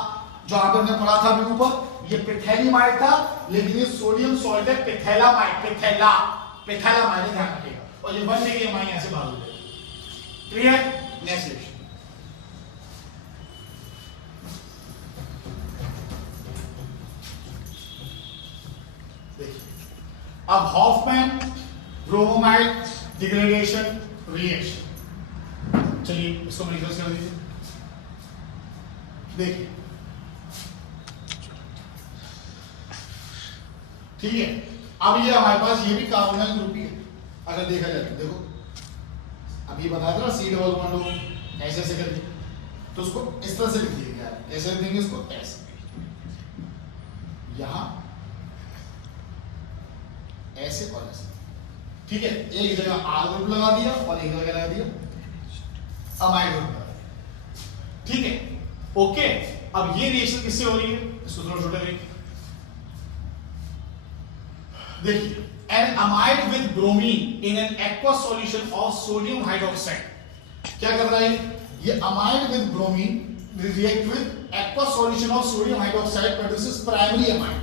जो आप हमने पढ़ा था अभी ऊपर, ये पिथैलीमाइड था, लेकिन ये सोडियम सॉल्ट है पिथैलामाइड, पिथैलामाइड, ध्यान रखिएगा। और ये 1 डिग्री अमाइन यहां से बाहर हो जाएगा, क्लियर। नेक्स्ट रिएक्शन, अब हॉफमैन ब्रोमोमाइड डिग्रेडेशन रिएक्शन, चलिए इसको रिवर्स कर दीजिए। देखिए ठीक है, अब ये हमारे पास ये भी कार्बोनाइल ग्रुप ही है, अगर देखा जाए तो। देखो अभी बता था ना C डबल बॉन्ड ऐसे ऐसे करके, तो उसको इस तरह से लिख दिया, ऐसे देंगे इसको ऐसे, यहां ऐसे और ऐसे, ठीक है। एक जगह R ग्रुप लगा दिया और एक जगह लगा दिया अमाइड ग्रुप लगा दिया, ठीक है, ओके। अब ये रिएक्शन किससे हो रही है, इसको थोड़ा छोटा देखिए, an amide with bromine in an aqueous solution of sodium hydroxide क्या कर रहा है, ये amide with bromine will react with aqueous solution of sodium hydroxide produces primary amide।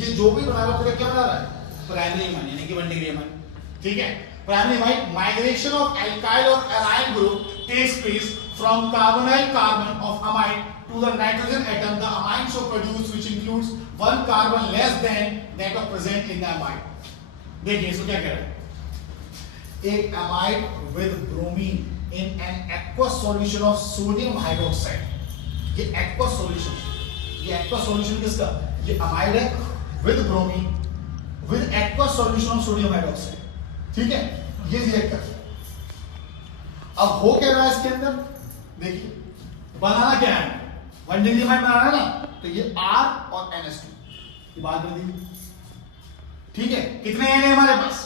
ये जो भी बना रहा है क्या बना रहा है, प्राइमरी अमाइन, यानी कि 1 डिग्री अमाइन, ठीक है। Primary amine, migration of alkyl और aryl group takes place from carbonyl carbon of amide to the nitrogen atom, the amine so produced, which includes one carbon less than that of present in the amide. देखिए इसको क्या कह रहा है, एक amide with bromine in an aqueous solution of sodium hydroxide. ये aqueous solution, ये aqueous solution किसका, ये amide है with bromine with aqueous solution of sodium hydroxide, ठीक है, ये रिएक्टर। अब हो क्या रहा है इसके अंदर, देखिए बनाना क्या है, 1 डिग्री अमाइन बनाना है ना, तो ये R और NH2 ये बात कर दी, ठीक है। कितने Na हमारे पास,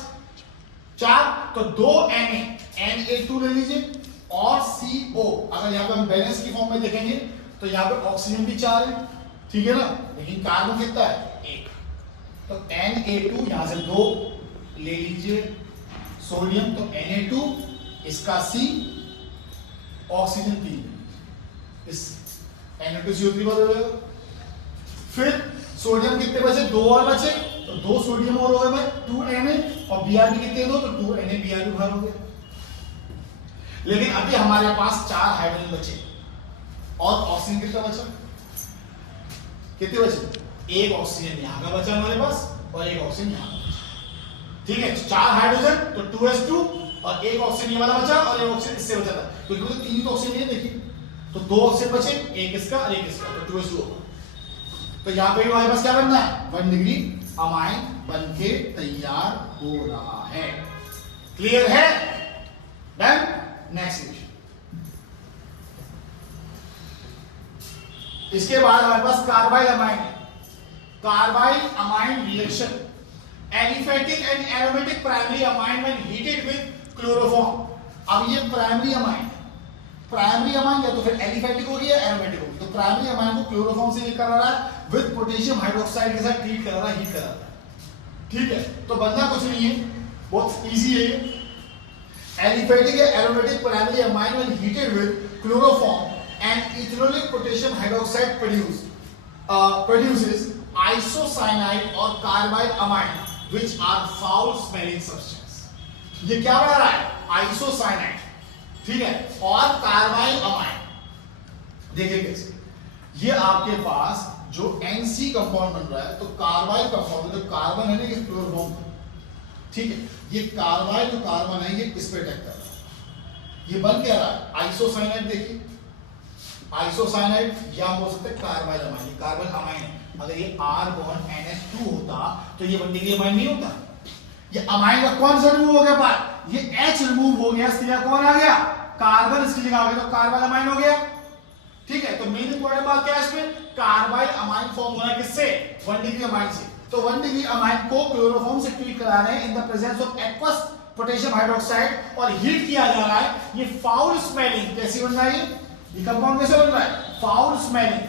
4, तो 2 Na, Na2 ले लीजिए और CO। अगर यहाँ पे हम बैलेंस की फॉर्म में देखेंगे तो यहाँ पे ऑक्सीजन भी 4 है, ठीक है ना, लेकिन कार्बन कितना है, 1, तो Na2 यहां से 2 ले लीजिए सोडियम, तो Na2 इसका C, ऑक्सीजन 3, इस Na2CO3 बदल जाएगा। फिर सोडियम कितने बचे, 2 और बचे, तो 2 सोडियम और हो गए 2 Na, और Br भी कितने दो, तो 2 Na Br भी बाहर हो गया। लेकिन अभी हमारे पास 4 हाइड्रोजन बचे और ऑक्सीजन कितना बचा, कितने बचे, एक ऑक्सीजन यहां का बचा हमारे पास और एक ऑक्सीजन यहां का बचा, ठीक है। 4 हाइड्रोजन तो 2s2 और एक ऑक्सीजन ये वाला बचा और एक ऑक्सीजन इससे बचा था, क्योंकि तो 3 तो ऑक्सीजन है, देखिए तो 2 ऑक्सीजन बचे, एक इसका और एक इसका, तो 2s2 होगा। तो यहाँ पे हमारे पास क्या बनना है, 1 डिग्री अमाइन बनके तैयार हो रहा है। क्लियर है, डन। नेक्स्ट क्वेश्चन, इसके बाद हमारे पास कार्बाइल अमाइन है। Carbyl amine reaction, aliphatic and aromatic primary amine when heated with chloroform. अब ये प्राइमरी अमाइन, प्राइमरी अमाइन या तो फिर एलिफेटिक होगी या एरोमेटिक होगी, तो प्राइमरी अमाइन को क्लोरोफॉर्म से ये कर रहा है, विद पोटेशियम हाइड्रोक्साइड के साथ ट्रीट कर रहा है, हीट कर रहा है, ठीक है। तो बनना कुछ नहीं है, बहुत इजी है ये। एलिफेटिक या aromatic primary amine when heated with chloroform and ethanolic potassium hydroxide produces isocyanide or carbyl amine, which are foul smelling substance. ये क्या बना रहा है, isocyanide, ठीक है, और कार्बाइल अमाइन। देखिए कैसे, ये आपके पास जो NC कंपाउंड बन रहा है, तो कार्बाइल कंपाउंड जो कार्बन है ना, ये क्लोरोफॉर्म, ठीक है, ये कार्बाइल जो कार्बन है ये इस पे अटैक कर रहा है, ये बन क्या रहा है, आइसोसाइनाइड। देखिए आइसोसाइनाइड या बोल सकते हैं कार्बाइल अमाइन, कार्बन अमाइन है। अगर ये R बॉन्ड NH2 होता तो ये 1 डिग्री अमाइन नहीं होता। ये अमाइन का कौन सा रिमूव हो गया पार्ट, ये H रिमूव हो गया, इसलिए कौन आ गया, कार्बन इसकी जगह आ गया, तो कार्बाइल अमाइन हो गया, ठीक है। तो मेन इंपॉर्टेंट बात क्या है इसमें, कार्बाइल अमाइन फॉर्म होना किससे, 1 डिग्री अमाइन से। तो 1 डिग्री अमाइन को क्लोरोफॉर्म से ट्रीट करा रहे हैं इन the presence of aqueous potassium hydroxide और हीट किया जा रहा है। ये फाउल स्मेलिंग कैसी बन रहा है, ये कंपाउंड कैसे बन रहा है, फाउल स्मेलिंग,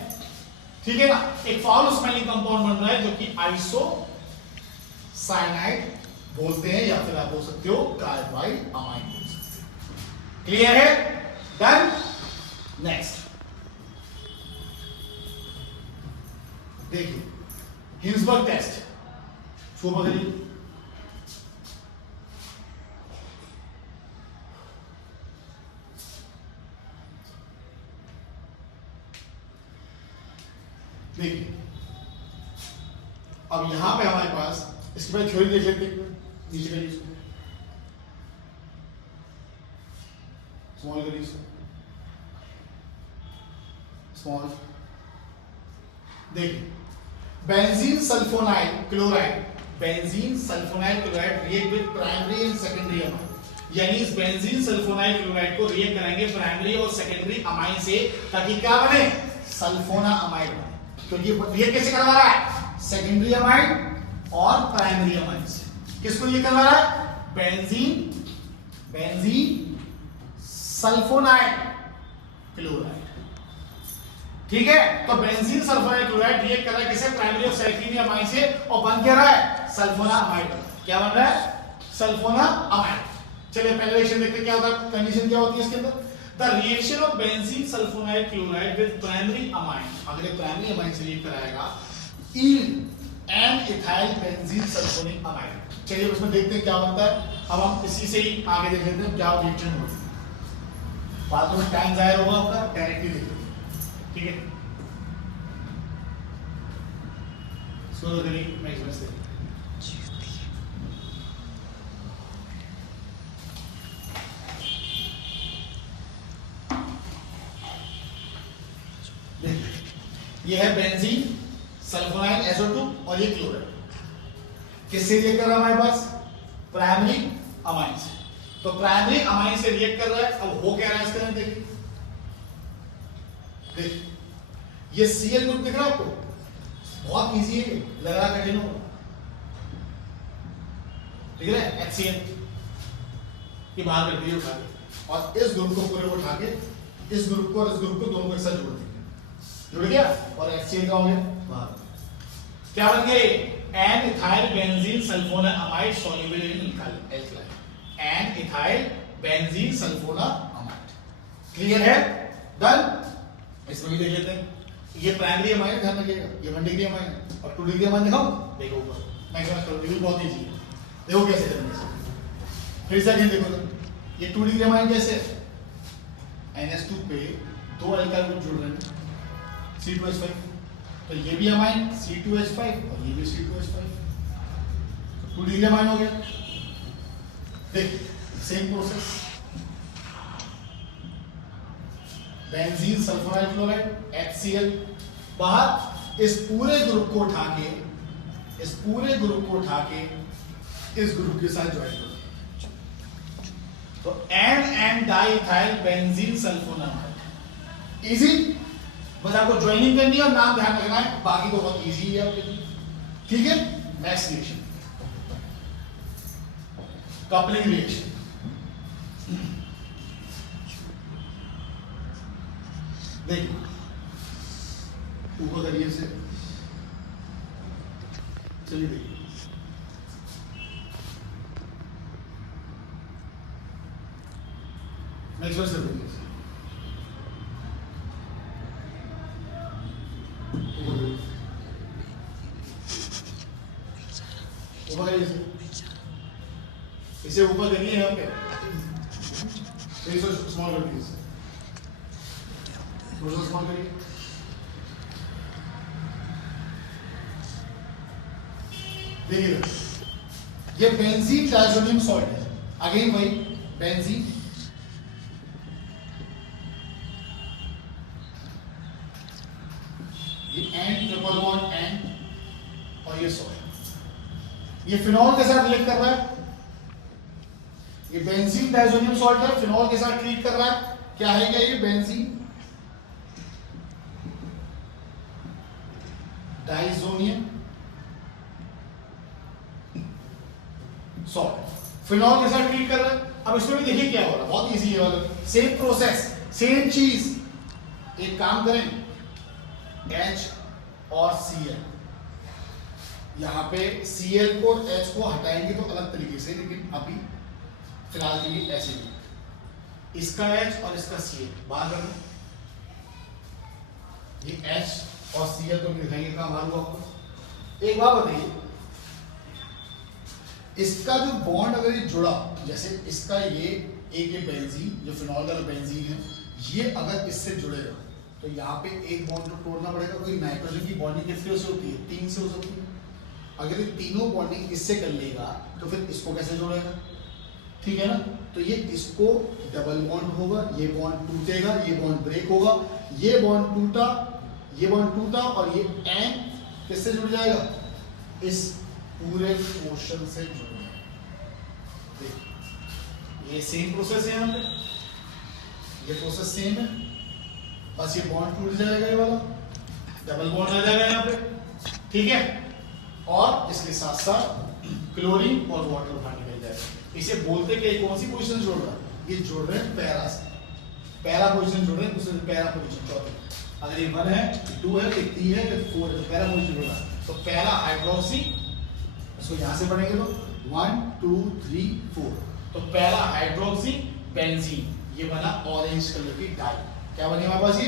ठीक है ना, एक फाउल स्मेलिंग कंपाउंड बन रहा है जो कि आइसो साइनाइड बोलते हैं, या फिर आप बोल सकते हो कार्बाइल अमाइन बोल सकते हैं। क्लियर है, डन। नेक्स्ट देखिए हिल्सबर्ग टेस्ट, शो पकड़िए, देखिए अब यहां पे हमारे पास इसके बाद थ्योरी देख लेते हैं, नीचे करिए इसको, स्मॉल करिए इसको, स्मॉल। देखिए benzene sulfonyl chloride, benzene sulfonyl chloride react with primary and secondary amine, यानी इस बेंजीन सल्फोनाइल क्लोराइड को रिएक्ट कराएंगे प्राइमरी और सेकेंडरी अमाइन से, ताकि क्या बने, सल्फोना अमाइन बने। क्योंकि ये कैसे करवा रहा है, सेकेंडरी अमाइन और प्राइमरी अमाइन से। किसको ये करवा रहा है, बेंजीन सल्फोनाइल क्लोराइड, ठीक है। तो बेंजीन सल्फोनाइल क्लोराइड रिएक्ट कर रहा है किसे, प्राइमरी और सेकेंडरी अमाइन से, और बन क्या रहा है, सल्फोना अमाइड। क्या बन रहा है, सल्फोना अमाइड। चलिए पहले रिएक्शन देखते हैं क्या होता है, कंडीशन क्या होती है इसके अंदर। The reaction of benzene sulfonide chloride with primary amine, अगर ये प्राइमरी अमाइन से रिएक्ट कराएगा, yield an ethyl benzene sulfonic amide। चलिए उसमें देखते हैं क्या बनता है। अब हम इसी से ही आगे देख लेते हैं क्या रिएक्शन होती है, फालतू में टाइम जाया होगा आपका, डायरेक्टली देखते हैं, ठीक है। इसको तो करिए मैक्सिमम से ये है बेंजीन सल्फोनाइल SO2 और ये क्लोराइड। किससे रिएक्ट कर रहा है हमारे पास? प्राइमरी अमाइन से। तो प्राइमरी अमाइन से रिएक्ट कर रहा है। अब हो क्या रहा है इसके अंदर देखिए, ये Cl ग्रुप दिख रहा है आपको? बहुत इजी है, लग रहा कठिन होगा, ठीक है? HCl की बाहर कर दी उठा के, और इस ग्रुप को पूरे उठा के इस ग्रुप को और इस ग्रुप को दोनों को एक साथ जोड़ देंगे। जुड़ गया और HCl का हो गया बाहर। क्या बन गया? N ethyl benzene sulphonamide soluble in alkaline. N ethyl benzene sulphonamide. Clear है? डन। इसमें भी देख लेते हैं। ये प्राइमरी अमाइन ध्यान रखिएगा, ये 1 डिग्री अमाइन है और 2 डिग्री अमाइन दिखाओ, देखो ऊपर मैक्सिमम करो, ये भी बहुत इजी है, देखो कैसे करने से। फिर से अगेन देखो तो ये 2 डिग्री अमाइन कैसे है? NH2 पे 2 अल्काइल ग्रुप जुड़ रहे हैं C2H5, तो ये भी अमाइन C2H5 और ये भी C2H5, 2 डिग्री अमाइन हो गया। देख same process, benzene sulfonyl chloride HCl बाहर, इस पूरे ग्रुप को उठा के इस ग्रुप के साथ ज्वाइन करो, तो N diethyl benzene sulphonamide. Easy, बस आपको ज्वाइनिंग करनी है और नाम ध्यान रखना है, बाकी तो बहुत इजी है आपके लिए, ठीक है? Next reaction, coupling reaction. देखिए ऊपर करिए से, चलिए देखिए नेक्स्ट वर्स देखिए, ऊपर करिए से, इसे ऊपर करिए यहाँ पे, स्मॉल कर दीजिए, स्मॉल करिए। देखिए ये बेंजीन डायजोनियम सॉल्ट है, अगेन वही बेंजीन, ये एन ट्रिपल बॉन्ड एन और ये सॉल्ट, ये फिनॉल के साथ रिलेट कर रहा है। ये बेंजीन डायजोनियम सॉल्ट है, फिनॉल के साथ ट्रीट कर रहा है। क्या है क्या? ये बेंजीन डाइजोनियम सॉल्ट फिनॉल के साथ ट्रीट कर रहा है। अब इसमें भी देखिए क्या हो रहा है, बहुत इजी है वाला, सेम प्रोसेस, सेम चीज। एक काम करें, H और Cl, यहां पे Cl को H को हटाएंगे तो अलग तरीके से, लेकिन अभी फिलहाल के लिए ऐसे ही, इसका H और इसका Cl बाहर कर दो। ये H और Cl तो दिखाएंगे कहां बाहर हुआ आपको। एक बात बताइए, इसका जो बॉन्ड अगर ये जुड़ा, जैसे इसका ये बेंजीन, जो फिनॉल का बेंजीन है, ये अगर इससे जुड़ेगा तो यहाँ पे एक बॉन्ड को तोड़ना पड़ेगा। कोई नाइट्रोजन की बॉन्डिंग कितने से होती है? 3 से हो सकती है। अगर ये तीनों बॉन्डिंग इससे कर लेगा तो फिर इसको कैसे जोड़ेगा? ठीक है ना? तो ये इसको डबल बॉन्ड होगा, ये बॉन्ड टूटेगा, ये बॉन्ड ब्रेक होगा, ये बॉन्ड टूटा, ये बॉन्ड टूटा, और ये एन किससे जुड़ जाएगा? इस पूरे पोर्शन से जुड़ जाएगा। ये सेम प्रोसेस है, यहाँ पे ये प्रोसेस सेम है, बस ये बॉन्ड टूट जाएगा, ये वाला डबल बॉन्ड आ जाएगा यहाँ पे, ठीक है? और इसके साथ साथ क्लोरीन और वाटर बाहर निकल जाएगा। इसे बोलते कि कौन सी पोजीशन जोड़ रहा है? ये जोड़ रहे हैं पैरा से, पैरा पोजीशन जोड़ रहे हैं, दूसरे पैरा पोजीशन चौथी। अगर ये 1 है, 2 है, 3 है, 4 है, तो पैरा पोजीशन जोड़ रहा है। तो पैरा हाइड्रोक्सी, इसको यहां से पढ़ेंगे तो 1 2 3 4, तो पैरा हाइड्रोक्सी बेंजीन, ये बना ऑरेंज कलर की डाई। क्या बनी हमारे पास? ये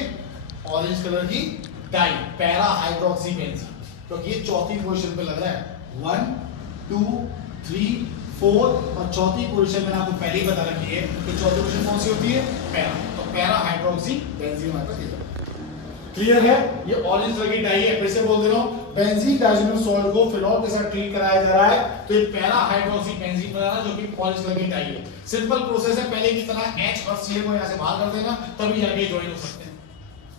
ऑरेंज कलर की डाई, पैरा हाइड्रोक्सी बेंजीन। तो ये चौथी पोजीशन पे लग रहा है, 1 2 3 4, और चौथी पोजीशन मैंने आपको पहले ही बता रखी है कि चौथी पोजीशन कौन सी होती है? पैरा। तो पैरा हाइड्रोक्सी बेंजीन हमारे पास। क्लियर है? ये ऑरेंज कलर की डाई है, फिर से बोल दे रहा हूं, बेंजीन डाइजोनियम सॉल्ट को फिनॉल के साथ ट्रीट कराया जा रहा है, तो ये पैरा हाइड्रोक्सी बेंजीन बना जो कि पॉलिश करके चाहिए। सिंपल प्रोसेस है, पहले की तरह H और Cl को यहां से बाहर कर देना, तभी जाके ज्वाइन हो सकते हैं।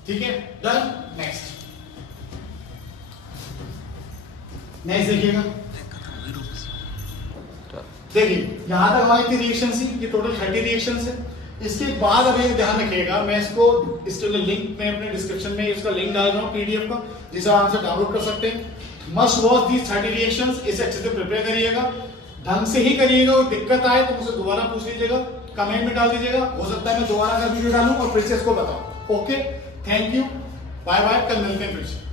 ठीक है, डन। नेक्स्ट देखिएगा, देखिए यहां तक हमारी कितनी रिएक्शन थी, ये टोटल 30 रिएक्शन है। इसके बाद अब एक ध्यान रखिएगा, मैं इसको इसके लिंक में अपने डिस्क्रिप्शन में इसका लिंक डाल रहा हूं पीडीएफ का, जिसे आप से डाउनलोड कर सकते हैं। मस्ट वॉच दीस 30 रिएक्शंस, इसे अच्छे से प्रिपेयर करिएगा, ढंग से ही करिएगा। कोई दिक्कत आए तो मुझसे दोबारा पूछ लीजिएगा, कमेंट में डाल दीजिएगा, हो सकता है मैं दोबारा का वीडियो डालूं और फिर से इसको बताऊं। Okay, thank you, bye bye, कल मिलते हैं फिर से।